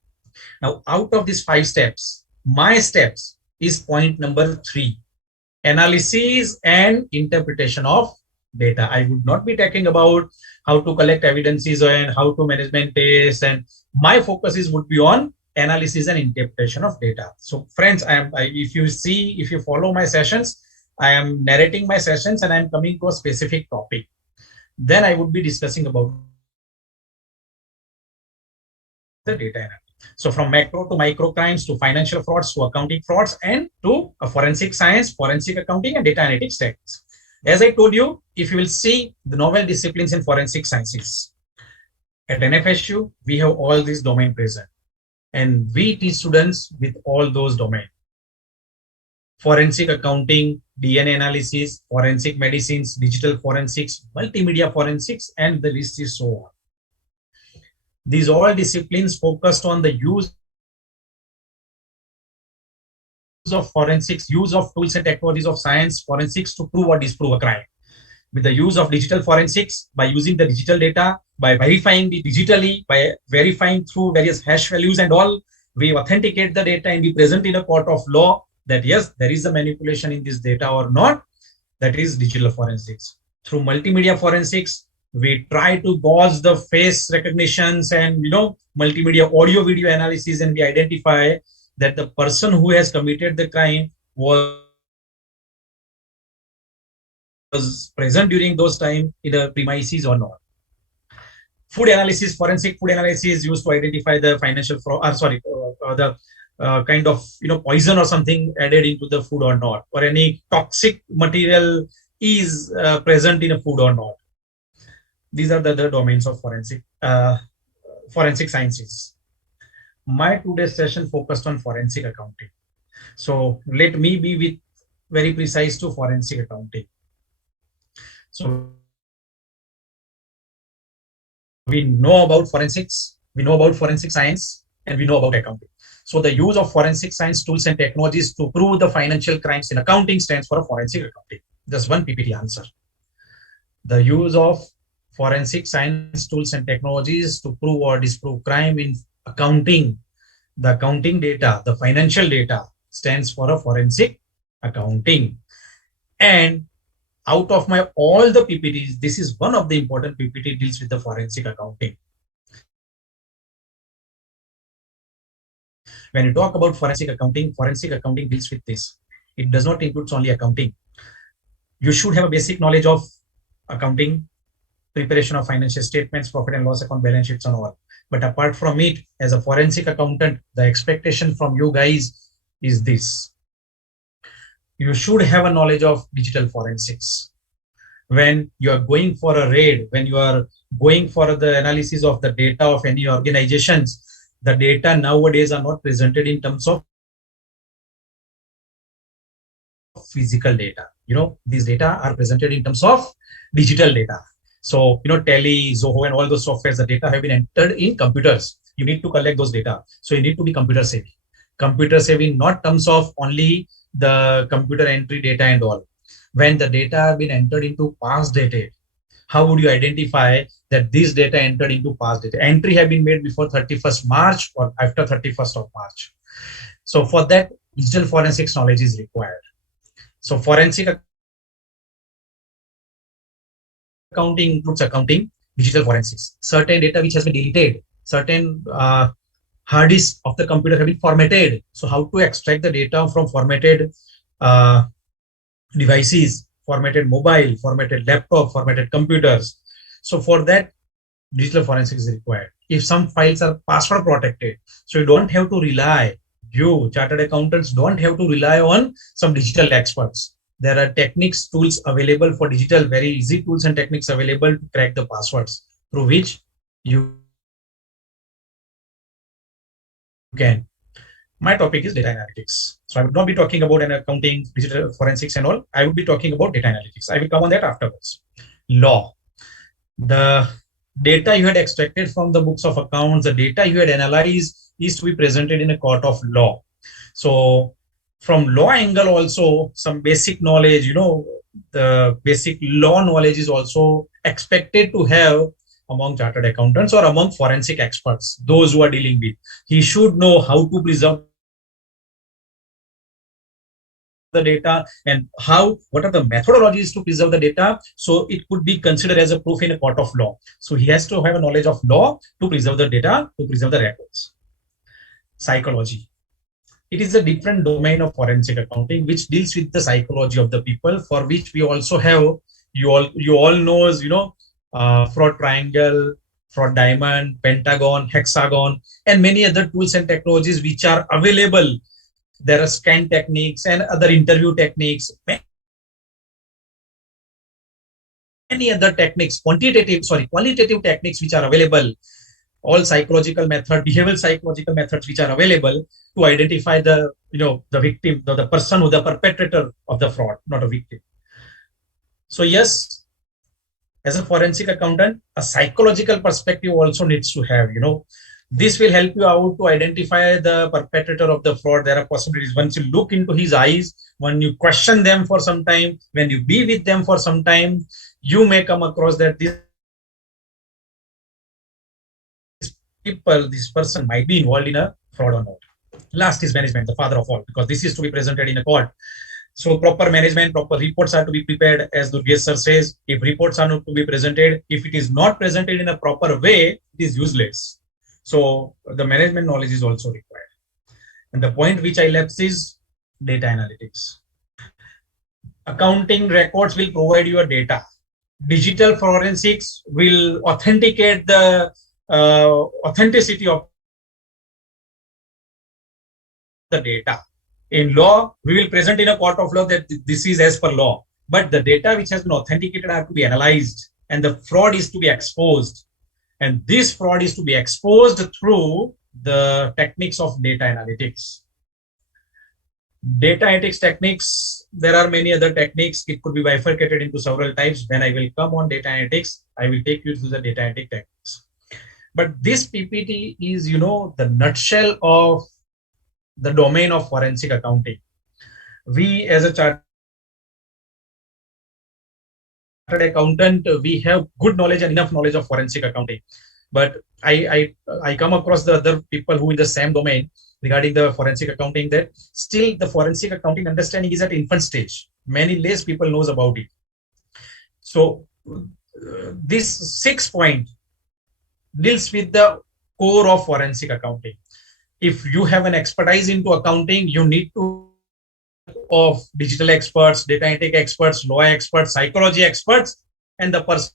Now, out of these 5 steps, my steps is point number 3, analysis and interpretation of data. I would not be talking about how to collect evidences and how to management test, and my focus would be on analysis and interpretation of data. So friends, if you follow my sessions, I am narrating my sessions and I am coming to a specific topic. Then I would be discussing about the data analysis. So from macro to micro crimes, to financial frauds, to accounting frauds, and to forensic science, forensic accounting, and data analytics techniques. As I told you, if you will see the novel disciplines in forensic sciences, at NFSU, we have all these domain present, and we teach students with all those domains. Forensic accounting, DNA analysis, forensic medicines, digital forensics, multimedia forensics, and the list is so on. These all disciplines focused on the use of forensics, use of tools and technologies of science, forensics to prove or disprove a crime. With the use of digital forensics, by using the digital data, by verifying it digitally, by verifying through various hash values and all, we authenticate the data and we present in a court of law that yes, there is a manipulation in this data or not. That is digital forensics. Through multimedia forensics, we try to gauge the face recognitions and multimedia audio video analysis, and we identify that the person who has committed the crime was present during those time in the premises or not. Food analysis, forensic food analysis used to identify the financial fraud, the kind of poison or something added into the food or not, or any toxic material is present in a food or not. These are the other domains of forensic sciences. My today's session focused on forensic accounting. So let me be with very precise to forensic accounting. So we know about forensics, we know about forensic science, and we know about accounting. So the use of forensic science tools and technologies to prove the financial crimes in accounting stands for a forensic accounting. Just one PPT answer. The use of forensic science tools and technologies to prove or disprove crime in accounting. The accounting data, the financial data stands for a forensic accounting. And out of my all the PPTs, this is one of the important PPT deals with the forensic accounting. When you talk about forensic accounting deals with this. It does not include only accounting. You should have a basic knowledge of accounting, preparation of financial statements, profit and loss account, balance sheets and all. But apart from it, as a forensic accountant, the expectation from you guys is this. You should have a knowledge of digital forensics. When you are going for a raid, when you are going for the analysis of the data of any organizations, the data nowadays are not presented in terms of physical data. These data are presented in terms of digital data. So, Tele, Zoho, and all those softwares, the data have been entered in computers. You need to collect those data. So you need to be computer savvy. Computer savvy, not terms of only the computer entry data and all. When the data have been entered into past data, how would you identify that this data entered into past data? Entry have been made before 31st March or after 31st of March. So for that, digital forensics knowledge is required. So forensic accounting includes accounting, digital forensics. Certain data which has been deleted, certain hard disks of the computer have been formatted. So how to extract the data from formatted devices, formatted mobile, formatted laptop, formatted computers. So for that, digital forensics is required. If some files are password protected, so you don't have to rely, you chartered accountants don't have to rely on some digital experts. There are techniques, tools available for digital, very easy tools and techniques available to crack the passwords through which you can. My topic is data analytics. So I would not be talking about an accounting, digital forensics and all. I would be talking about data analytics. I will come on that afterwards. Law. The data you had extracted from the books of accounts, the data you had analyzed is to be presented in a court of law. So from law angle also, some basic knowledge, the basic law knowledge is also expected to have among chartered accountants or among forensic experts, those who are dealing with. He should know how to preserve the data and what are the methodologies to preserve the data, so it could be considered as a proof in a court of law. So he has to have a knowledge of law to preserve the data, to preserve the records. Psychology. It is a different domain of forensic accounting which deals with the psychology of the people, for which we also have, you all knows, fraud triangle, fraud diamond, pentagon, hexagon, and many other tools and technologies which are available. There are scan techniques and other interview techniques, many other techniques, qualitative techniques which are available, all psychological methods, behavioral psychological methods which are available to identify the victim, the person who the perpetrator of the fraud, not a victim. So yes, as a forensic accountant, a psychological perspective also needs to have, this will help you out to identify the perpetrator of the fraud. There are possibilities. Once you look into his eyes, when you question them for some time, when you be with them for some time, you may come across that this person might be involved in a fraud or not. Last is management, the father of all, because this is to be presented in a court. So proper management, proper reports are to be prepared, as Durgesh sir says. If reports are not to be presented, if it is not presented in a proper way, it is useless. So the management knowledge is also required. And the point which I left is data analytics. Accounting records will provide you a data. Digital forensics will authenticate the authenticity of the data. In law, we will present in a court of law that this is as per law. But the data which has been authenticated are to be analyzed, and the fraud is to be exposed. And this fraud is to be exposed through the techniques of data analytics. Data analytics techniques, there are many other techniques. It could be bifurcated into several types. When I will come on data analytics, I will take you through the data analytics techniques. But this PPT is, the nutshell of the domain of forensic accounting. We as a chartered accountant, we have good knowledge and enough knowledge of forensic accounting. But I come across the other people who in the same domain regarding the forensic accounting, that still the forensic accounting understanding is at infant stage. Many less people knows about it. So this 6 point deals with the core of forensic accounting. If you have an expertise into accounting, you need to of digital experts, data analytics experts, law experts, psychology experts, and the person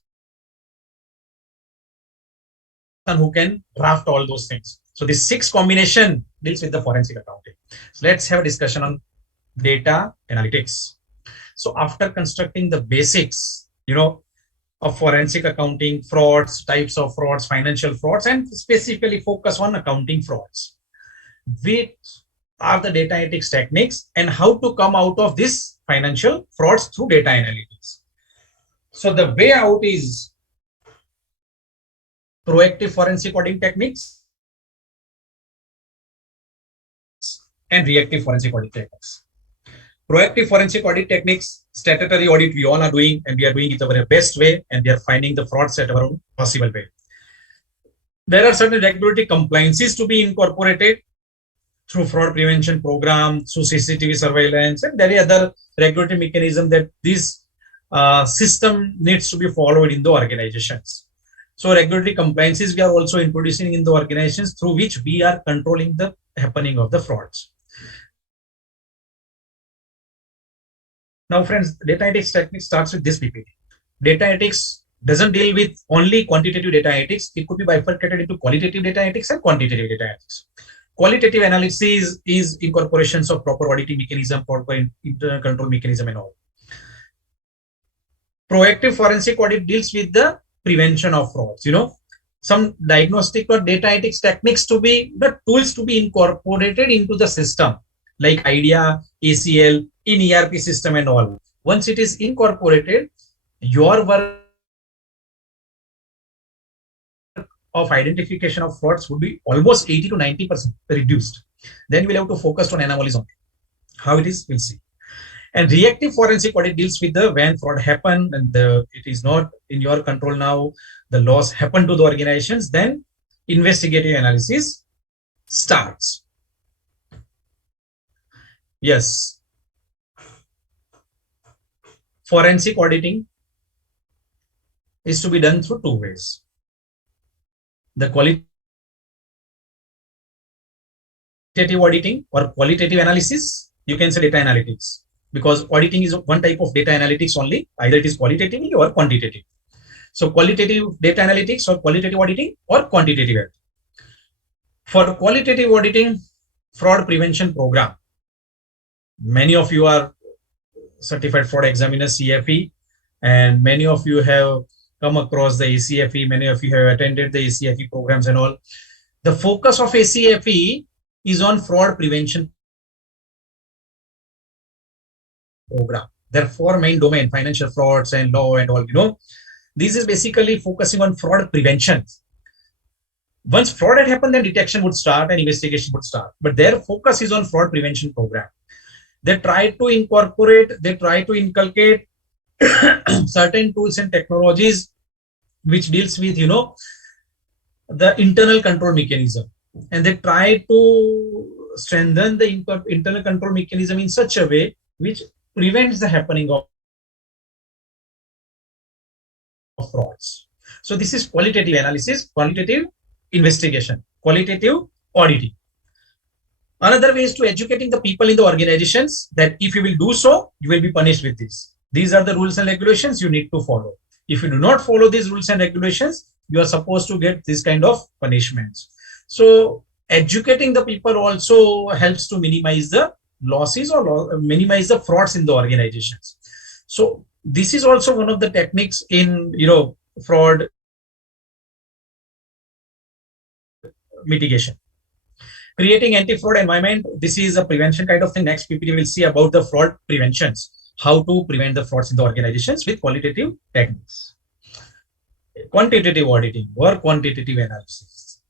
who can draft all those things. So this 6 combination deals with the forensic accounting. So let's have a discussion on data analytics. So after constructing the basics, of forensic accounting, frauds, types of frauds, financial frauds, and specifically focus on accounting frauds, which are the data analytics techniques and how to come out of this financial frauds through data analytics. So the way out is proactive forensic audit techniques and reactive forensic audit techniques. Proactive forensic audit techniques, statutory audit we all are doing, and we are doing it our best way, and we are finding the frauds at our own possible way. There are certain regulatory compliances to be incorporated through fraud prevention program, through CCTV surveillance, and there are other regulatory mechanism that this system needs to be followed in the organizations. So regulatory compliances we are also introducing in the organizations through which we are controlling the happening of the frauds. Now, friends, data analytics technique starts with this PPT. Data analytics doesn't deal with only quantitative data analytics. It could be bifurcated into qualitative data analytics and quantitative data analytics. Qualitative analysis is incorporations of proper auditing mechanism, proper internal control mechanism, and all. Proactive forensic audit deals with the prevention of frauds. Some diagnostic or data analytics techniques to be the tools to be incorporated into the system, like IDEA, ACL, in ERP system and all. Once it is incorporated, your work of identification of frauds would be almost 80 to 90% reduced. Then we'll have to focus on anomalies only. How it is, we'll see. And reactive forensic audit deals with the when fraud happened and it is not in your control now, the loss happened to the organizations, then investigative analysis starts. Yes. Forensic auditing is to be done through 2 ways. The qualitative auditing or qualitative analysis, you can say data analytics, because auditing is one type of data analytics only, either it is qualitatively or quantitative. So qualitative data analytics or qualitative auditing or quantitative auditing. For qualitative auditing, fraud prevention program, many of you are certified fraud examiners, CFE, and many of you have come across the ACFE, many of you have attended the ACFE programs and all. The focus of ACFE is on fraud prevention program. There are 4 main domains: financial frauds and law and all. This is basically focusing on fraud prevention. Once fraud had happened, then detection would start and investigation would start. But their focus is on fraud prevention program. They try to inculcate certain tools and technologies which deals with, the internal control mechanism. And they try to strengthen the internal control mechanism in such a way which prevents the happening of frauds. So this is qualitative analysis, qualitative investigation, qualitative auditing. Another way is to educating the people in the organizations that if you will do so, you will be punished with this. These are the rules and regulations you need to follow. If you do not follow these rules and regulations, you are supposed to get this kind of punishments. So educating the people also helps to minimize the losses or minimize the frauds in the organizations. So this is also one of the techniques in, fraud mitigation. Creating anti-fraud environment. This is a prevention kind of thing. Next PPT will see about the fraud preventions, how to prevent the frauds in the organizations with qualitative techniques. Quantitative auditing or quantitative analysis.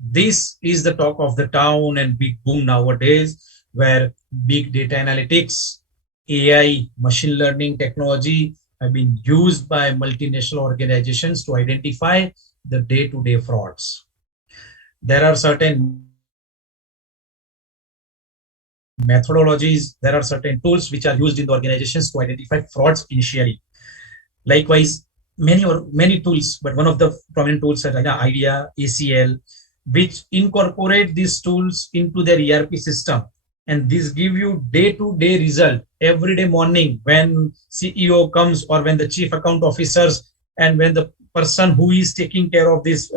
This is the talk of the town and big boom nowadays, where big data analytics, AI, machine learning technology have been used by multinational organizations to identify the day-to-day frauds. There are certain methodologies, there are certain tools which are used in the organizations to identify frauds initially. Likewise, many tools, but one of the prominent tools are like IDEA, ACL, which incorporate these tools into their ERP system. And this give you day-to-day result every day morning when CEO comes, or when the chief account officers, and when the person who is taking care of this,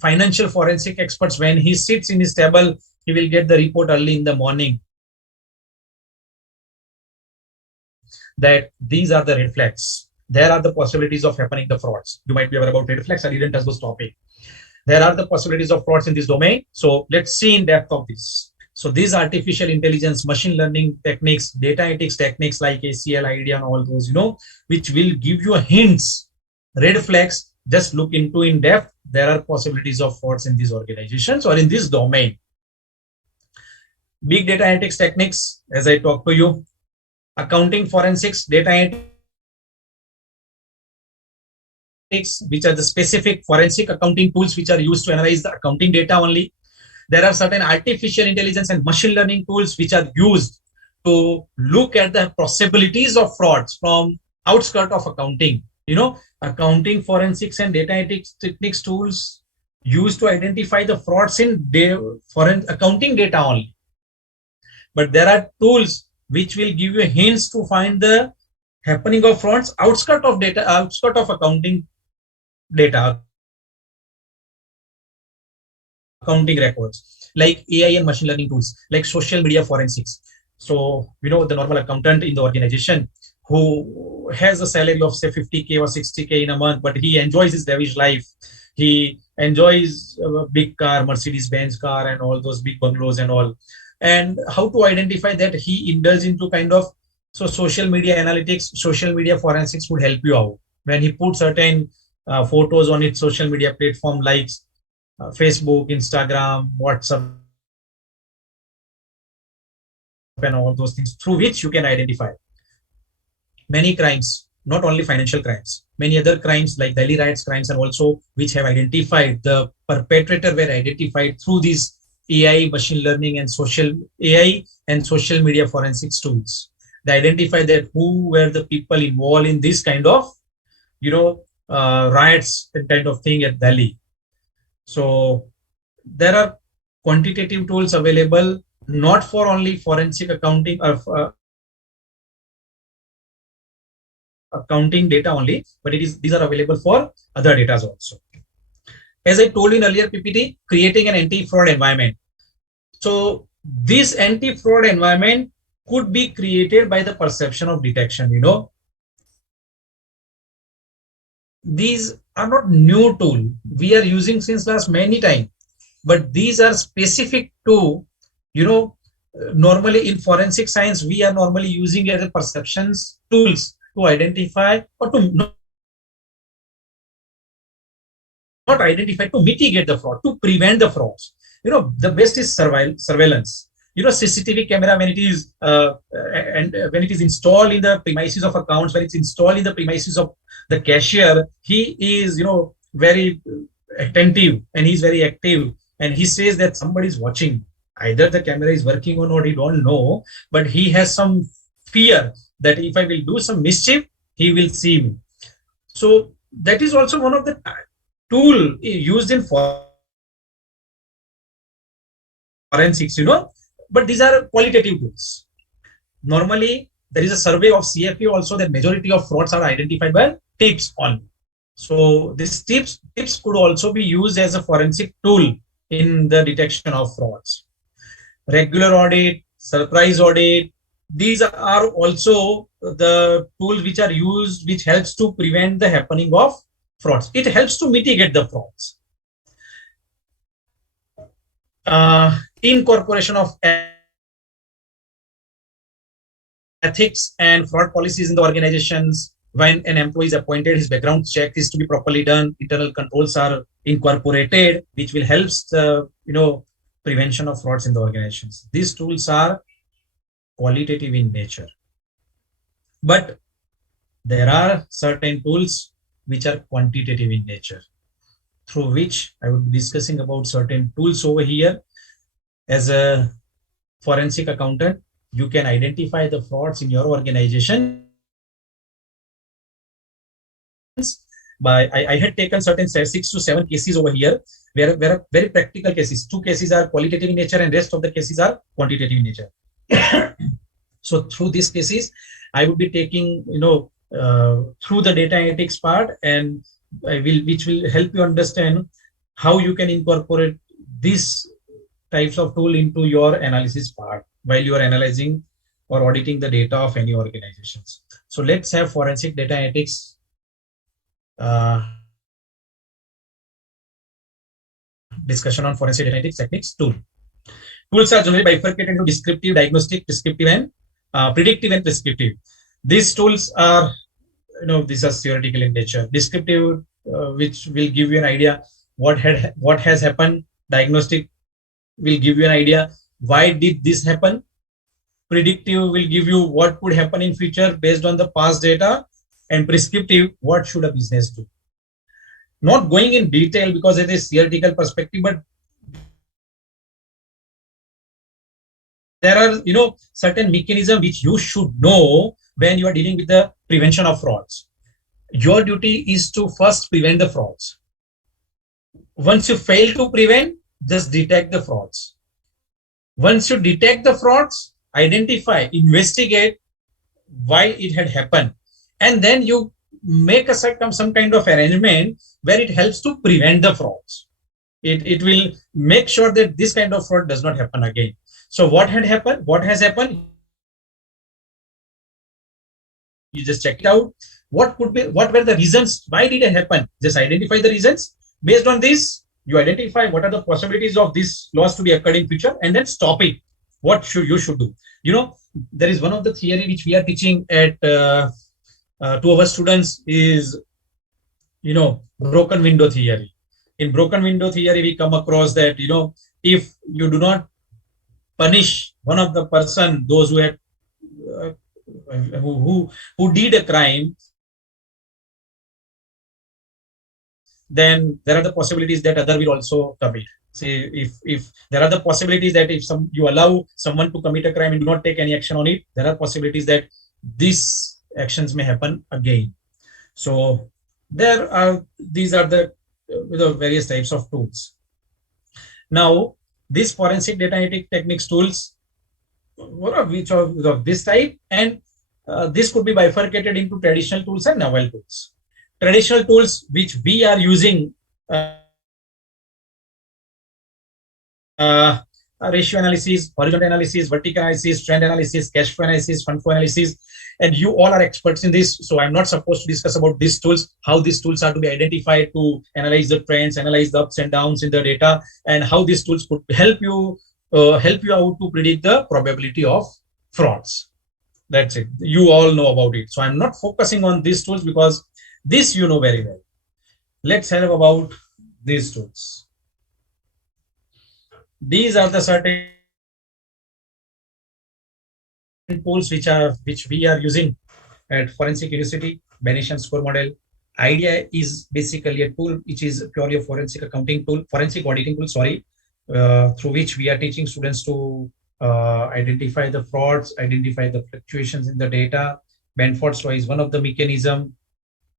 financial forensic experts, when he sits in his table, he will get the report early in the morning that these are the red flags. There are the possibilities of happening the frauds. You might be aware about red flags. I didn't touch this topic. There are the possibilities of frauds in this domain. So let's see in depth of this. So these artificial intelligence, machine learning techniques, data analytics techniques like ACL, IDEA, and all those, which will give you hints, red flags. Just look into in depth. There are possibilities of frauds in these organizations or in this domain. Big data analytics techniques, as I talked to you, accounting forensics, data analytics, which are the specific forensic accounting tools which are used to analyze the accounting data only. There are certain artificial intelligence and machine learning tools which are used to look at the possibilities of frauds from outskirts of accounting. Accounting forensics and data analytics techniques tools used to identify the frauds in foreign accounting data only. But there are tools which will give you hints to find the happening of frauds outskirt of accounting data, accounting records, like AI and machine learning tools, like social media forensics. So, the normal accountant in the organization who has a salary of say 50K or 60K in a month, but he enjoys his lavish life. He enjoys a big car, Mercedes-Benz car, and all those big bungalows and all. And how to identify that he indulges into so social media analytics, social media forensics would help you out. When he puts certain photos on its social media platform like Facebook, Instagram, WhatsApp, and all those things, through which you can identify many crimes, not only financial crimes, many other crimes like Delhi riots crimes, and also which have identified the perpetrator were identified through these AI, machine learning, and social media forensics tools. They identify that who were the people involved in this kind of, riots and kind of thing at Delhi. So there are quantitative tools available, not for only forensic accounting or accounting data only, but these are available for other data also. As I told in earlier PPT, creating an anti-fraud environment. So this anti-fraud environment could be created by the perception of detection. These are not new tool. We are using since last many time, but these are specific to, normally in forensic science, we are normally using as a perceptions tools to identify or to not identify, to mitigate the fraud, to prevent the frauds. The best is surveillance. CCTV camera, when it is and when it is installed in the premises of accounts, when it's installed in the premises of the cashier, he is very attentive and he's very active, and he says that somebody is watching. Either the camera is working or not, he don't know, but he has some fear that if I will do some mischief, he will see me. So that is also one of the tool used in forensics, but these are qualitative tools. Normally, there is a survey of CFP also that majority of frauds are identified by tips only. So these tips could also be used as a forensic tool in the detection of frauds. Regular audit, surprise audit, these are also the tools which are used, which helps to prevent the happening of frauds. It helps to mitigate the frauds. incorporation of ethics and fraud policies in the organizations. When an employee is appointed, his background check is to be properly done. Internal controls are incorporated, which will help the prevention of frauds in the organizations. These tools are qualitative in nature, but there are certain tools which are quantitative in nature, through which I would be discussing about certain tools over here. As a forensic accountant, you can identify the frauds in your organization by I had taken certain 6 to 7 cases over here, where very practical cases. 2 cases are qualitative in nature and rest of the cases are quantitative in nature. So through these cases, I would be taking through the data analytics part, and which will help you understand how you can incorporate these types of tool into your analysis part while you are analyzing or auditing the data of any organizations. So let's have forensic data analytics discussion on forensic data analytics techniques tool. Tools are generally bifurcated into descriptive, diagnostic, prescriptive, and predictive and prescriptive. These tools are, these are theoretical in nature. Descriptive, which will give you an idea what has happened. Diagnostic will give you an idea why did this happen. Predictive will give you what could happen in future based on the past data, and prescriptive, what should a business do. Not going in detail because it is theoretical perspective, but there are certain mechanism which you should know when you are dealing with the prevention of frauds. Your duty is to first prevent the frauds. Once you fail to prevent, just detect the frauds. Once you detect the frauds, identify, investigate why it had happened, and then you make some kind of arrangement where it helps to prevent the frauds. It will make sure that this kind of fraud does not happen again. So what had happened? What has happened? You just check it out. What were the reasons? Why did it happen? Just identify the reasons. Based on this, you identify what are the possibilities of this loss to be occurred in future, and then stop it. What you should do? There is one of the theory which we are teaching at to our students is, broken window theory. In broken window theory, we come across that, if you do not punish one of the person, those who had who did a crime, then there are the possibilities that other will also commit. Say if there are the possibilities that if you allow someone to commit a crime and do not take any action on it, there are possibilities that these actions may happen again. So these are the various types of tools. Now, these forensic data analytic techniques tools, which are of this type, and this could be bifurcated into traditional tools and novel tools. Traditional tools which we are using, ratio analysis, horizontal analysis, vertical analysis, trend analysis, cash flow analysis, fund flow analysis, and you all are experts in this. So I'm not supposed to discuss about these tools, how these tools are to be identified to analyze the trends, analyze the ups and downs in the data, and how these tools could help you out to predict the probability of frauds. That's it. You all know about it. So I'm not focusing on these tools because this you know very well. Let's have about these tools. These are the certain tools which we are using at Forensic University. Bayesian score model. IDEA is basically a tool which is purely a forensic accounting tool, forensic auditing tool, through which we are teaching students to identify the frauds, identify the fluctuations in the data. Benford's law is one of the mechanism.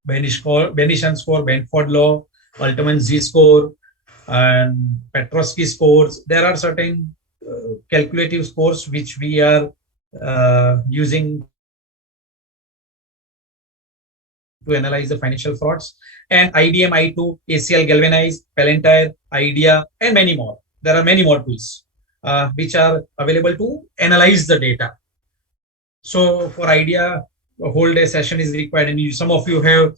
Bayesian score, Benford law, Altman Z-score, and Petrosky scores. There are certain calculative scores which we are using to analyze the financial frauds. And IBM I2, ACL Galvanize, Palantir, IDEA, and many more. There are many more tools which are available to analyze the data. So for IDEA, a whole day session is required, and some of you have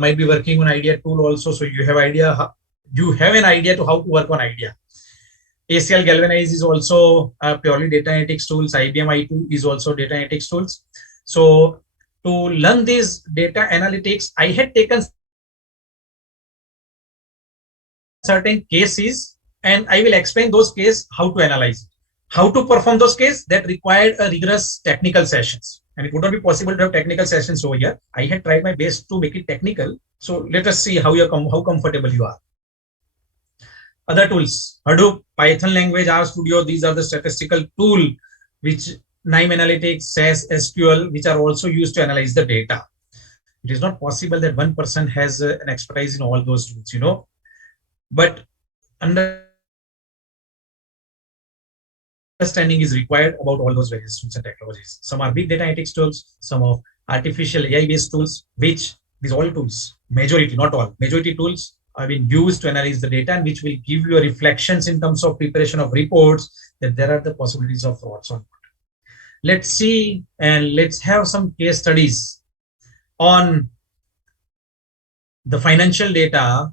might be working on IDEA tool also. So you have an idea to how to work on IDEA. ACL Galvanize is also purely data analytics tools. IBM i2 is also data analytics tools. So to learn these data analytics, I had taken certain cases, and I will explain those cases, how to analyze it. How to perform those cases that required a rigorous technical sessions. And it would not be possible to have technical sessions over here. I had tried my best to make it technical. So let us see how how comfortable you are. Other tools, Hadoop, Python language, RStudio, these are the statistical tool which NIME Analytics, SAS, SQL, which are also used to analyze the data. It is not possible that one person has an expertise in all those tools, you know. But understanding is required about all those various tools and technologies. Some are big data analytics tools, some of artificial AI-based tools, which these all tools, majority, not all, majority tools have been used to analyze the data, and which will give you reflections in terms of preparation of reports that there are the possibilities of frauds or not. Let's see, and let's have some case studies on the financial data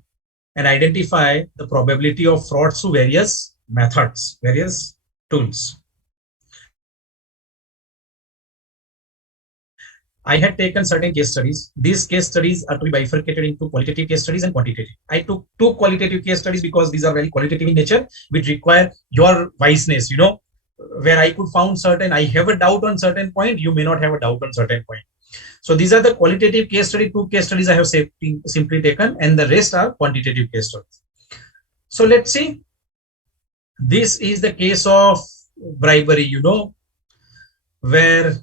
and identify the probability of frauds through various methods, various tools. I had taken certain case studies. These case studies are to be bifurcated into qualitative case studies and quantitative. I took 2 qualitative case studies because these are very qualitative in nature, which require your wiseness, you know, where I could found certain, I have a doubt on certain point, you may not have a doubt on certain point. So these are the qualitative case study, 2 case studies I have simply taken, and the rest are quantitative case studies. So let's see. This is the case of bribery, you know, where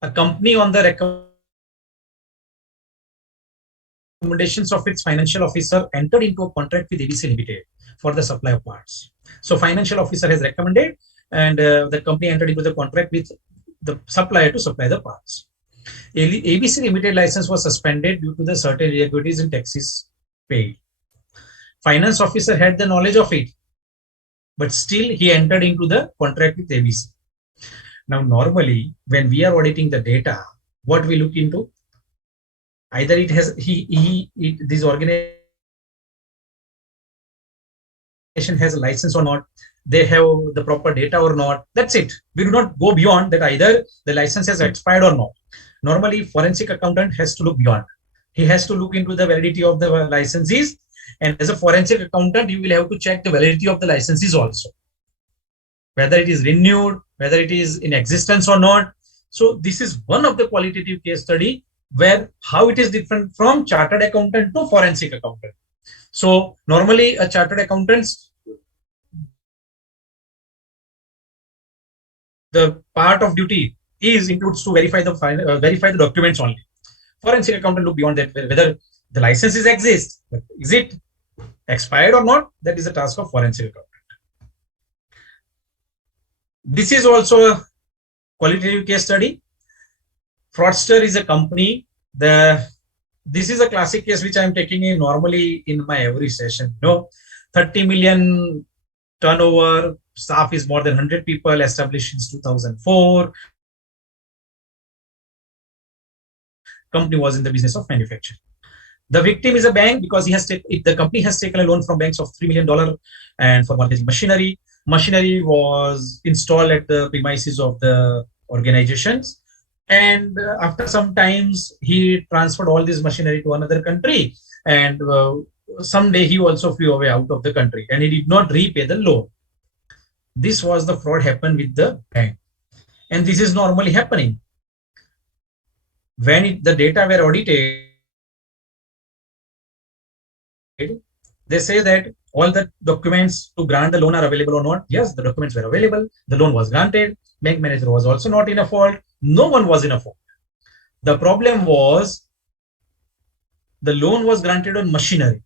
a company on the recommendations of its financial officer entered into a contract with ABC Limited for the supply of parts. So financial officer has recommended, and the company entered into the contract with the supplier to supply the parts. ABC Limited license was suspended due to the certain irregularities in taxes paid. Finance officer had the knowledge of it, but still he entered into the contract with ABC. Now, normally, when we are auditing the data, what we look into, either it has this organization has a license or not, they have the proper data or not. That's it. We do not go beyond that. Either the license has expired or not. Normally, forensic accountant has to look beyond. He has to look into the validity of the licenses, and as a forensic accountant, you will have to check the validity of the licenses also, whether it is renewed, whether it is in existence or not. So this is one of the qualitative case study where how it is different from chartered accountant to forensic accountant. So normally a chartered accountant's, the part of duty is includes to verify the documents only. Forensic accountant look beyond that, whether the licenses exist, but is it expired or not? That is a task of forensic accountant. This is also a qualitative case study. Fraudster is a company. This is a classic case which I am taking in normally in my every session. You know, 30 million turnover, staff is more than 100 people, established since 2004. Company was in the business of manufacturing. The victim is a bank because the company has taken a loan from banks of $3 million and for mortgaging machinery. Machinery was installed at the premises of the organizations, and after some times he transferred all this machinery to another country, and someday he also flew away out of the country and he did not repay the loan. This was the fraud happened with the bank, and this is normally happening when the data were audited. They say that all the documents to grant the loan are available or not. Yes, the documents were available. The loan was granted. Bank manager was also not in a fault. No one was in a fault. The problem was the loan was granted on machinery.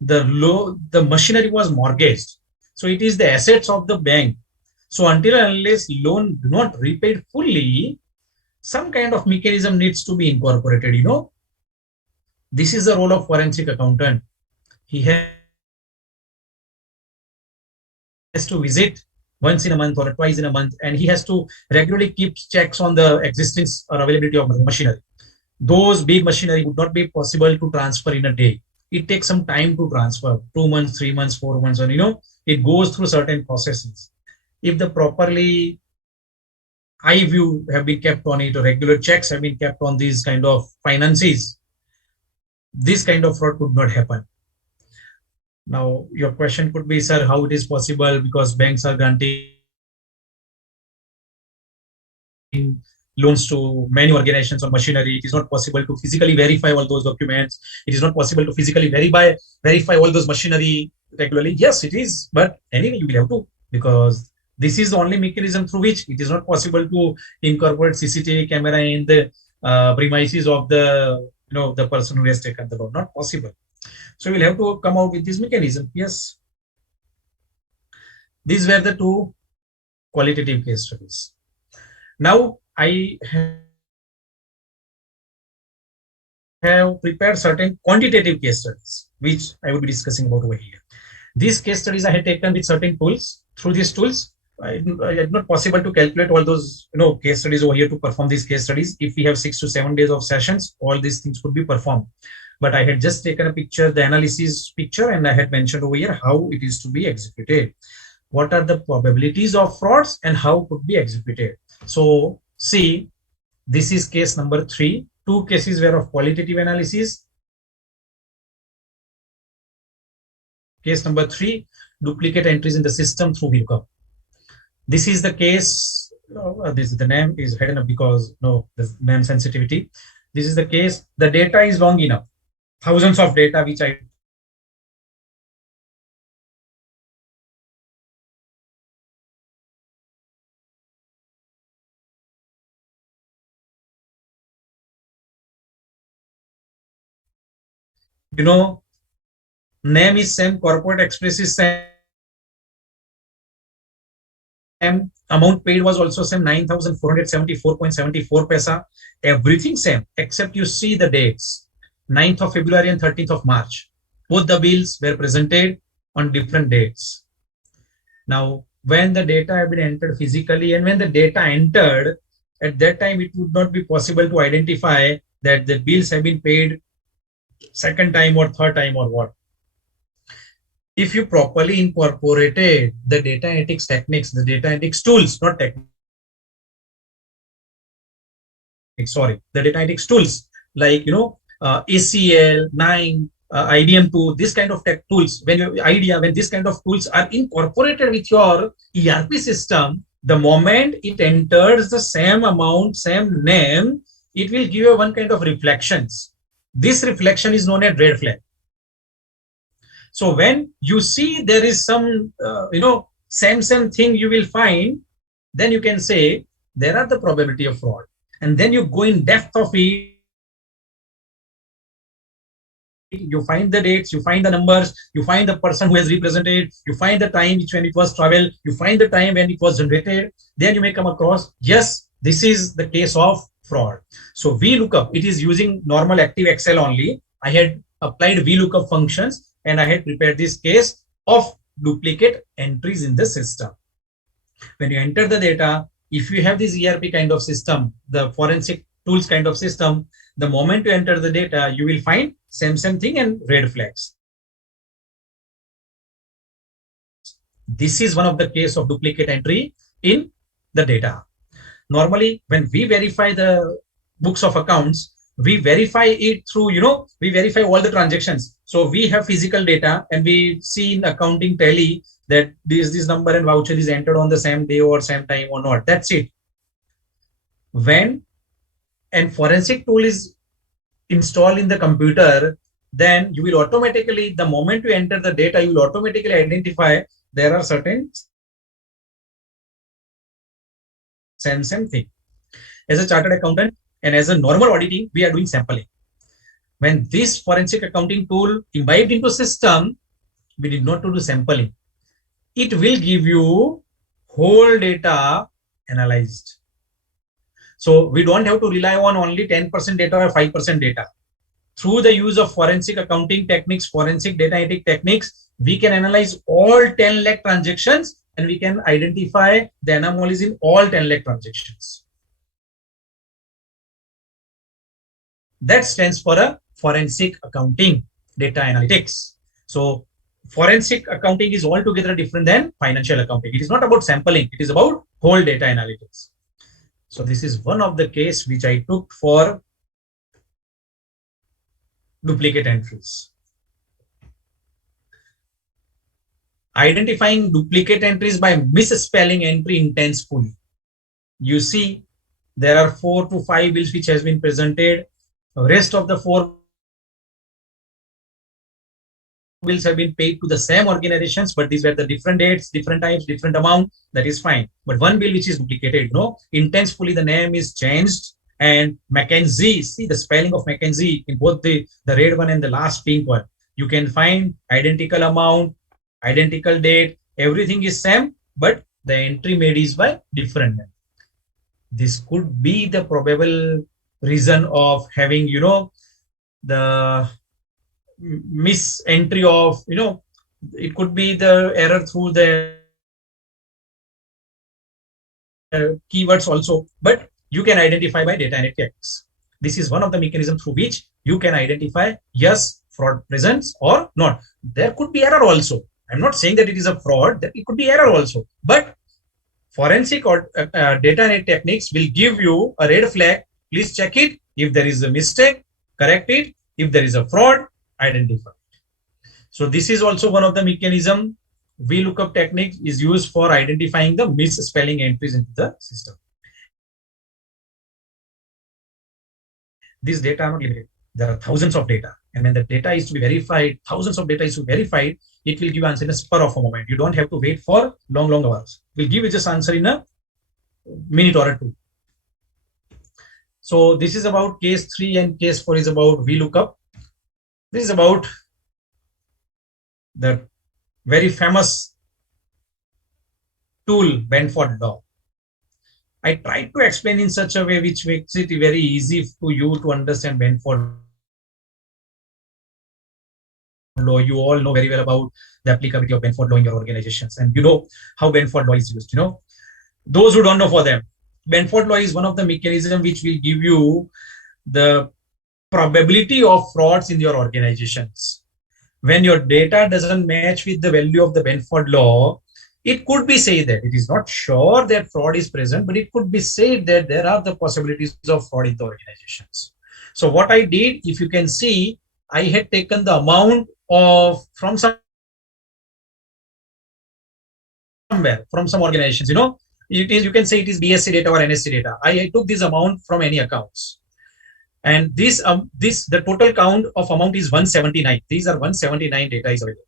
The machinery was mortgaged. So it is the assets of the bank. So until and unless loan do not repaid fully, some kind of mechanism needs to be incorporated, you know. This is the role of forensic accountant. He has to visit once in a month or twice in a month, and he has to regularly keep checks on the existence or availability of machinery. Those big machinery would not be possible to transfer in a day. It takes some time to transfer, 2 months, 3 months, 4 months, and you know, it goes through certain processes. If the properly eye view have been kept on it, or regular checks have been kept on these kind of finances, this kind of fraud could not happen. Now, your question could be, sir, how it is possible, because banks are granting loans to many organizations or machinery. It is not possible to physically verify all those documents. It is not possible to physically verify all those machinery regularly. Yes, it is. But anyway, you will have to, because this is the only mechanism through which it is not possible to incorporate CCTV camera in the premises of the the person who has taken the loan. Not possible. So we'll have to come out with this mechanism. Yes. These were the two qualitative case studies. Now I have prepared certain quantitative case studies, which I will be discussing about over here. These case studies I had taken with certain tools. Through these tools, it's not possible to calculate all those case studies over here to perform these case studies. If we have 6 to 7 days of sessions, all these things could be performed. But I had just taken a picture, the analysis picture, and I had mentioned over here how it is to be executed. What are the probabilities of frauds and how could be executed? So see, this is case number 3. 2 cases were of qualitative analysis. Case number 3, duplicate entries in the system through VLOOKUP. This is the case. The name is hidden up because the name sensitivity. This is the case. The data is long enough. Thousands of data which I name is same, corporate express is same, amount paid was also same, 9,474.74 paisa, everything same, except you see the dates, 9th of February and 13th of March. Both the bills were presented on different dates. Now, when the data have been entered physically and when the data entered, at that time, it would not be possible to identify that the bills have been paid second time or third time or what. If you properly incorporated the data analytics techniques, the data analytics tools, not techniques, sorry, the data analytics tools like, ACL, 9, IBM 2, this kind of tech tools, when this kind of tools are incorporated with your ERP system, the moment it enters the same amount, same name, it will give you one kind of reflections. This reflection is known as red flag. So when you see there is some, same thing you will find, then you can say there are the probability of fraud. And then you go in depth of it. You find the dates, you find the numbers, you find the person who has represented, you find the time when it was traveled, you find the time when it was generated. Then you may come across, yes, this is the case of fraud. So VLOOKUP, it is using normal active Excel only. I had applied VLOOKUP functions and I had prepared this case of duplicate entries in the system. When you enter the data, if you have this ERP kind of system, the forensic tools kind of system, the moment you enter the data, you will find same thing and red flags. This is one of the case of duplicate entry in the data. Normally, when we verify the books of accounts, we verify it through, we verify all the transactions. So we have physical data and we see in accounting tally that this number and voucher is entered on the same day or same time or not. That's it. When a forensic tool is installed in the computer, then you will automatically, the moment you enter the data, you will automatically identify there are certain same thing. As a chartered accountant and as a normal auditing, we are doing sampling. When this forensic accounting tool imbibed into system, we did not do sampling. It will give you whole data analyzed. So we don't have to rely on only 10% data or 5% data. Through the use of forensic accounting techniques, forensic data analytic techniques, we can analyze all 10 lakh transactions and we can identify the anomalies in all 10 lakh transactions. That stands for a forensic accounting data analytics. So forensic accounting is altogether different than financial accounting. It is not about sampling, it is about whole data analytics. So this is one of the case which I took for duplicate entries. Identifying duplicate entries by misspelling entry intensely. You see, there are 4 to 5 bills which has been presented. The rest of the 4 bills have been paid to the same organizations, but these were the different dates, different types, different amount. That is fine. But one bill which is duplicated, intensely the name is changed. And McKinsey, see the spelling of McKinsey in both the red one and the last pink one. You can find identical amount, identical date, everything is same, but the entry made is by different name. This could be the probable reason of having, the mis-entry of, it could be the error through the keywords also, but you can identify by data analytics. This is one of the mechanisms through which you can identify, yes, fraud presents or not. There could be error also. I'm not saying that it is a fraud, that it could be error also, but forensic or data analytic techniques will give you a red flag. Please check it. If there is a mistake, correct it. If there is a fraud, identify it. So this is also one of the mechanism. VLOOKUP technique is used for identifying the misspelling entries into the system. These data are not limited. There are thousands of data. And when the data is to be verified, thousands of data is to be verified, it will give answer in a spur of a moment. You don't have to wait for long hours. It will give you just answer in a minute or two. So this is about case 3 and case 4 is about VLOOKUP. This is about the very famous tool, Benford law. I tried to explain in such a way which makes it very easy for you to understand Benford law. You all know very well about the applicability of Benford law in your organizations, and you know how Benford law is used. Those who don't know, for them, Benford law is one of the mechanisms which will give you the probability of frauds in your organizations. When your data doesn't match with the value of the Benford law, it could be said that it is not sure that fraud is present, but it could be said that there are the possibilities of fraud in the organizations. So what I did, if you can see, I had taken the amount of from somewhere, from some organizations, you can say it is BSC data or NSC data. I took this amount from any accounts. And the total count of amount is 179. These are 179 data is available.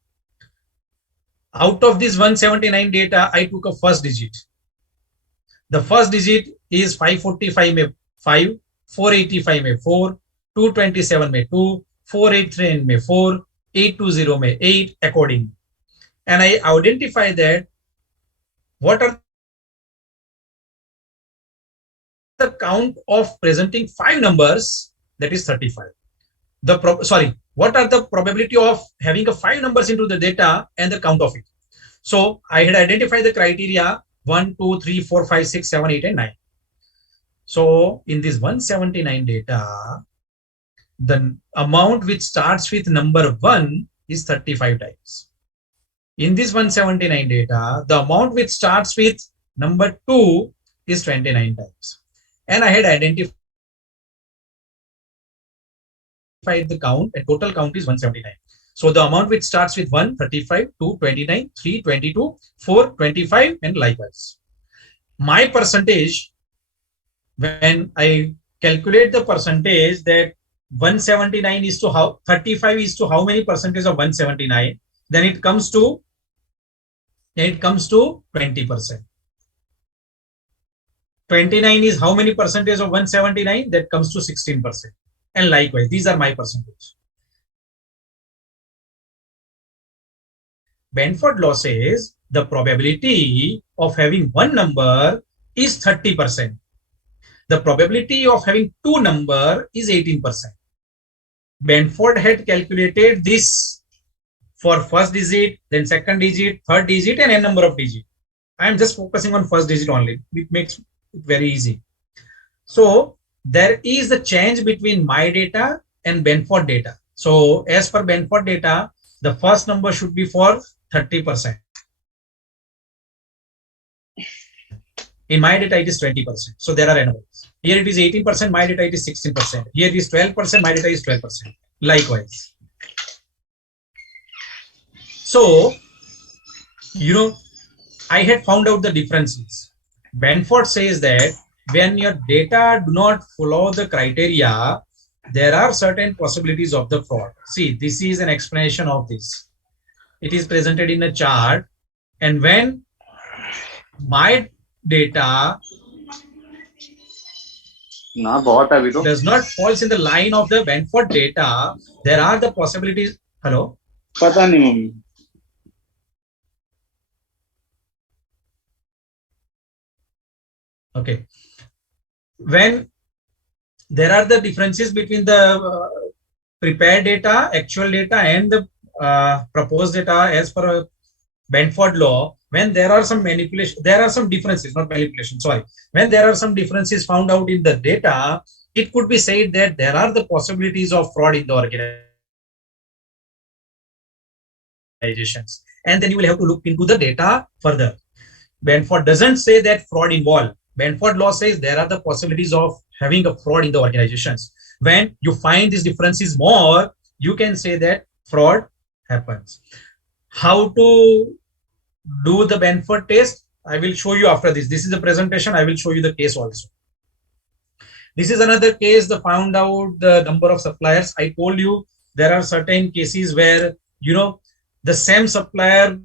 Out of this 179 data, I took a first digit. The first digit is 545 में 5, 485 में 4, 227 में 2, 483 में 4, 820 में 8 accordingly. And I identify that what are the count of presenting 5 numbers, that is 35. What are the probability of having a 5 numbers into the data and the count of it? So I had identified the criteria 1, 2, 3, 4, 5, 6, 7, 8, and 9. So in this 179 data, the amount which starts with number 1 is 35 times. In this 179 data, the amount which starts with number 2 is 29 times. And I had identified the count, and total count is 179. So the amount which starts with 1, 35, 2, 29, 3, 22, 4, 25, and likewise. My percentage, when I calculate the percentage, that 179 is to how 35 is to how many percentage of 179, then it comes to 20%. 29 is how many percentage of 179? That comes to 16%. And likewise, these are my percentage. Benford law says the probability of having one number is 30%. The probability of having 2 number is 18%. Benford had calculated this for first digit, then second digit, third digit, and n number of digit. I am just focusing on first digit only. It makes it very easy. So there is the change between my data and Benford data. So as per Benford data, the first number should be for 30%. In my data, it is 20%. So there are anomalies. Here it is 18%, my data it is 16%. Here it is 12%, my data is 12%. Likewise. So, I had found out the differences. Benford says that when your data do not follow the criteria, there are certain possibilities of the fraud. See, this is an explanation of this. It is presented in a chart, and when my data does not falls in the line of the Benford data, there are the possibilities. Hello? पता नहीं mummy. Okay. When there are the differences between the prepared data, actual data, and the proposed data as per Benford law, when there are some manipulation, there are some differences, not manipulation, sorry. When there are some differences found out in the data, it could be said that there are the possibilities of fraud in the organizations. And then you will have to look into the data further. Benford doesn't say that fraud involved. Benford law says there are the possibilities of having a fraud in the organizations. When you find these differences more, you can say that fraud happens. How to do the Benford test? I will show you after this. This is the presentation. I will show you the case also. This is another case, the found out the number of suppliers. I told you there are certain cases where, the same supplier,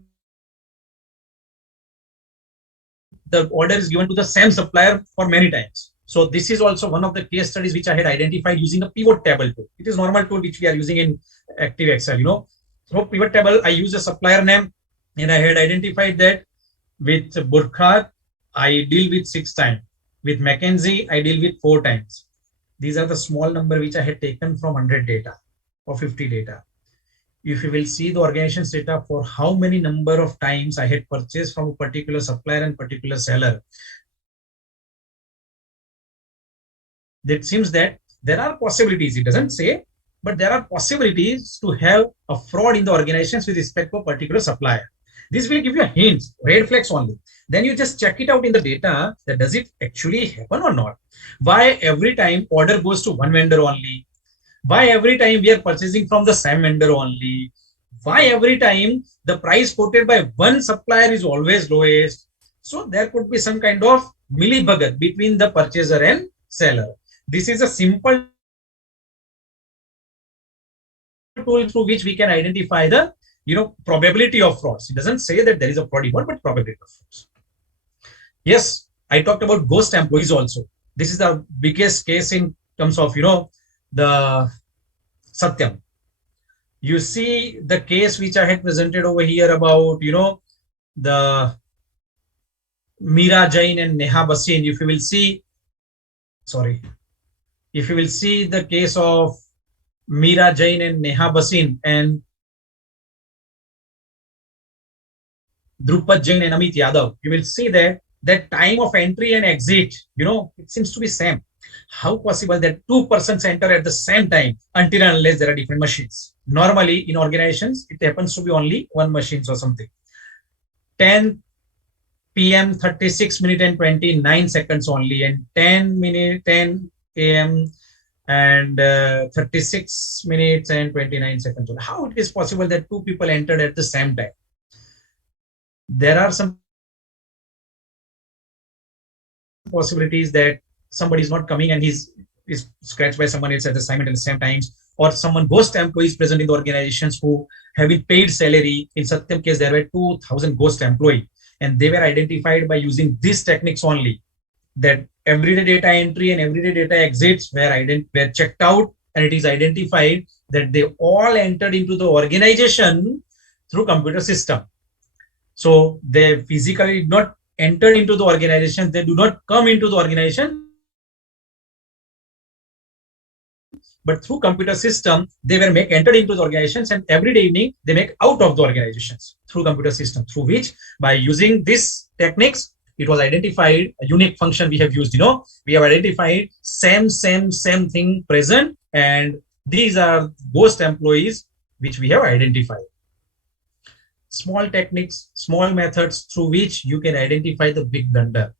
the order is given to the same supplier for many times. So this is also one of the case studies which I had identified using a pivot table tool. It is normal tool which we are using in Active Excel, So pivot table, I use a supplier name, and I had identified that with Burkhardt, I deal with 6 times. With McKinsey, I deal with 4 times. These are the small number which I had taken from 100 data or 50 data. If you will see the organization's data for how many number of times I had purchased from a particular supplier and particular seller, it seems that there are possibilities. It doesn't say, but there are possibilities to have a fraud in the organizations with respect to a particular supplier. This will give you a hint, red flags only. Then you just check it out in the data that does it actually happen or not. Why every time order goes to one vendor only? Why every time we are purchasing from the same vendor only? Why every time the price quoted by one supplier is always lowest? So there could be some kind of millibugger between the purchaser and seller. This is a simple tool through which we can identify the probability of frauds. It doesn't say that there is a fraud involved, but probability of frauds. Yes, I talked about ghost employees also. This is the biggest case in terms of the Satyam. You see the case which I had presented over here about the Meera Jain and Neha Bhasin. If you will see, if you will see the case of Meera Jain and Neha Bhasin and Drupad Jain and Amit Yadav, you will see that time of entry and exit, it seems to be same. How possible that 2 persons enter at the same time until and unless there are different machines? Normally in organizations, it happens to be only one machine or something. 10 p.m. 36 minutes and 29 seconds only, and 10 a.m. and 36 minutes and 29 seconds only. How it is possible that 2 people entered at the same time? There are some possibilities that somebody is not coming and is scratched by someone else at the same times, or someone ghost employees present in the organizations who have been paid salary. In Satyam case, there were 2,000 ghost employees, and they were identified by using these techniques only. That everyday data entry and everyday data exits were checked out, and it is identified that they all entered into the organization through computer system. So they physically did not enter into the organization. They do not come into the organization, but through computer system, they were entered into the organizations, and every day evening they make out of the organizations through computer system, through which by using these techniques, it was identified a unique function we have used. We have identified same thing present, and these are ghost employees which we have identified. small techniques, small methods through which you can identify the big blunder,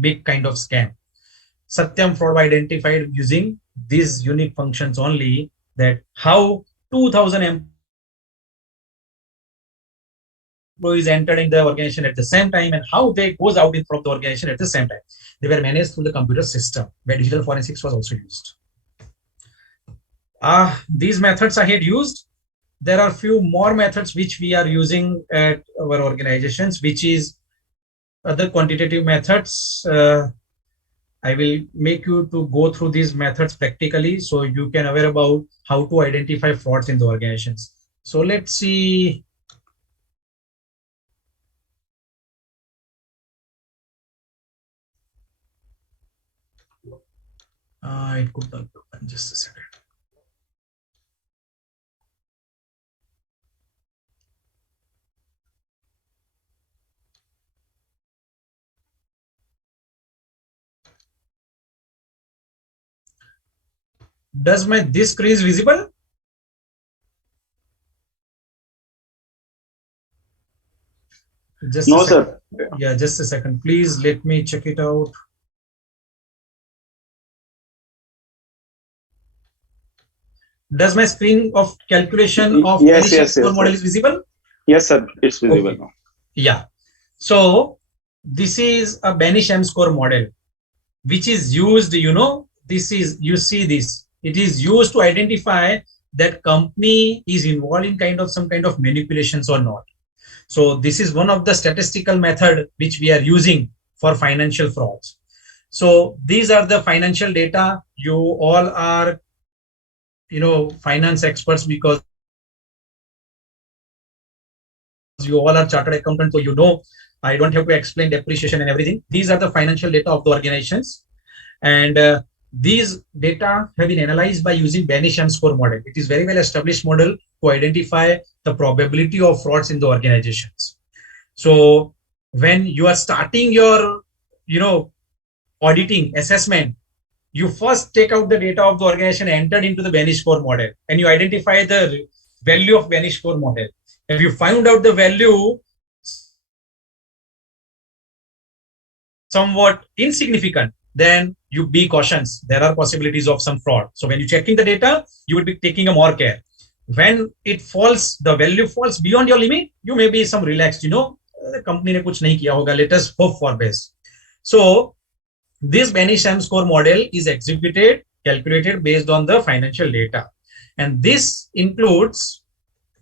big kind of scam. Satyam fraud identified using these unique functions only, that how 2000 employees entered in the organization at the same time and how they goes out from the organization at the same time. They were managed through the computer system where digital forensics was also used. These methods I had used. There are few more methods which we are using at our organizations, which is other quantitative methods. I will make you to go through these methods practically so you can aware about how to identify frauds in the organizations. So let's see. It could not open, just a second. Does this screen is visible? Just No, sir. Yeah, just a second. Please let me check it out. Does my screen of calculation of yes, score model is visible? Yes, sir. It's visible Okay. now. Yeah. So this is a Banish M-score model, which is used, this is, you see this, it is used to identify that company is involved in some kind of manipulations or not. So this is one of the statistical method which we are using for financial frauds. So these are the financial data. You all are, finance experts because you all are chartered accountants, so I don't have to explain depreciation and everything. These are the financial data of the organizations. And these data have been analyzed by using Banish M-score model. It is very well established model to identify the probability of frauds in the organizations. So when you are starting your, auditing assessment, you first take out the data of the organization entered into the Banish score model, and you identify the value of Banish score model. If you find out the value somewhat insignificant, then you be cautious. There are possibilities of some fraud. So when you're checking the data, you will be taking a more care. When it falls, the value falls beyond your limit, you may be some relaxed, the company ne kuch nahi kiya hoga, let us hope for best. So this Banish M-score model is calculated based on the financial data. And this includes,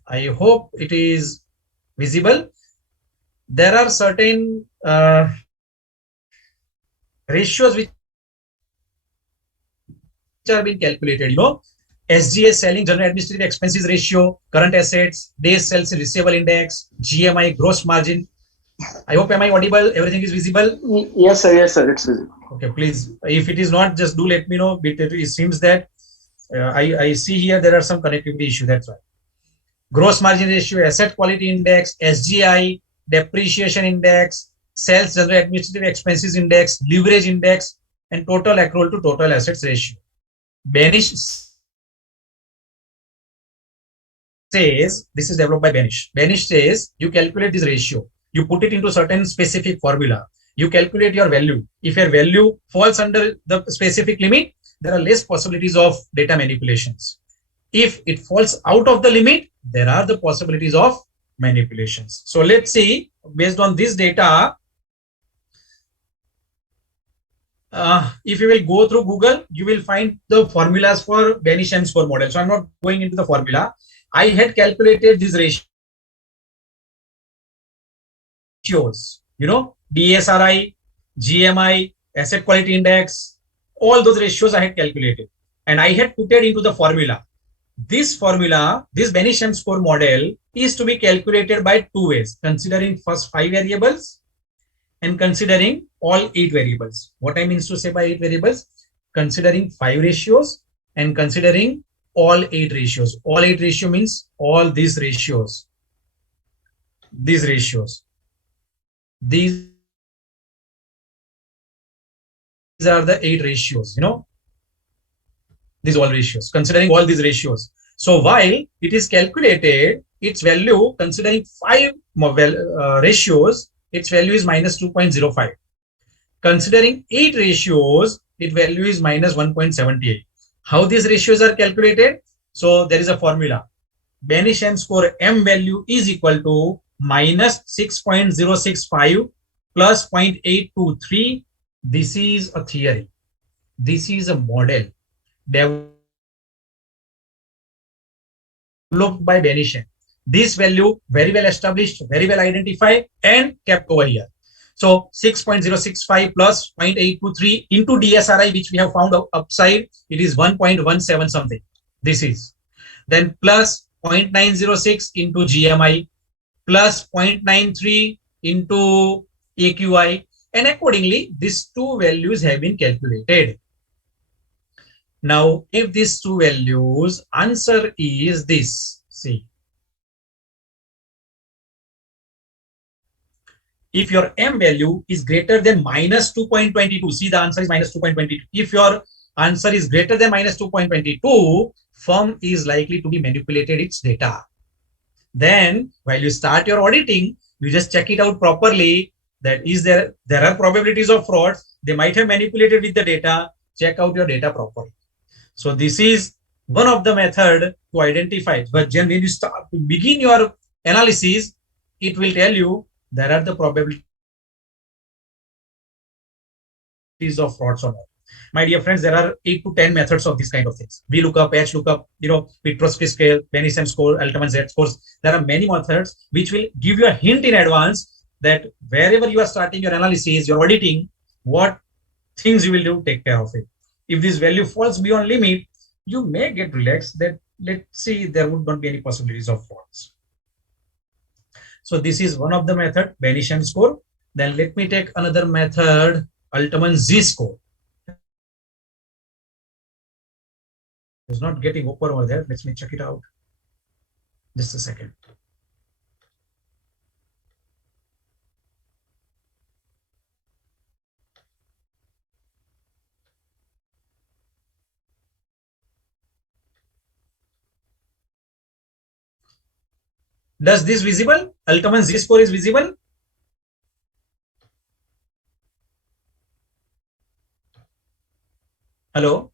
I hope it is visible, there are certain ratios which are being calculated, SGA, selling general administrative expenses ratio, current assets, days sales receivable index, GMI, gross margin. I hope, am I audible? Everything is visible? Yes, sir. Yes, sir. It's visible. Okay, please. If it is not, just do let me know. It seems that I see here there are some connectivity issue. That's why. Gross margin ratio, asset quality index, SGI, depreciation index, sales general administrative expenses index, leverage index, and total accrual to total assets ratio. Banish says, this is developed by Banish. Banish says you calculate this ratio, you put it into certain specific formula, you calculate your value. If your value falls under the specific limit, there are less possibilities of data manipulations. If it falls out of the limit, there are the possibilities of manipulations. So let's see, based on this data, if you will go through Google, you will find the formulas for Banish M-score model. So I'm not going into the formula. I had calculated these ratios, DSRI, GMI, asset quality index, all those ratios I had calculated. And I had put it into the formula. This formula, this Banish M-score model is to be calculated by two ways, considering first 5 variables and considering all 8 variables. What I mean to say by 8 variables, considering 5 ratios and considering all 8 ratios. All 8 ratio means all these ratios. These ratios. These are the 8 ratios, these all ratios, considering all these ratios. So while it is calculated, its value considering 5 ratios, its value is minus 2.05. Considering 8 ratios, its value is minus 1.78. How these ratios are calculated? So there is a formula. Benisham score M value is equal to minus 6.065 plus 0.823. This is a theory. This is a model developed by Benisham. This value very well established, very well identified and kept over here. So 6.065 plus 0.823 into DSRI, which we have found upside, it is 1.17 something. This is. Then plus 0.906 into GMI, plus 0.93 into AQI, and accordingly, these two values have been calculated. Now, if these two values, answer is this. See, if your M value is greater than minus 2.22, see the answer is minus 2.22. If your answer is greater than minus 2.22, firm is likely to be manipulated its data. Then while you start your auditing, you just check it out properly that is there are probabilities of frauds. They might have manipulated with the data. Check out your data properly. So this is one of the method to identify. But when you start begin your analysis, it will tell you there are the probabilities of frauds or not. My dear friends, there are 8 to 10 methods of these kind of things. VLOOKUP, HLOOKUP, Petrovsky scale, Benisham score, Altman Z scores. There are many methods which will give you a hint in advance that wherever you are starting your analysis, your auditing, what things you will do, take care of it. If this value falls beyond limit, you may get relaxed that let's see there would not be any possibilities of frauds. So this is one of the method, Benisham score. Then let me take another method, Altman Z score. It's not getting open over there. Let me check it out. Just a second. Does this visible? Altman Z score is visible? Hello?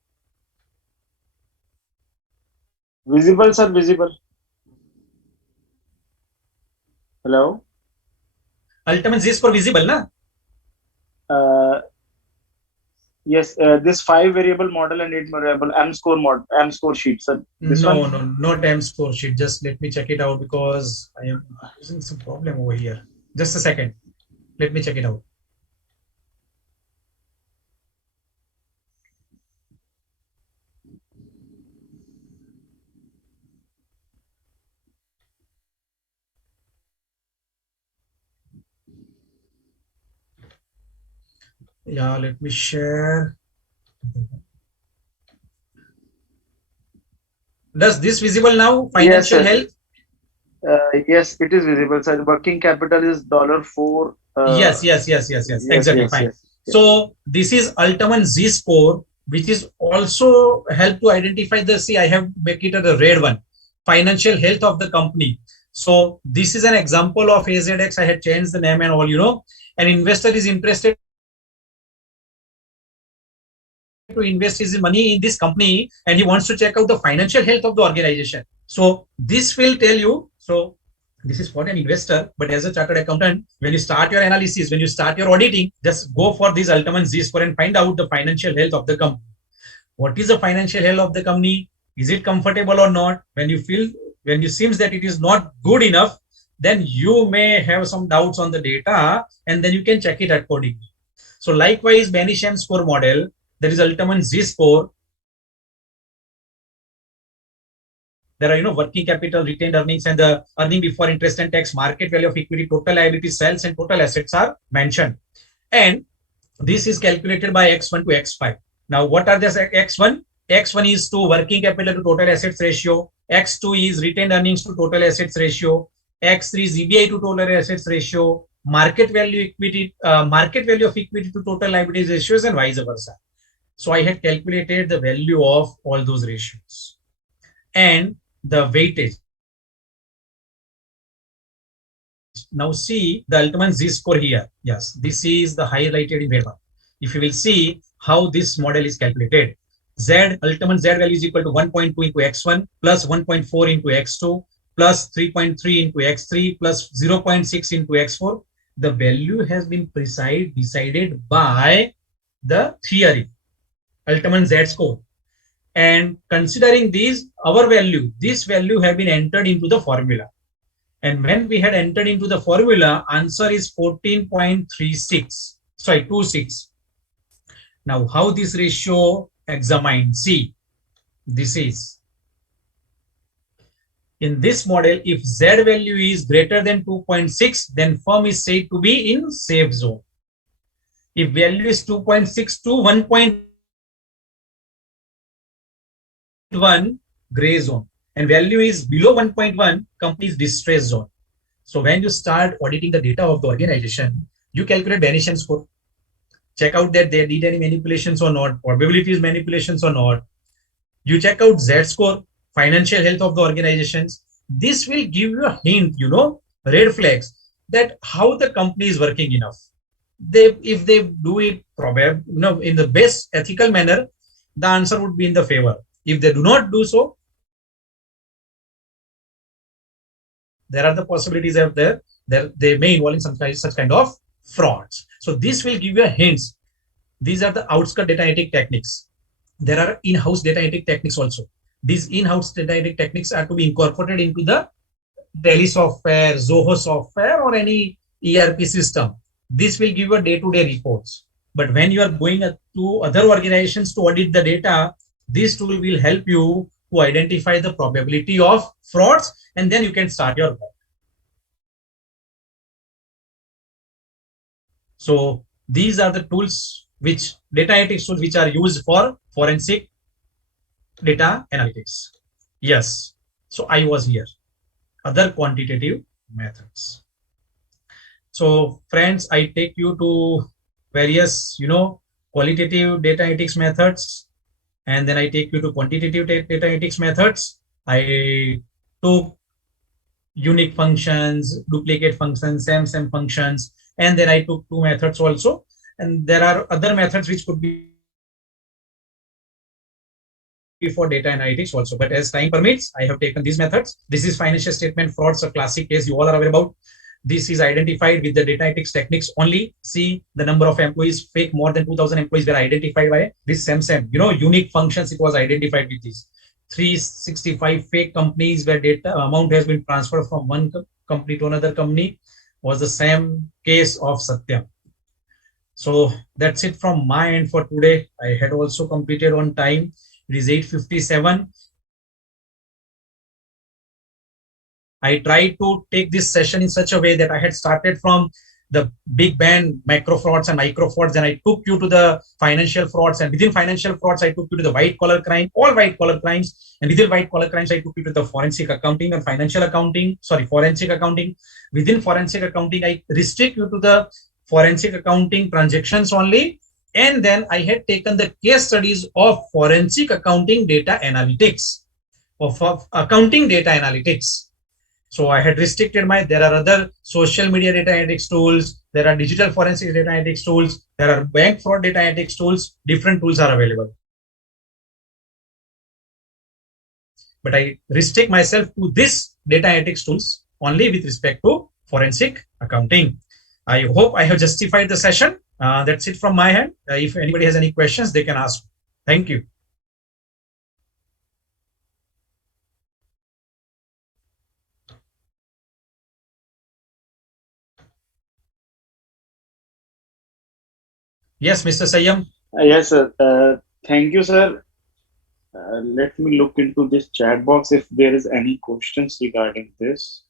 Visible, sir, visible. Hello? Altman Z score visible, na? Yes, this 5 variable model and 8 variable M score sheet, sir. This No, one? not M score sheet. Just let me check it out because I am using some problem over here. Just a second. Let me check it out. Yeah, let me share. Does this visible now? Financial Yes, health? yes, it is visible, sir. Working capital is $4. Yes. Exactly, fine. Yes. So this is Altman Z score, which is also help to identify the, see, I have make it a red one, financial health of the company. So this is an example of AZX. I had changed the name and all, an investor is interested to invest his money in this company and he wants to check out the financial health of the organization. So this will tell you, so this is for an investor, but as a chartered accountant, when you start your analysis, when you start your auditing, just go for this Altman Z score and find out the financial health of the company. What is the financial health of the company? Is it comfortable or not? When you seems that it is not good enough, then you may have some doubts on the data and then you can check it accordingly. So likewise, Benisham score model, there is Altman Z score. There are, working capital, retained earnings, and the earning before interest and tax, market value of equity, total liabilities, sales, and total assets are mentioned. And this is calculated by X1 to X5. Now, what are this X1? X1 is to working capital to total assets ratio. X2 is retained earnings to total assets ratio. X3 is EBI to total assets ratio. Market value of equity to total liabilities ratios, and vice versa. So I had calculated the value of all those ratios and the weightage. now see the ultimate z-score here. Yes, this is the highlighted in red one. If you will see how this model is calculated, ultimate z value is equal to 1.2 into x1 plus 1.4 into x2 plus 3.3 into x3 plus 0.6 into x4. The value has been decided by the theory, ultimate z score. And considering these, this value have been entered into the formula. And when we had entered into the formula, answer is 26. Now, how this ratio examined? See, this is. In this model, if Z value is greater than 2.6, then firm is said to be in safe zone. If value is 2.6 to 1.1, gray zone. And value is below 1.1, company is distress zone. So when you start auditing the data of the organization, you calculate Bayesian score. Check out that they did any manipulations or not, probabilities manipulations or not. You check out Z score, financial health of the organizations. This will give you a hint, red flags that how the company is working enough. If they do it probably, in the best ethical manner, the answer would be in the favor. If they do not do so, there are the possibilities out there that they may involve in such kind of frauds. So this will give you a hints. These are the outskirt data analytic techniques. There are in-house data analytic techniques also. These in-house data analytic techniques are to be incorporated into the Tele software, Zoho software, or any ERP system. This will give you a day-to-day reports. But when you are going to other organizations to audit the data, this tool will help you to identify the probability of frauds, and then you can start your work. So these are the tools data analytics tools which are used for forensic data analytics. Yes. So I was here. Other quantitative methods. So friends, I take you to various, qualitative data analytics methods, and then I take you to quantitative data analytics methods. I took unique functions, duplicate functions, SAM functions, and then I took two methods also. And there are other methods which could be for data analytics also. But as time permits, I have taken these methods. This is financial statement frauds, a classic case you all are aware about. This is identified with the data analytics techniques only. See, the number of employees, fake more than 2,000 employees were identified by this SAM. Unique functions, it was identified with these. 365 fake companies where data amount has been transferred from one company to another company was the same case of Satyam. So that's it from my end for today. I had also completed on time. It is 8:57. I tried to take this session in such a way that I had started from the big band macro frauds and micro frauds, and I took you to the financial frauds, and within financial frauds I took you to the white collar crime, all white collar crimes, and within white collar crimes I took you to the forensic accounting and forensic accounting. Within forensic accounting I restrict you to the forensic accounting transactions only, and then I had taken the case studies of forensic accounting data analytics, of accounting data analytics. So I had restricted there are other social media data analytics tools, there are digital forensic data analytics tools, there are bank fraud data analytics tools, different tools are available. But I restrict myself to this data analytics tools only with respect to forensic accounting. I hope I have justified the session. That's it from my hand. If anybody has any questions, they can ask. Thank you. Yes, Mr. Sayyam. Yes, sir. Thank you, sir. Let me look into this chat box if there is any questions regarding this.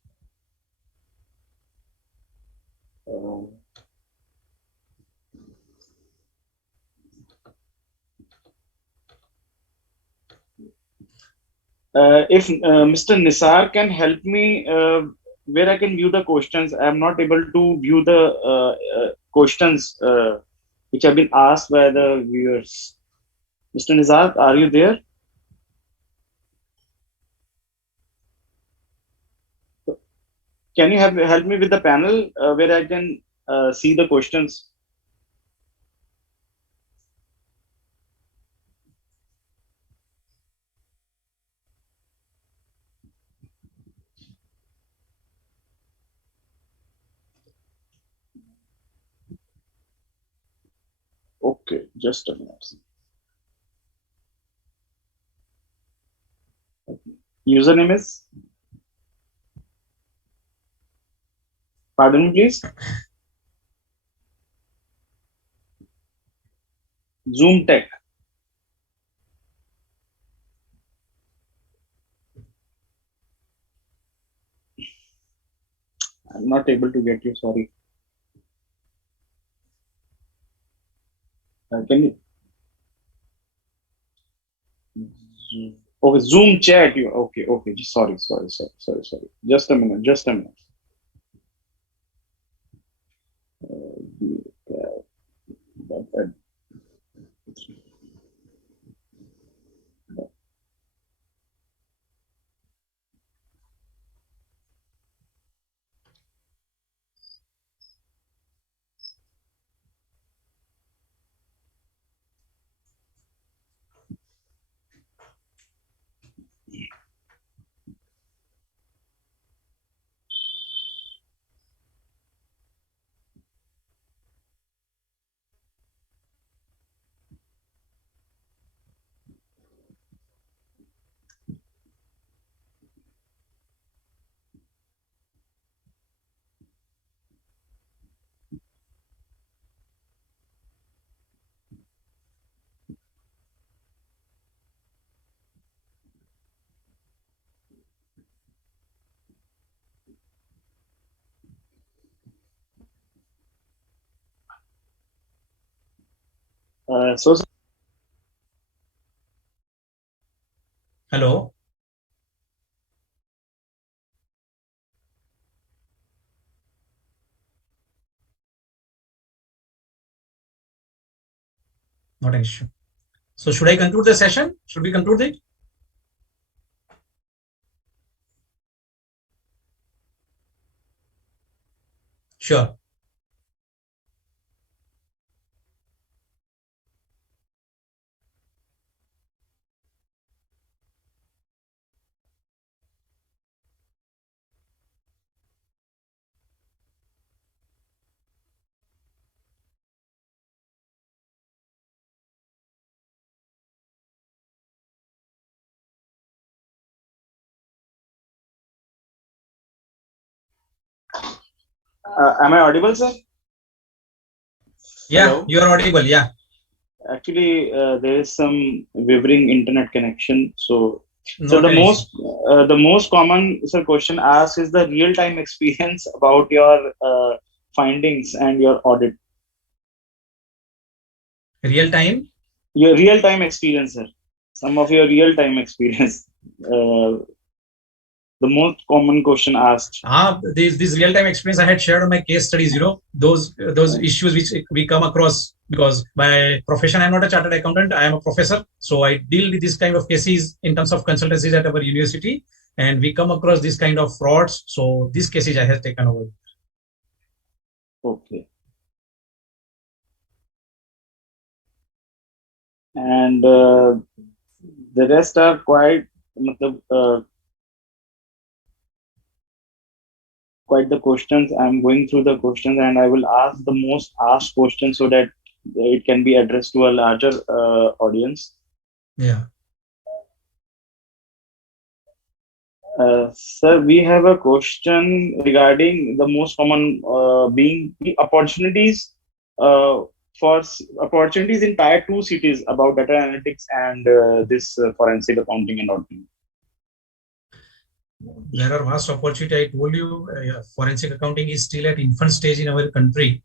If Mr. Nisar can help me where I can view the questions, I am not able to view the questions which have been asked by the viewers. Mr. Nizar, are you there? can you help me with the panel where I can see the questions? Okay, just a minute. Username is? Pardon me, please. Zoom Tech. I'm not able to get you. Sorry. Can you? Okay, Zoom chat. You okay? Okay. Sorry. Just a minute. Just a minute. So Hello. Not an issue. So should I conclude the session? Should we conclude it? Sure. am I audible, sir? Yeah, Hello? you are audible. Yeah. Actually, there is some wavering internet connection. So Not the an issue. most common question asked is the real time experience about your findings and your audit. Real time. Your real time experience, sir. Some of your real time experience. The most common question asked. This real time experience I had shared on my case studies. Those issues which we come across, because by profession I'm not a chartered accountant, I am a professor, so I deal with this kind of cases in terms of consultancies at our university, and we come across this kind of frauds. So these cases I have taken over. Okay. And the rest are quite quite the questions. I'm going through the questions and I will ask the most asked questions so that it can be addressed to a larger audience. Yeah. Sir, we have a question regarding the most common being the opportunities for opportunities in tier 2 cities about data analytics and this forensic accounting and auditing. There are vast opportunity. I told you, forensic accounting is still at infant stage in our country.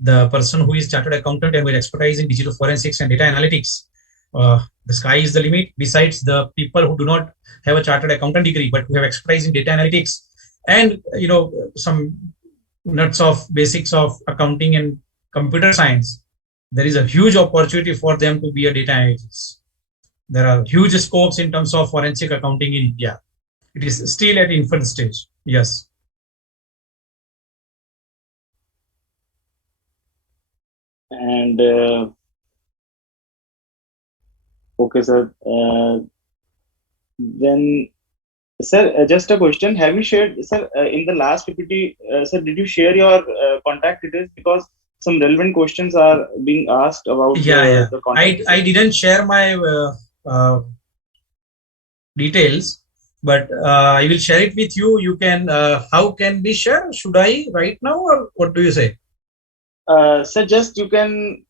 The person who is chartered accountant and with expertise in digital forensics and data analytics, the sky is the limit. Besides, the people who do not have a chartered accountant degree but who have expertise in data analytics and some nuts of basics of accounting and computer science, there is a huge opportunity for them to be a data analyst. there are huge scopes in terms of forensic accounting in India. It is still at infant stage. Yes. And okay, sir. Then, sir, just a question. Have you shared, sir, in the last PPT, sir, did you share your contact details? Because some relevant questions are being asked about Yeah. the contact. I didn't share my details, but I will share it with you. You can, how can we share? Should I right now, or what do you say? Sir, just you can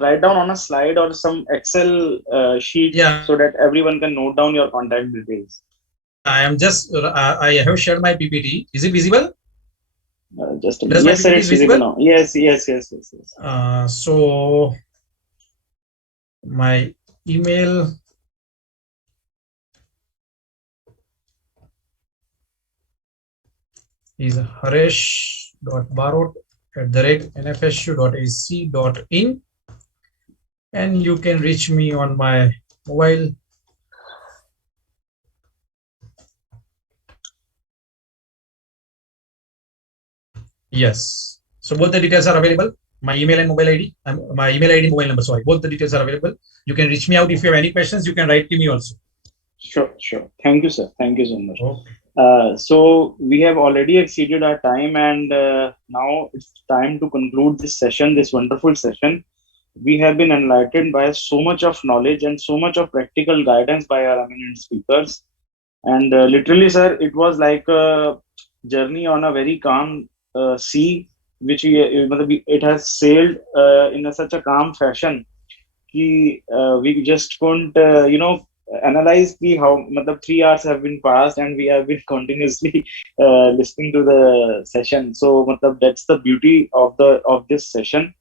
write down on a slide or some Excel sheet, Yeah. so that everyone can note down your contact details. Yeah, I am just, I have shared my PPT. Is it visible? Just a Does minute. my Yes, sir, PPT it's is visible visible? now. Yes, yes, yes, yes, yes. So my email is harish.barot@nfsu.ac.in, and you can reach me on my mobile. Yes. So both the details are available. My email and mobile ID, my email ID and mobile number, sorry, both the details are available. You can reach me out if you have any questions. You can write to me also. Sure, sure. Thank you, sir. Thank you so much. Okay. So we have already exceeded our time, and now it's time to conclude this session, this wonderful session. We have been enlightened by so much of knowledge and so much of practical guidance by our eminent speakers. And literally, sir, it was like a journey on a very calm sea, which it has sailed in such a calm fashion. We just couldn't, analyze how 3 hours have been passed, and we have been continuously listening to the session. So that's the beauty of this session.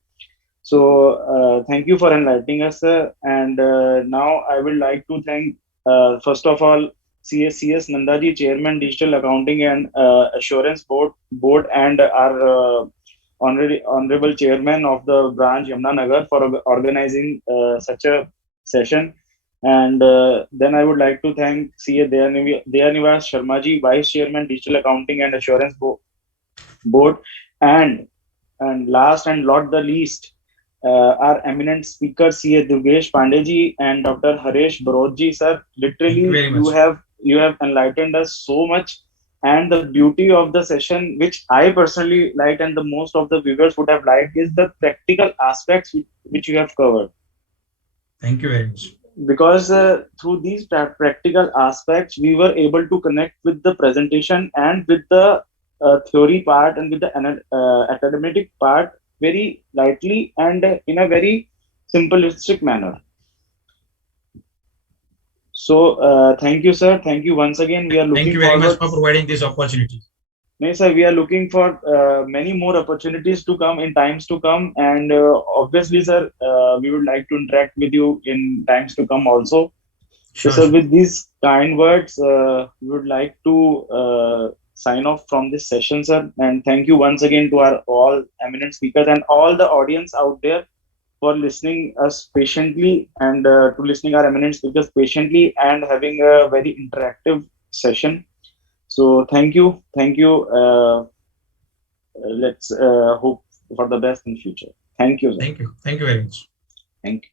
So thank you for enlightening us, sir. And now I would like to thank, first of all, CS Nandaji, Chairman, Digital Accounting and Assurance Board, and our honorable Chairman of the branch Yamuna for organizing such a session. And then I would like to thank CA Dayanivas Sharmaji, Vice Chairman, Digital Accounting and Assurance Board, and last and not the least, our eminent speaker CA Durgesh Pandeji and Dr Harish Barodji, sir. Literally, you have enlightened us so much. And the beauty of the session, which I personally liked and the most of the viewers would have liked, is the practical aspects which you have covered. Thank you very much. Because through these practical aspects, we were able to connect with the presentation and with the theory part and with the academic part very lightly and in a very simplistic manner. So thank you, sir. Thank you once again. We are looking Thank you very forward. much for providing this opportunity. No, sir, we are looking for many more opportunities to come in times to come, and obviously, sir, we would like to interact with you in times to come also. So, sir, with these kind words, we would like to sign off from this session, sir. And thank you once again to our all eminent speakers and all the audience out there for listening us patiently, and to listening our eminent speakers patiently and having a very interactive session. So thank you. Let's hope for the best in future. Thank you, sir. Thank you very much. Thank you.